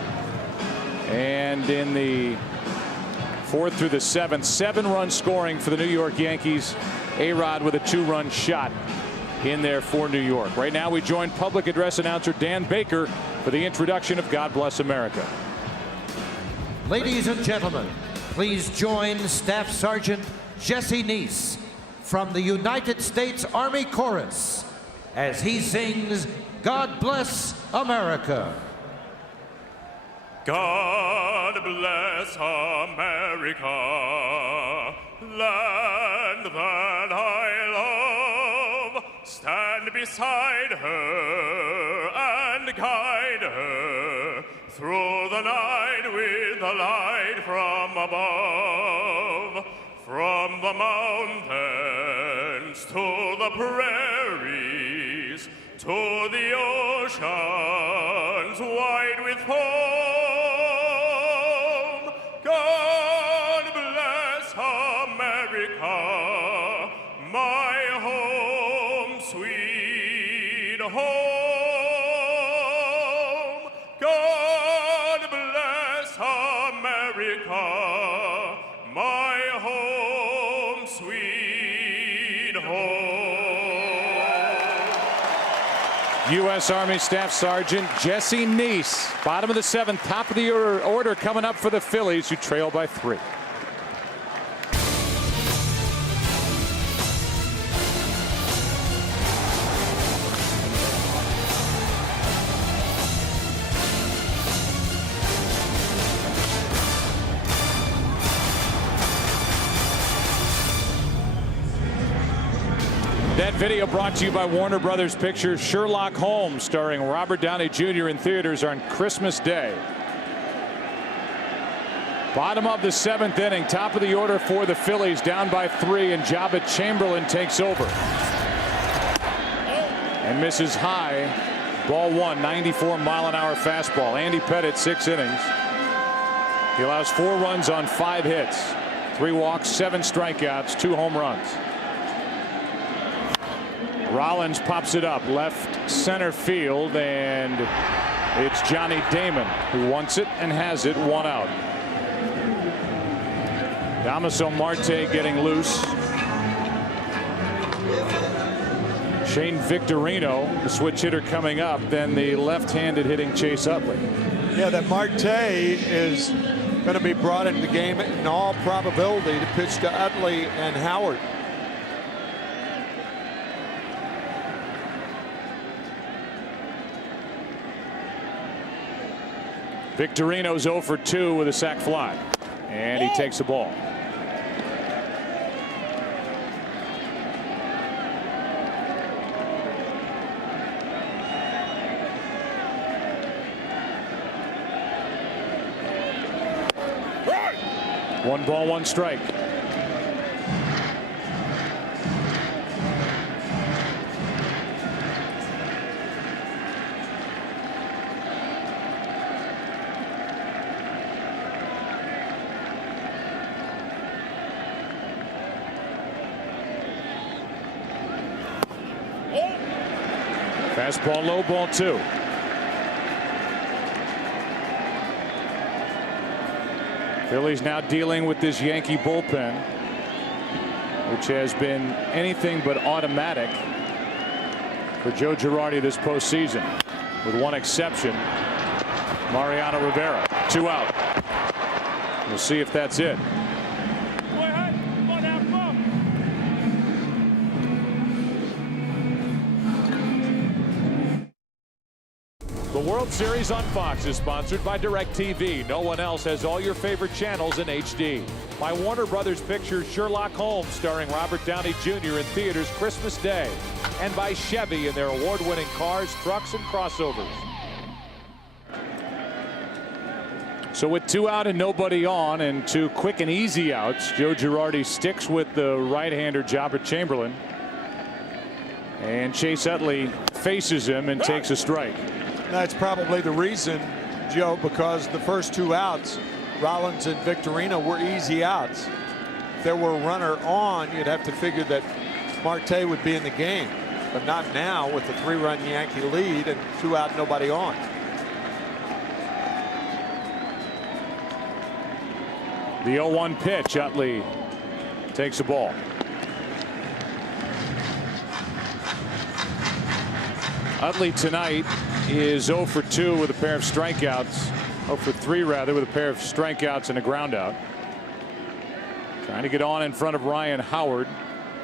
and in the 4th through the 7th, 7-run scoring for the New York Yankees. A-Rod with a 2-run shot in there for New York. Right now we join public address announcer Dan Baker for the introduction of God Bless America. Ladies and gentlemen, please join Staff Sergeant Jesse Neese from the United States Army Chorus as he sings God Bless America. God bless America, land that I love. Stand beside her and guide her through the night with the light from above. From the mountains to the prairies, to the oceans wide with foam. God bless America, my home, sweet home. God bless America, my home, sweet home. U.S. Army Staff Sergeant Jesse Neese, bottom of the 7th, top of the order coming up for the Phillies, who trail by 3. That video brought to you by Warner Brothers Pictures' Sherlock Holmes, starring Robert Downey Jr. in theaters on Christmas Day. Bottom of the 7th inning, top of the order for the Phillies, down by 3, and Jabba Chamberlain takes over. And misses high. Ball 1, 94-mile-an-hour fastball. Andy Pettitte, 6 innings. He allows 4 runs on 5 hits, 3 walks, 7 strikeouts, 2 home runs. Rollins pops it up left center field, and it's Johnny Damon who wants it and has it, 1 out. Damaso Marte getting loose. Shane Victorino, the switch hitter, coming up. Then the left-handed hitting Chase Utley. Yeah, that Marte is going to be brought into the game in all probability to pitch to Utley and Howard. Victorino's 0 for 2 with a sac fly, and he takes the ball. One ball, 1 strike. Fastball low, ball 2. Phillies now dealing with this Yankee bullpen, which has been anything but automatic for Joe Girardi this postseason, with one exception, Mariano Rivera. 2 out. We'll see if that's it. The World Series on Fox is sponsored by DirecTV. No one else has all your favorite channels in HD. By Warner Brothers Pictures' Sherlock Holmes, starring Robert Downey Jr. in theaters Christmas Day. And by Chevy and their award-winning cars, trucks, and crossovers. So with 2 out and nobody on, and 2 quick and easy outs, Joe Girardi sticks with the right-hander Jabba Chamberlain. And Chase Utley faces him and takes a strike. That's probably the reason, Joe, because the first 2 outs, Rollins and Victorino, were easy outs. If there were a runner on, you'd have to figure that Marte would be in the game, but not now with the 3-run Yankee lead and 2 out, nobody on. The 0-1 pitch, Utley takes the ball. Utley tonight is 0 for 2 with a pair of strikeouts. 0 for 3 rather, with a pair of strikeouts and a ground out. Trying to get on in front of Ryan Howard,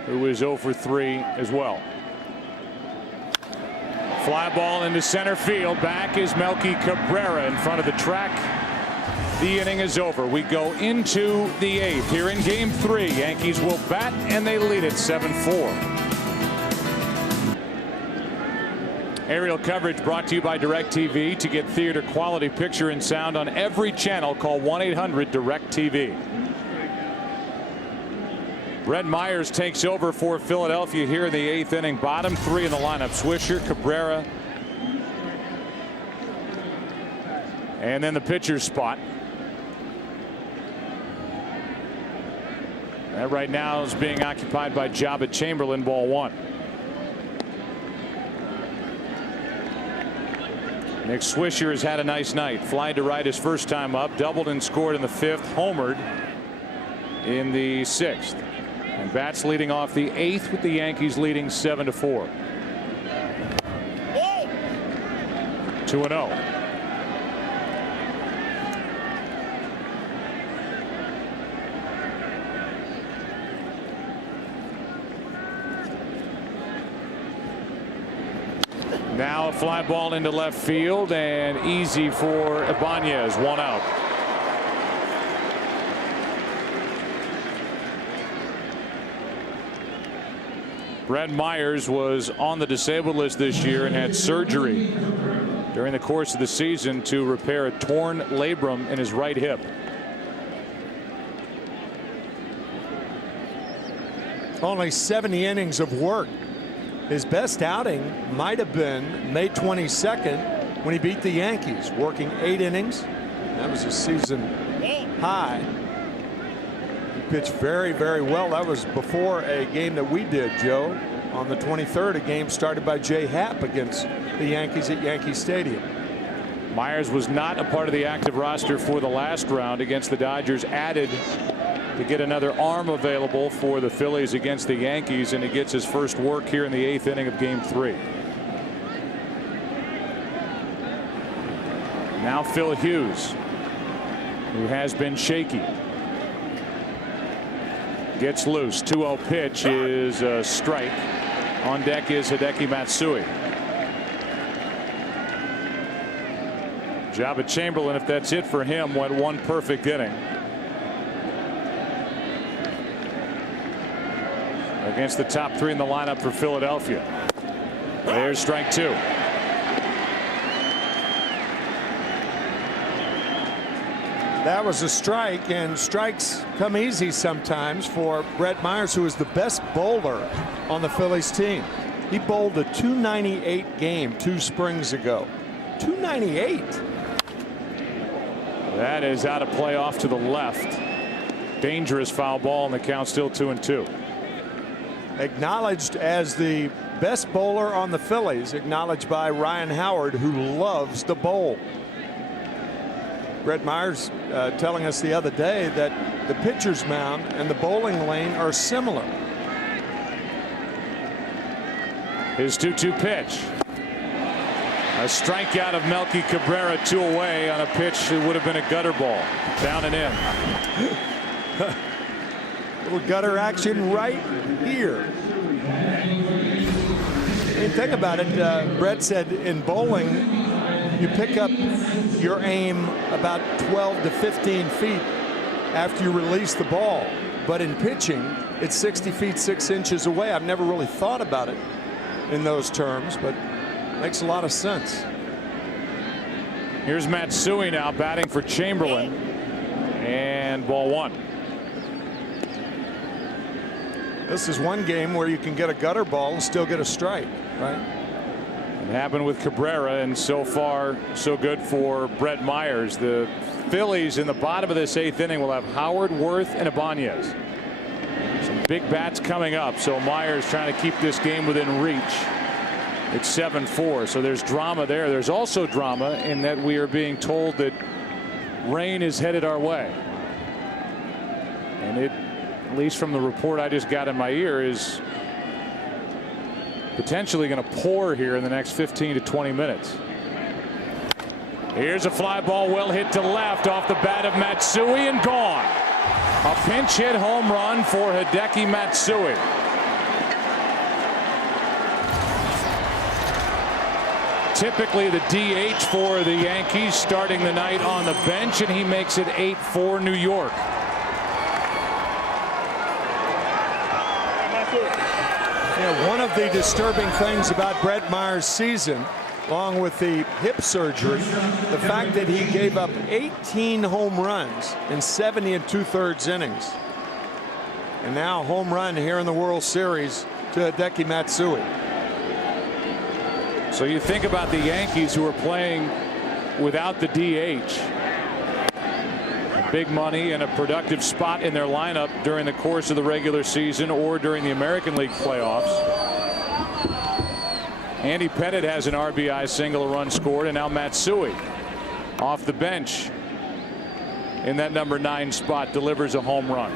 who is 0 for 3 as well. Fly ball into center field. Back is Melky Cabrera in front of the track. The inning is over. We go into the 8th here in game 3. Yankees will bat and they lead it 7-4. Aerial coverage brought to you by DirecTV. To get theater quality picture and sound on every channel, call 1-800-DirecTV. Brett Myers takes over for Philadelphia here in the 8th inning. Bottom 3 in the lineup: Swisher, Cabrera, and then the pitcher's spot. That right now is being occupied by Jabba Chamberlain. Ball 1. Nick Swisher has had a nice night. Flied to right his first time up, doubled and scored in the 5th, homered in the 6th. And bats leading off the 8th with the Yankees leading 7-4. 2-0. Now a fly ball into left field and easy for Ibanez. 1 out. Brett Myers was on the disabled list this year and had surgery during the course of the season to repair a torn labrum in his right hip. Only 70 innings of work. His best outing might have been May 22nd when he beat the Yankees, working 8 innings. That was a season high. He pitched very, very well. That was before a game that we did, Joe, on the 23rd, a game started by Jay Happ against the Yankees at Yankee Stadium. Myers was not a part of the active roster for the last round against the Dodgers, added to get another arm available for the Phillies against the Yankees, and he gets his first work here in the 8th inning of Game 3. Now Phil Hughes, who has been shaky, gets loose. 2-0 pitch is a strike. On deck is Hideki Matsui. Jabba Chamberlain, if that's it for him, went 1 perfect inning against the top 3 in the lineup for Philadelphia. There's strike 2. That was a strike, and strikes come easy sometimes for Brett Myers, who is the best bowler on the Phillies team. He bowled a .298 game 2 springs ago. .298. That is out of play off to the left. Dangerous foul ball, and the count still 2-2. Acknowledged as the best bowler on the Phillies, acknowledged by Ryan Howard, who loves to bowl. Brett Myers telling us the other day that the pitcher's mound and the bowling lane are similar. His 2-2 pitch. A strikeout of Melky Cabrera, 2 away on a pitch that would have been a gutter ball. Down and in. Little gutter action right here. I mean, think about it. Brett said in bowling, you pick up your aim about 12 to 15 feet after you release the ball. But in pitching, it's 60 feet 6 inches away. I've never really thought about it in those terms, but makes a lot of sense. Here's Matsui now batting for Chamberlain, and ball 1. This is one game where you can get a gutter ball and still get a strike, right? It happened with Cabrera, and so far so good for Brett Myers. The Phillies in the bottom of this 8th inning will have Howard, Worth, and Ibanez. Some big bats coming up, so Myers trying to keep this game within reach. It's 7-4, so there's drama there. There's also drama in that we are being told that rain is headed our way, and it, at least from the report I just got in my ear, is potentially going to pour here in the next 15 to 20 minutes. Here's a fly ball well hit to left off the bat of Matsui and gone. A pinch hit home run for Hideki Matsui. Typically the DH for the Yankees, starting the night on the bench, and he makes it 8-4 New York. Yeah, one of the disturbing things about Brett Myers' season, along with the hip surgery, the fact that he gave up 18 home runs in 70 2/3 innings. And now home run here in the World Series to Hideki Matsui. So you think about the Yankees who are playing without the DH. Big money and a productive spot in their lineup during the course of the regular season or during the American League playoffs. Andy Pettitte has an RBI single, a run scored, and now Matsui off the bench in that number 9 spot delivers a home run.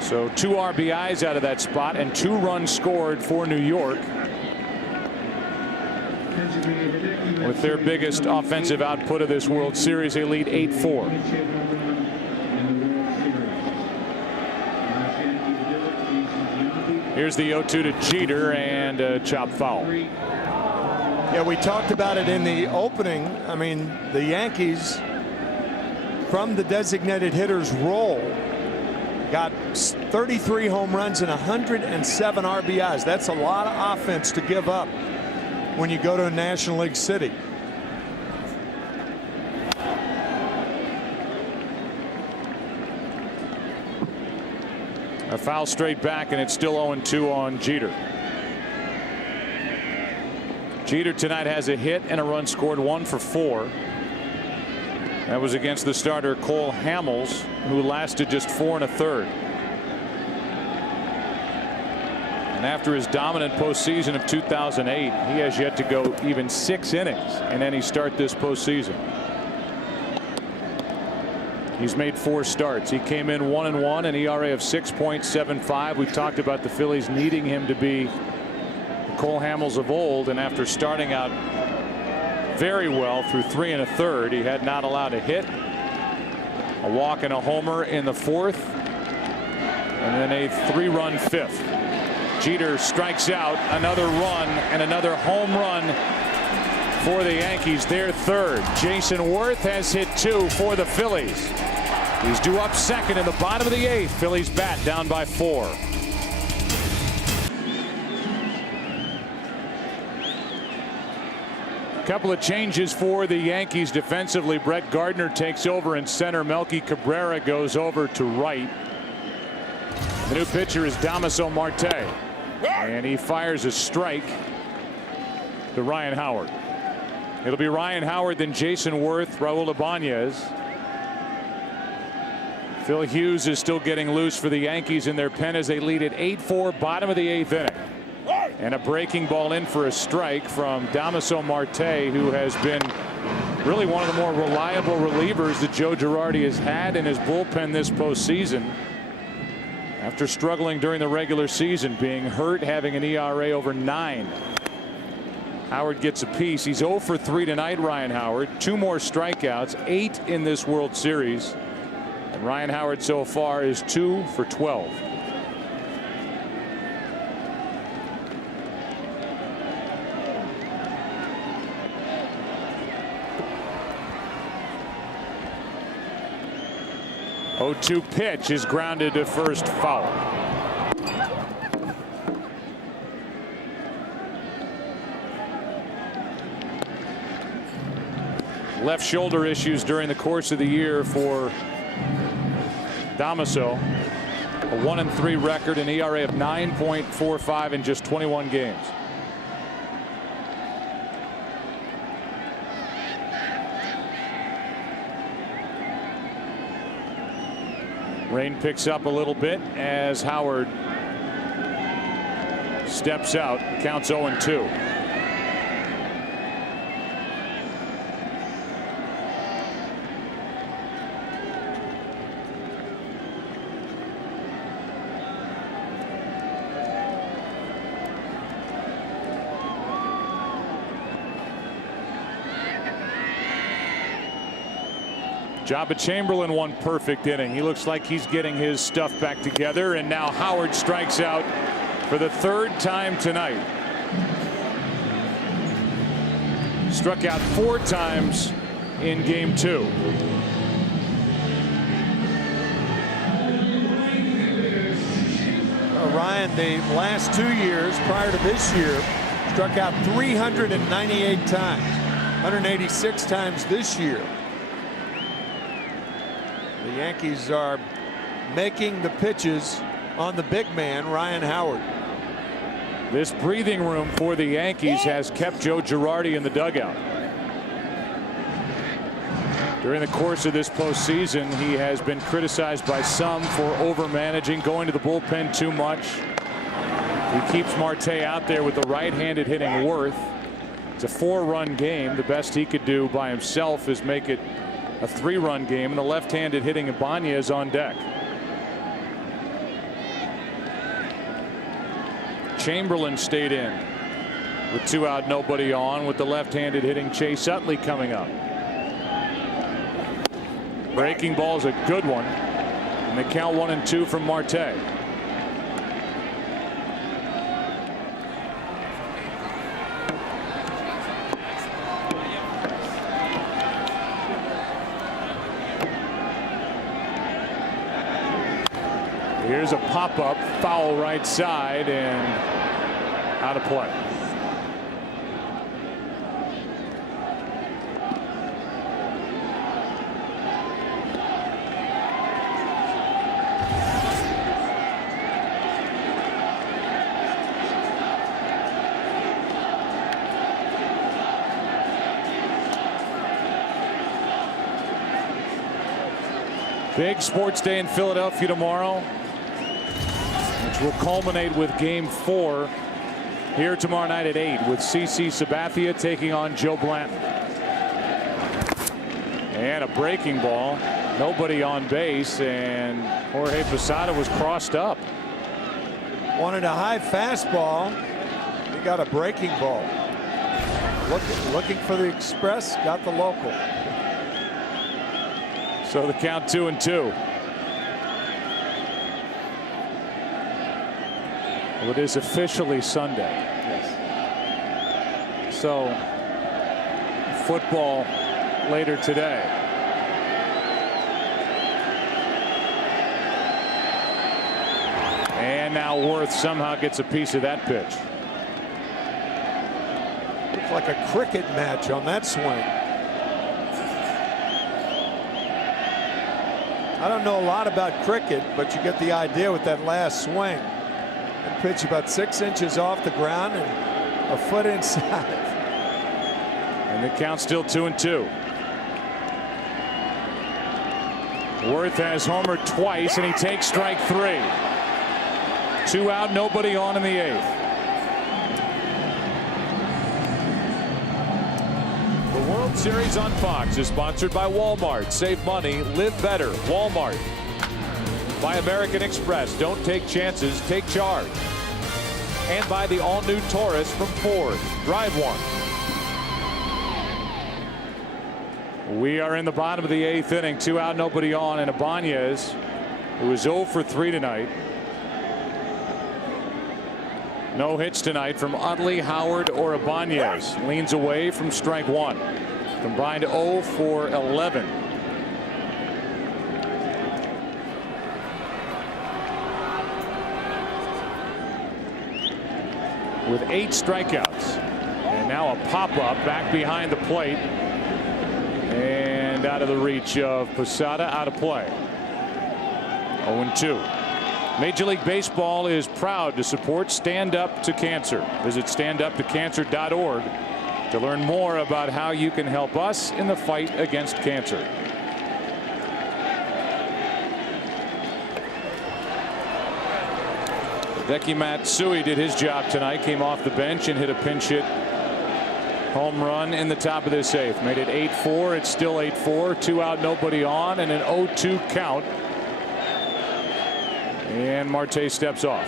So 2 RBIs out of that spot and 2 runs scored for New York, with their biggest offensive output of this World Series. They lead 8-4. Here's the 0-2 to Jeter and a chop foul. Yeah, we talked about it in the opening. I mean, the Yankees, from the designated hitter's role, got 33 home runs and 107 RBIs. That's a lot of offense to give up when you go to a National League city. A foul straight back, and it's still 0-2 on Jeter. Jeter tonight has a hit and a run scored, 1 for 4. That was against the starter Cole Hamels, who lasted just 4 1/3. And after his dominant postseason of 2008, he has yet to go even 6 innings in any start this postseason. He's made 4 starts. He came in 1-1, an ERA of 6.75. We've talked about the Phillies needing him to be the Cole Hamels of old, and after starting out very well through 3 1/3, he had not allowed a hit, a walk and a homer in the 4th, and then a 3-run 5th. Jeter strikes out, another run and another home run for the Yankees, their 3rd. Jason Worth has hit 2 for the Phillies. He's due up 2nd in the bottom of the 8th. Phillies bat down by 4. Couple of changes for the Yankees defensively. Brett Gardner takes over in center. Melky Cabrera goes over to right. The new pitcher is Damaso Marte, and he fires a strike to Ryan Howard. It'll be Ryan Howard, then Jason Worth, Raul Ibanez. Phil Hughes is still getting loose for the Yankees in their pen as they lead at 8-4, bottom of the 8th inning. And a breaking ball in for a strike from Damaso Marte, who has been really one of the more reliable relievers that Joe Girardi has had in his bullpen this postseason. After struggling during the regular season, being hurt, having an ERA over 9. Howard gets a piece. He's 0 for 3 tonight, Ryan Howard. 2 more strikeouts, 8 in this World Series. And Ryan Howard so far is 2 for 12. The 0-2 pitch is grounded to first, foul. Left shoulder issues during the course of the year for Damaso. A 1-3 record, an ERA of 9.45 in just 21 games. Rain picks up a little bit as Howard steps out. Counts 0-2. Jabba Chamberlain, 1 perfect inning. He looks like he's getting his stuff back together, and now Howard strikes out for the 3rd time tonight. Struck out 4 times in game 2. Ryan, the last 2 years prior to this year, struck out 398 times, 186 times this year. The Yankees are making the pitches on the big man, Ryan Howard. This breathing room for the Yankees has kept Joe Girardi in the dugout. During the course of this postseason, he has been criticized by some for overmanaging, going to the bullpen too much. He keeps Marte out there with the right-handed hitting Worth. It's a 4-run game. The best he could do by himself is make it a 3-run game, and the left-handed hitting Ibanez on deck. Chamberlain stayed in with 2 out, nobody on, with the left-handed hitting Chase Utley coming up. Breaking ball is a good one, and they count 1-2 from Marte. Here's a pop-up, foul right side, and out of play. Big sports day in Philadelphia tomorrow, which will culminate with Game 4 here tomorrow night at 8 with CC Sabathia taking on Joe Blanton. And a breaking ball, nobody on base, and Jorge Posada was crossed up. Wanted a high fastball. He got a breaking ball. Looking for the express, got the local. So the count 2-2. Well, it is officially Sunday. Yes. So football later today. And now Worth somehow gets a piece of that pitch. Looks like a cricket match on that swing. I don't know a lot about cricket, but you get the idea with that last swing. That pitch about 6 inches off the ground and a foot inside. And the count's still 2-2. Worth has homered twice, and he takes strike 3. 2 out, nobody on in the 8th. The World Series on Fox is sponsored by Walmart. Save money, live better. Walmart. By American Express. Don't take chances, take charge. And by the all-new Taurus from Ford. Drive one. We are in the bottom of the 8th inning. 2 out, nobody on, and Ibanez, who is 0 for 3 tonight. No hits tonight from Utley, Howard, or Ibanez. Leans away from strike 1. Combined 0 for 11. With 8 strikeouts. And now a pop-up back behind the plate. And out of the reach of Posada, out of play. 0-2. Major League Baseball is proud to support Stand Up to Cancer. Visit standuptocancer.org to learn more about how you can help us in the fight against cancer. Hideki Matsui did his job tonight, came off the bench and hit a pinch hit home run in the top of this 8th. Made it 8-4. It's still 8-4. 2 out, nobody on, and an 0-2 count. And Marte steps off.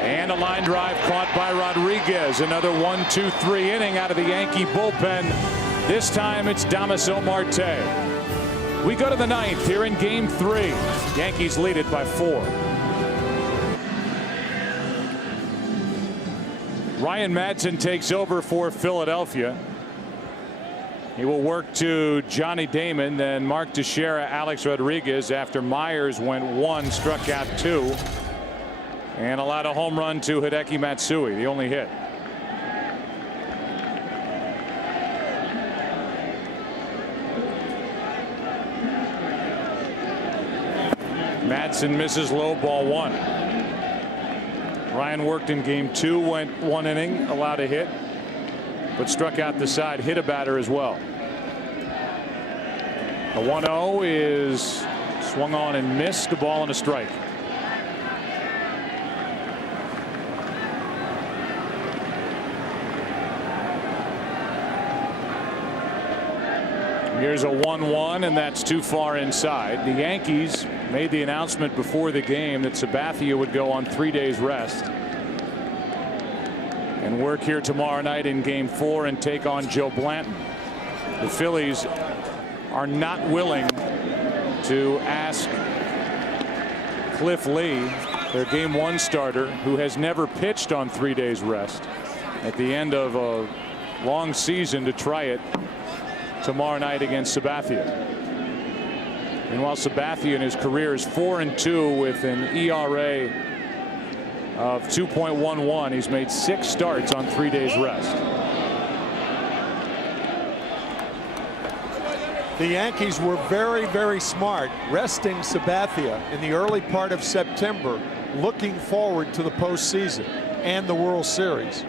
And a line drive caught by Rodriguez. Another 1-2-3 inning out of the Yankee bullpen. This time it's Damaso Marte. We go to the 9th here in Game 3. Yankees lead it by 4. Ryan Madsen takes over for Philadelphia. He will work to Johnny Damon, then Mark Teixeira, Alex Rodriguez after Myers went 1, struck out 2, and allowed a home run to Hideki Matsui, the only hit. Madsen misses low, ball 1. Ryan worked in game 2, went 1 inning, allowed a hit, but struck out the side, hit a batter as well. The 1-0 is swung on and missed, a ball and a strike. Here's a 1-1, and that's too far inside. The Yankees made the announcement before the game that Sabathia would go on 3 days rest and work here tomorrow night in game 4 and take on Joe Blanton. The Phillies are not willing to ask Cliff Lee, their game 1 starter, who has never pitched on 3 days rest at the end of a long season, to try it tomorrow night against Sabathia. Meanwhile, Sabathia in his career is 4-2 with an ERA of 2.11. He's made 6 starts on 3 days rest. The Yankees were very, very smart resting Sabathia in the early part of September, looking forward to the postseason and the World Series.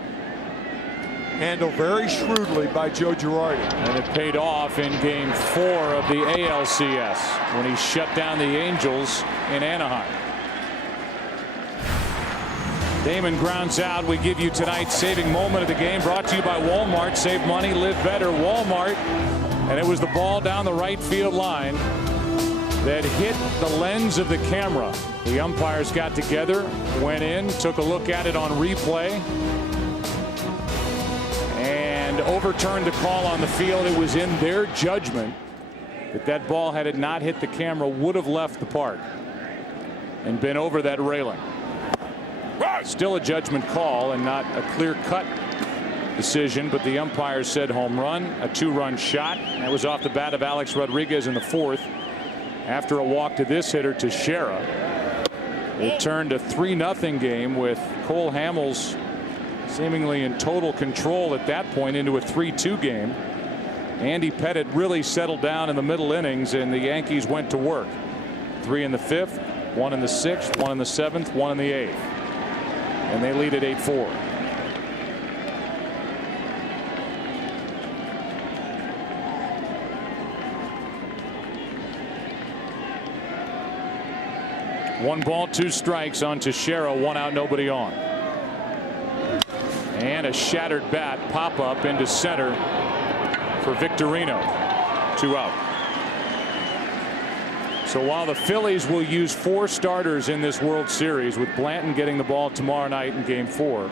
Handled very shrewdly by Joe Girardi. And it paid off in game 4 of the ALCS when he shut down the Angels in Anaheim. Damon grounds out. We give you tonight's saving moment of the game, brought to you by Walmart. Save money, live better. Walmart. And it was the ball down the right field line that hit the lens of the camera. The umpires got together, went in, took a look at it on replay, and overturned the call on the field. It was in their judgment that that ball, had it not hit the camera, would have left the park and been over that railing. Still a judgment call and not a clear-cut decision, but the umpires said home run, a 2-run shot. That was off the bat of Alex Rodriguez in the 4th. After a walk to this hitter, Teixeira. It turned a 3-0 game with Cole Hamels seemingly in total control at that point into a 3-2 game. Andy Pettit really settled down in the middle innings, and the Yankees went to work. 3 in the 5th, 1 in the 6th, 1 in the 7th, 1 in the 8th. And they lead at 8-4. One ball, 2 strikes on Teixeira, 1 out, nobody on. And a shattered bat pop up into center for Victorino. 2 out. So while the Phillies will use 4 starters in this World Series, with Blanton getting the ball tomorrow night in game 4,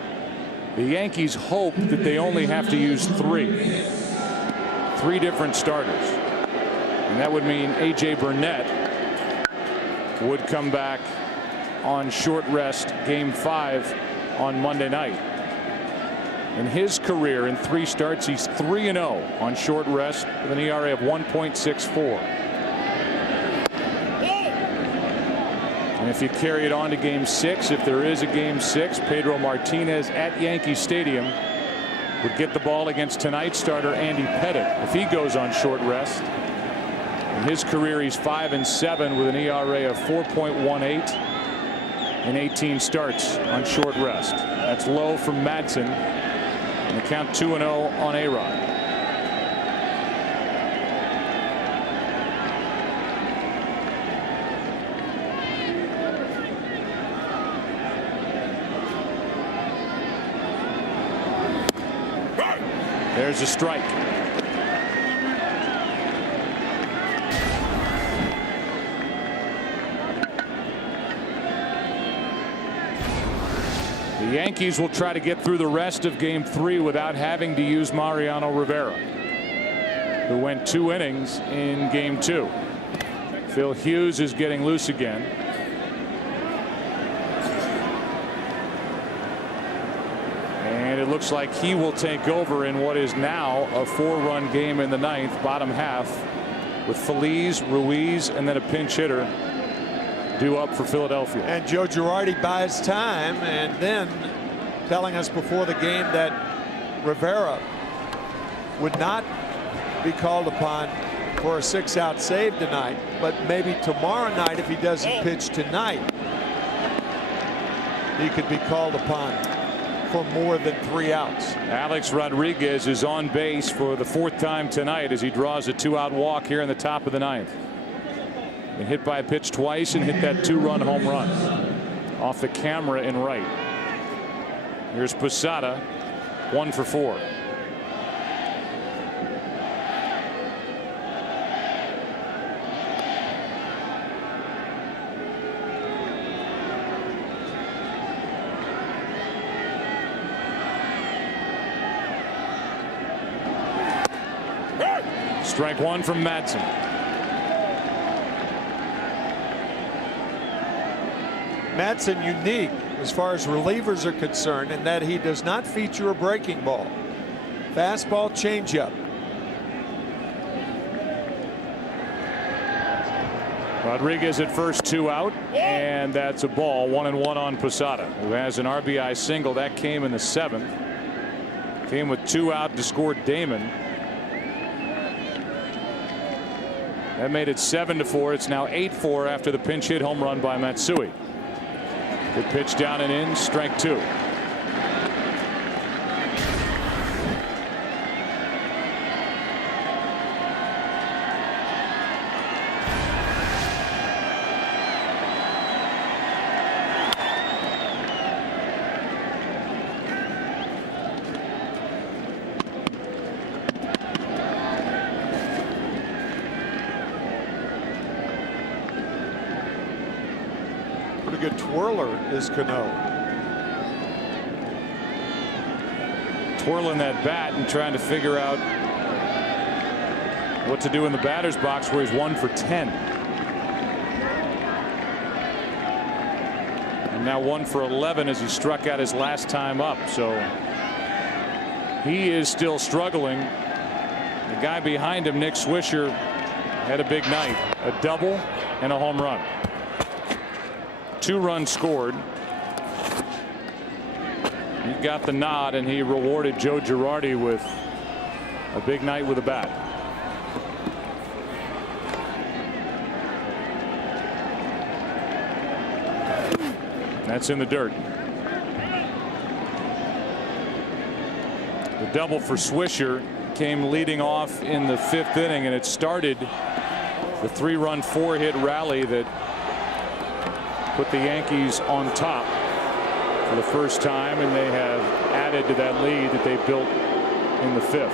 the Yankees hope that they only have to use 3 different starters. And that would mean A.J. Burnett would come back on short rest game 5 on Monday night. In his career, in 3 starts, he's 3-0 on short rest with an ERA of 1.64. And if you carry it on to game 6, if there is a game 6, Pedro Martinez at Yankee Stadium would get the ball against tonight's starter Andy Pettit if he goes on short rest. In his career, he's 5-7 with an ERA of 4.18 in 18 starts on short rest. That's low from Madsen. And the count 2-0 on A-Rod. There's a strike. The Yankees will try to get through the rest of game 3 without having to use Mariano Rivera, who went 2 innings in game 2. Phil Hughes is getting loose again. And it looks like he will take over in what is now a 4-run game in the 9th, bottom half, with Feliz, Ruiz, and then a pinch hitter due up for Philadelphia. And Joe Girardi buys time, and then telling us before the game that Rivera would not be called upon for a 6-out save tonight, but maybe tomorrow night, if he doesn't pitch tonight, he could be called upon for more than 3 outs. Alex Rodriguez is on base for the 4th time tonight as he draws a 2-out walk here in the top of the 9th. Been hit by a pitch twice and hit that 2-run home run off the camera in right. Here's Posada, 1 for 4. Strike 1 from Madsen. Madsen unique as far as relievers are concerned in that he does not feature a breaking ball. Fastball, changeup. Rodriguez at first, 2 out, and that's a ball. 1-1 on Posada, who has an RBI single that came in the 7th. Came with 2 out to score Damon. That made it 7-4. It's now 8-4 after the pinch hit home run by Matsui. Good pitch down and in, strike 2. Pretty good twirler is Cano. Twirling that bat and trying to figure out what to do in the batter's box, where he's 1 for 10. And now 1 for 11 as he struck out his last time up. So he is still struggling. The guy behind him, Nick Swisher, had a big night. A double and a home run. 2 runs scored. He got the nod, and he rewarded Joe Girardi with a big night with a bat. That's in the dirt. The double for Swisher came leading off in the 5th inning, and it started the 3-run 4-hit rally that put the Yankees on top for the first time, and they have added to that lead that they built in the 5th.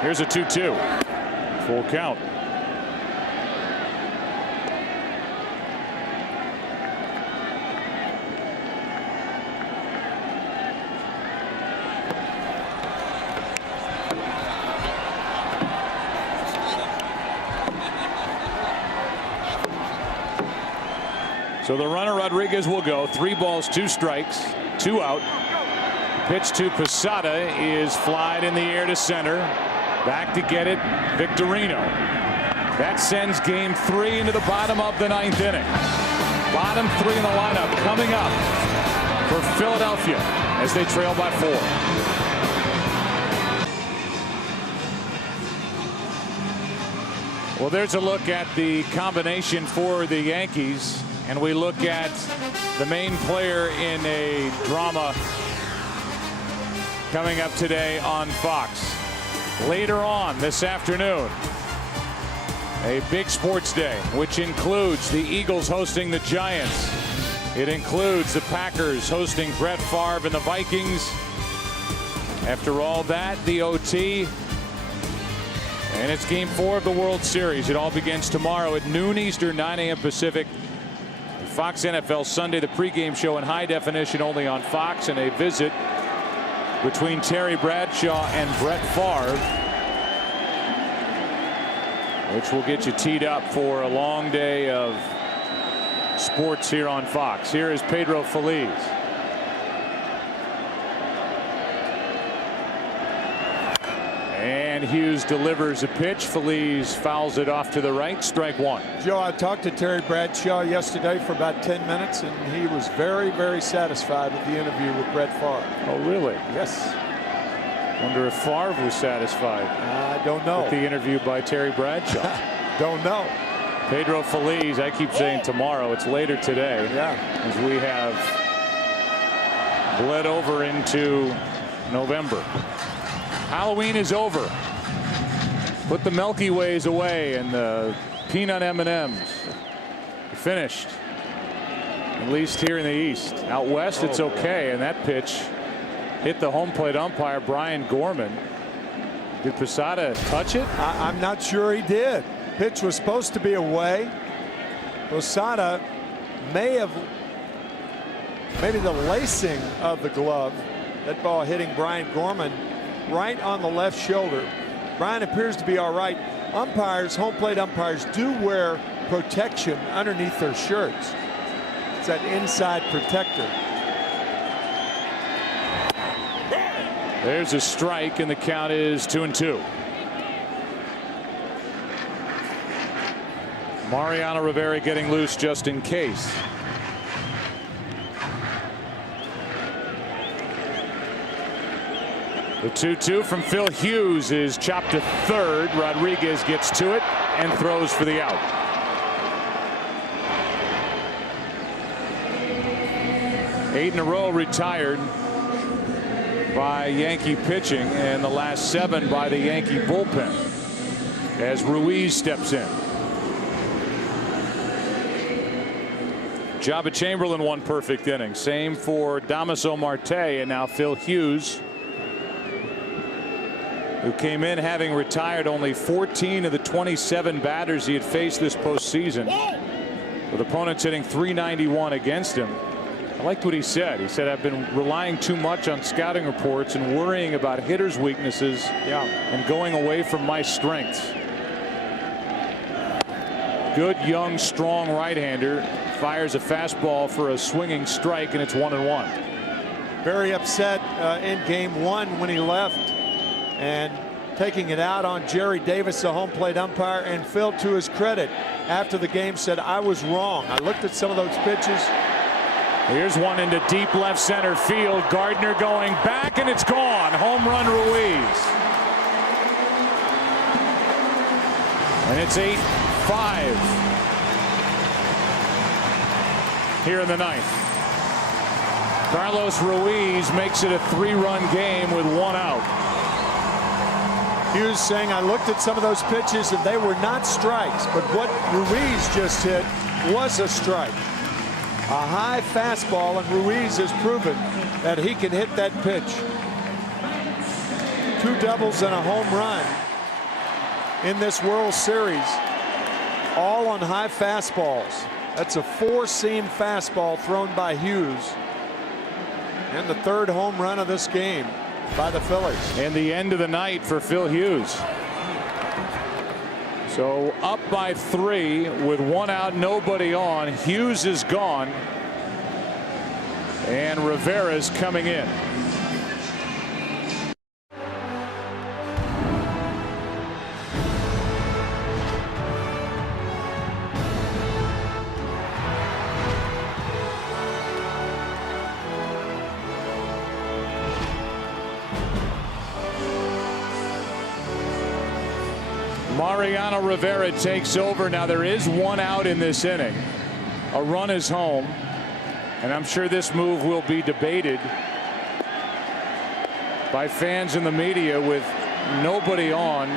Here's a 2-2. Full count. So the runner Rodriguez will go. 3 balls, 2 strikes, 2 out. Pitch to Posada is flied in the air to center. Back to get it, Victorino. That sends game 3 into the bottom of the 9th inning. Bottom 3 in the lineup coming up for Philadelphia as they trail by 4. Well, there's a look at the combination for the Yankees. And we look at the main player in a drama coming up today on Fox. Later on this afternoon, a big sports day, which includes the Eagles hosting the Giants. It includes the Packers hosting Brett Favre and the Vikings. After all that, the OT. And it's game 4 of the World Series. It all begins tomorrow at noon Eastern, 9 a.m. Pacific. Fox NFL Sunday, the pregame show in high definition only on Fox, and a visit between Terry Bradshaw and Brett Favre, which will get you teed up for a long day of sports here on Fox. Here is Pedro Feliz. And And Hughes delivers a pitch. Phillies fouls it off to the right. Strike one. Joe, I talked to Terry Bradshaw yesterday for about 10 minutes, and he was very, very satisfied with the interview with Brett Favre. Oh, really? Yes. Wonder if Favre was satisfied. I don't know. With the interview by Terry Bradshaw. Don't know. Pedro Feliz, I keep saying tomorrow. It's later today. Yeah. As we have bled over into November. Halloween is over. Put the Milky Ways away and the peanut M&Ms. Finished. At least here in the East. Out west, it's okay. And that pitch hit the home plate umpire, Brian Gorman. Did Posada touch it? I'm not sure he did. Pitch was supposed to be away. Posada may have, maybe the lacing of the glove. That ball hitting Brian Gorman right on the left shoulder. Brian appears to be all right. Umpires, home plate umpires, do wear protection underneath their shirts. It's that inside protector. There's a strike, and the count is 2-2. Mariano Rivera getting loose just in case. The 2-2 from Phil Hughes is chopped to third. Rodriguez gets to it and throws for the out. Eight in a row retired by Yankee pitching, and the last 7 by the Yankee bullpen as Ruiz steps in. Jabba Chamberlain one perfect inning. Same for Damaso Marte, and now Phil Hughes, who came in having retired only 14 of the 27 batters he had faced this postseason, with opponents hitting .391 against him. I liked what he said. He said, I've been relying too much on scouting reports and worrying about hitters' weaknesses and going away from my strengths. Good, young, strong right-hander fires a fastball for a swinging strike, and it's 1-1. Very upset in game 1 when he left, and taking it out on Jerry Davis, the home plate umpire. And Phil, to his credit, after the game said, I was wrong. I looked at some of those pitches. Here's one into deep left center field. Gardner going back, and it's gone. Home run, Ruiz. And it's 8-5 here in the ninth. Carlos Ruiz makes it a 3-run game with 1 out. Hughes saying, I looked at some of those pitches and they were not strikes, but what Ruiz just hit was a strike. A high fastball, and Ruiz has proven that he can hit that pitch. 2 doubles and a home run in this World Series, all on high fastballs. That's a 4-seam fastball thrown by Hughes, and the 3rd home run of this game by the Phillies. And the end of the night for Phil Hughes. So up by 3 with 1 out, nobody on. Hughes is gone, and Rivera's coming in. Mariano Rivera takes over. Now there is 1 out in this inning. A run is home, and I'm sure this move will be debated by fans in the media with nobody on.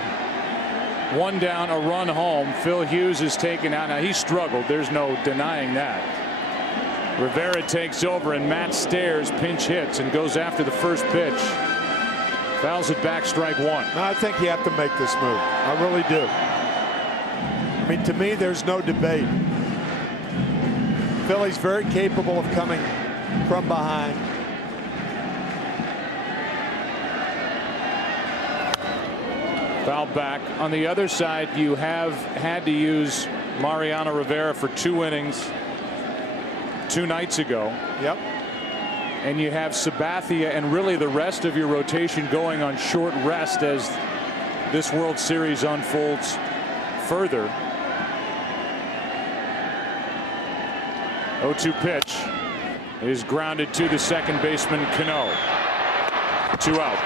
1 down, a run home. Phil Hughes is taken out. Now he struggled. There's no denying that. Rivera takes over, and Matt Stairs pinch hits and goes after the first pitch. Fouls it back, strike 1. No, I think you have to make this move. I really do. I mean, to me, there's no debate. Philly's very capable of coming from behind. Foul back. On the other side, you have had to use Mariano Rivera for 2 innings 2 nights ago. Yep. And you have Sabathia and really the rest of your rotation going on short rest as this World Series unfolds further. 0-2 pitch is grounded to the second baseman Cano. 2 out.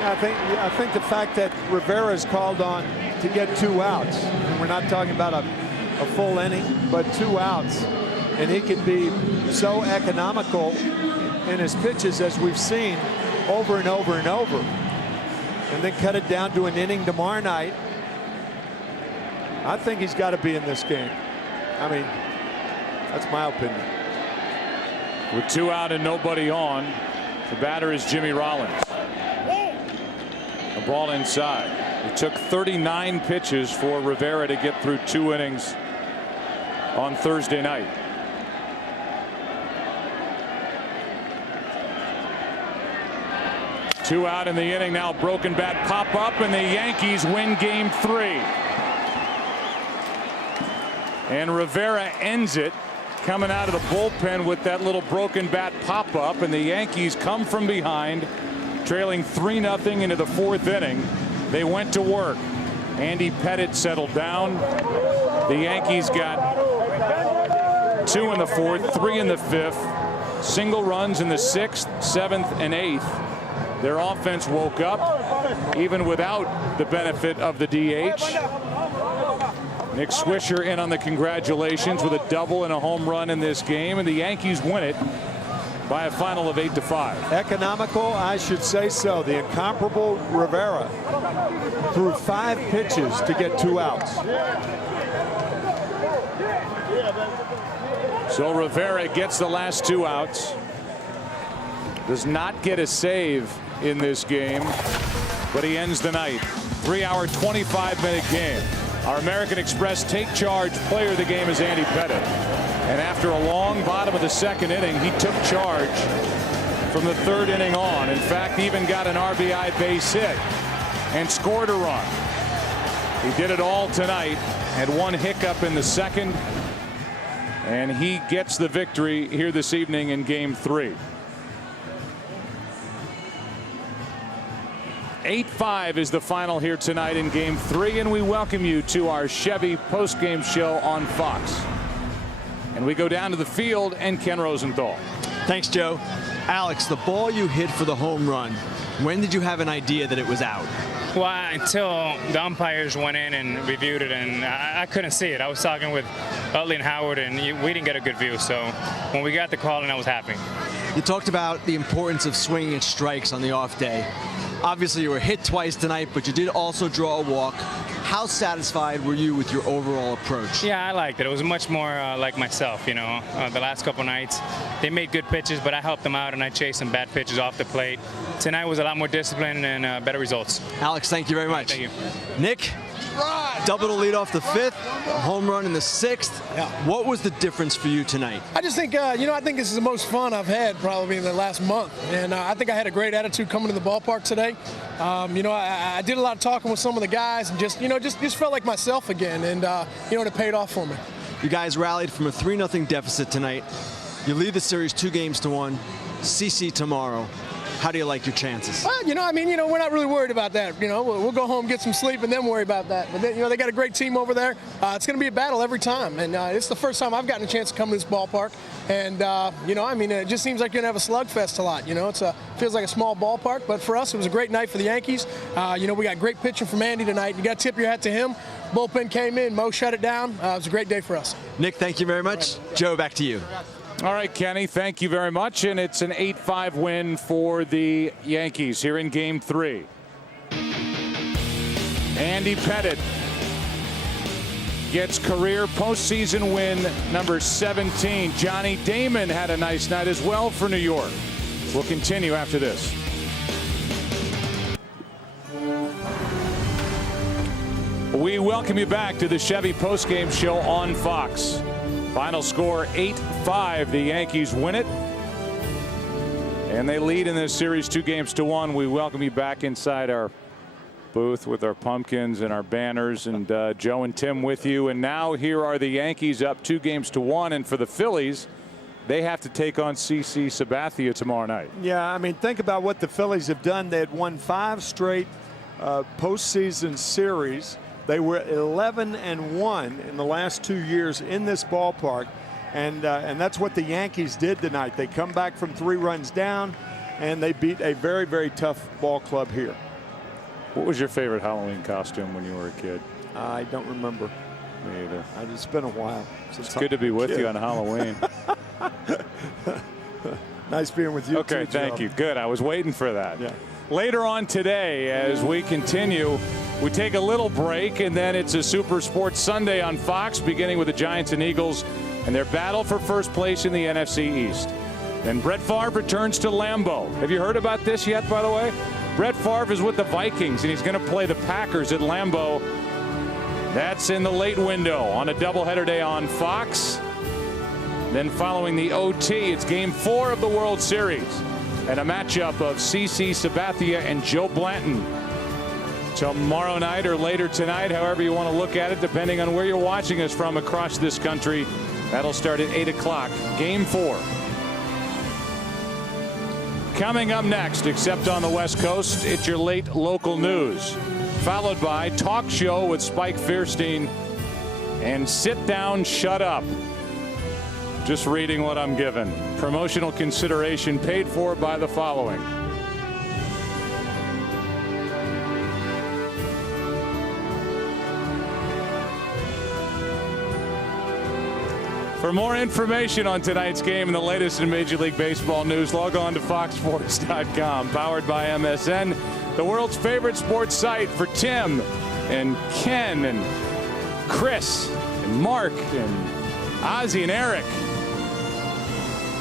I think the fact that Rivera is called on to get 2 outs, and we're not talking about a full inning, but 2 outs, and he can be so economical in his pitches as we've seen over and over and over, and then cut it down to an inning tomorrow night. I think he's got to be in this game. I mean, that's my opinion. With 2 out and nobody on, the batter is Jimmy Rollins. A ball inside. It took 39 pitches for Rivera to get through 2 innings on Thursday night. Two out in the inning now. Broken bat pop up, and the Yankees win game 3. And Rivera ends it, coming out of the bullpen with that little broken bat pop up, and the Yankees come from behind, trailing 3-0 into the 4th inning. They went to work. Andy Pettitte settled down. The Yankees got 2 in the 4th, 3 in the 5th, single runs in the 6th, 7th, and 8th. Their offense woke up even without the benefit of the DH. Nick Swisher in on the congratulations with a double and a home run in this game, and the Yankees win it by a final of 8-5. Economical, I should say so. The incomparable Rivera threw 5 pitches to get 2 outs. So Rivera gets the last 2 outs. Does not get a save in this game, but he ends the night. 3-hour, 25-minute game. Our American Express take charge player of the game is Andy Pettitte. And after a long bottom of the 2nd inning, he took charge from the 3rd inning on. In fact, even got an RBI base hit and scored a run. He did it all tonight. Had 1 hiccup in the 2nd. And he gets the victory here this evening in game 3. 8-5 is the final here tonight in game 3, and we welcome you to our Chevy postgame show on Fox. And we go down to the field and Ken Rosenthal. Thanks, Joe. Alex, the ball you hit for the home run, when did you have an idea that it was out? Well, until the umpires went in and reviewed it, and I couldn't see it. I was talking with Utley and Howard, and we didn't get a good view. So when we got the call, and I was happy. You talked about the importance of swinging at strikes on the off day. Obviously, you were hit twice tonight, but you did also draw a walk. How satisfied were you with your overall approach? Yeah, I liked it. It was much more like myself, you know. The last couple nights, they made good pitches, but I helped them out, and I chased some bad pitches off the plate. Tonight was a lot more discipline and better results. Alex, thank you very much. Thank you. Nick, double to lead off the 5th, a home run in the 6th. Yeah. What was the difference for you tonight? I just think, I think this is the most fun I've had probably in the last month. And I think I had a great attitude coming to the ballpark today. I did a lot of talking with some of the guys and just felt like myself again. And, it paid off for me. You guys rallied from a 3-0 deficit tonight. You lead the series 2-1. CC tomorrow. How do you like your chances? Well, we're not really worried about that. We'll go home, get some sleep, and then worry about that. But then, they got a great team over there. It's going to be a battle every time. And it's the first time I've gotten a chance to come to this ballpark. And, it just seems like you're going to have a slugfest a lot. It feels like a small ballpark. But for us, it was a great night for the Yankees. We got great pitching from Andy tonight. You got to tip your hat to him. Bullpen came in. Mo shut it down. It was a great day for us. Nick, thank you very much. Joe, back to you. All right, Kenny, thank you very much. And it's an 8-5 win for the Yankees here in game 3. Andy Pettitte gets career postseason win number 17. Johnny Damon had a nice night as well for New York. We'll continue after this. We welcome you back to the Chevy postgame show on Fox. Final score 8-5. The Yankees win it. And they lead in this series 2-1. We welcome you back inside our booth with our pumpkins and our banners, and Joe and Tim with you. And now here are the Yankees up 2-1. And for the Phillies, they have to take on CC Sabathia tomorrow night. Yeah, think about what the Phillies have done. They had won 5 straight postseason series. They were 11-1 in the last 2 years in this ballpark, and that's what the Yankees did tonight. They come back from 3 runs down, and they beat a very, very tough ball club here. What was your favorite Halloween costume when you were a kid? I don't remember. Me either. It's been a while. It's good to be with you on Halloween. Nice being with you. Okay, too, thank Joe. you. Good. I was waiting for that. Yeah. Later on today, as we continue, we take a little break, and then it's a Super Sports Sunday on Fox, beginning with the Giants and Eagles and their battle for first place in the NFC East. Then Brett Favre returns to Lambeau. Have you heard about this yet, by the way? Brett Favre is with the Vikings, and he's going to play the Packers at Lambeau. That's in the late window on a doubleheader day on Fox. Then following the OT, it's Game 4 of the World Series and a matchup of CC Sabathia and Joe Blanton. Tomorrow night or later tonight, however you want to look at it, depending on where you're watching us from across this country. That'll start at 8 o'clock. Game 4. Coming up next, except on the West Coast, it's your late local news, followed by Talk Show with Spike Fierstein and Sit Down, Shut Up. Just reading what I'm given. Promotional consideration paid for by the following. For more information on tonight's game and the latest in Major League Baseball news, log on to foxsports.com. Powered by MSN, the world's favorite sports site for Tim and Ken and Chris and Mark and Ozzie and Eric.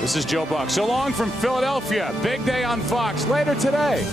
This is Joe Buck. So long from Philadelphia. Big day on Fox later today.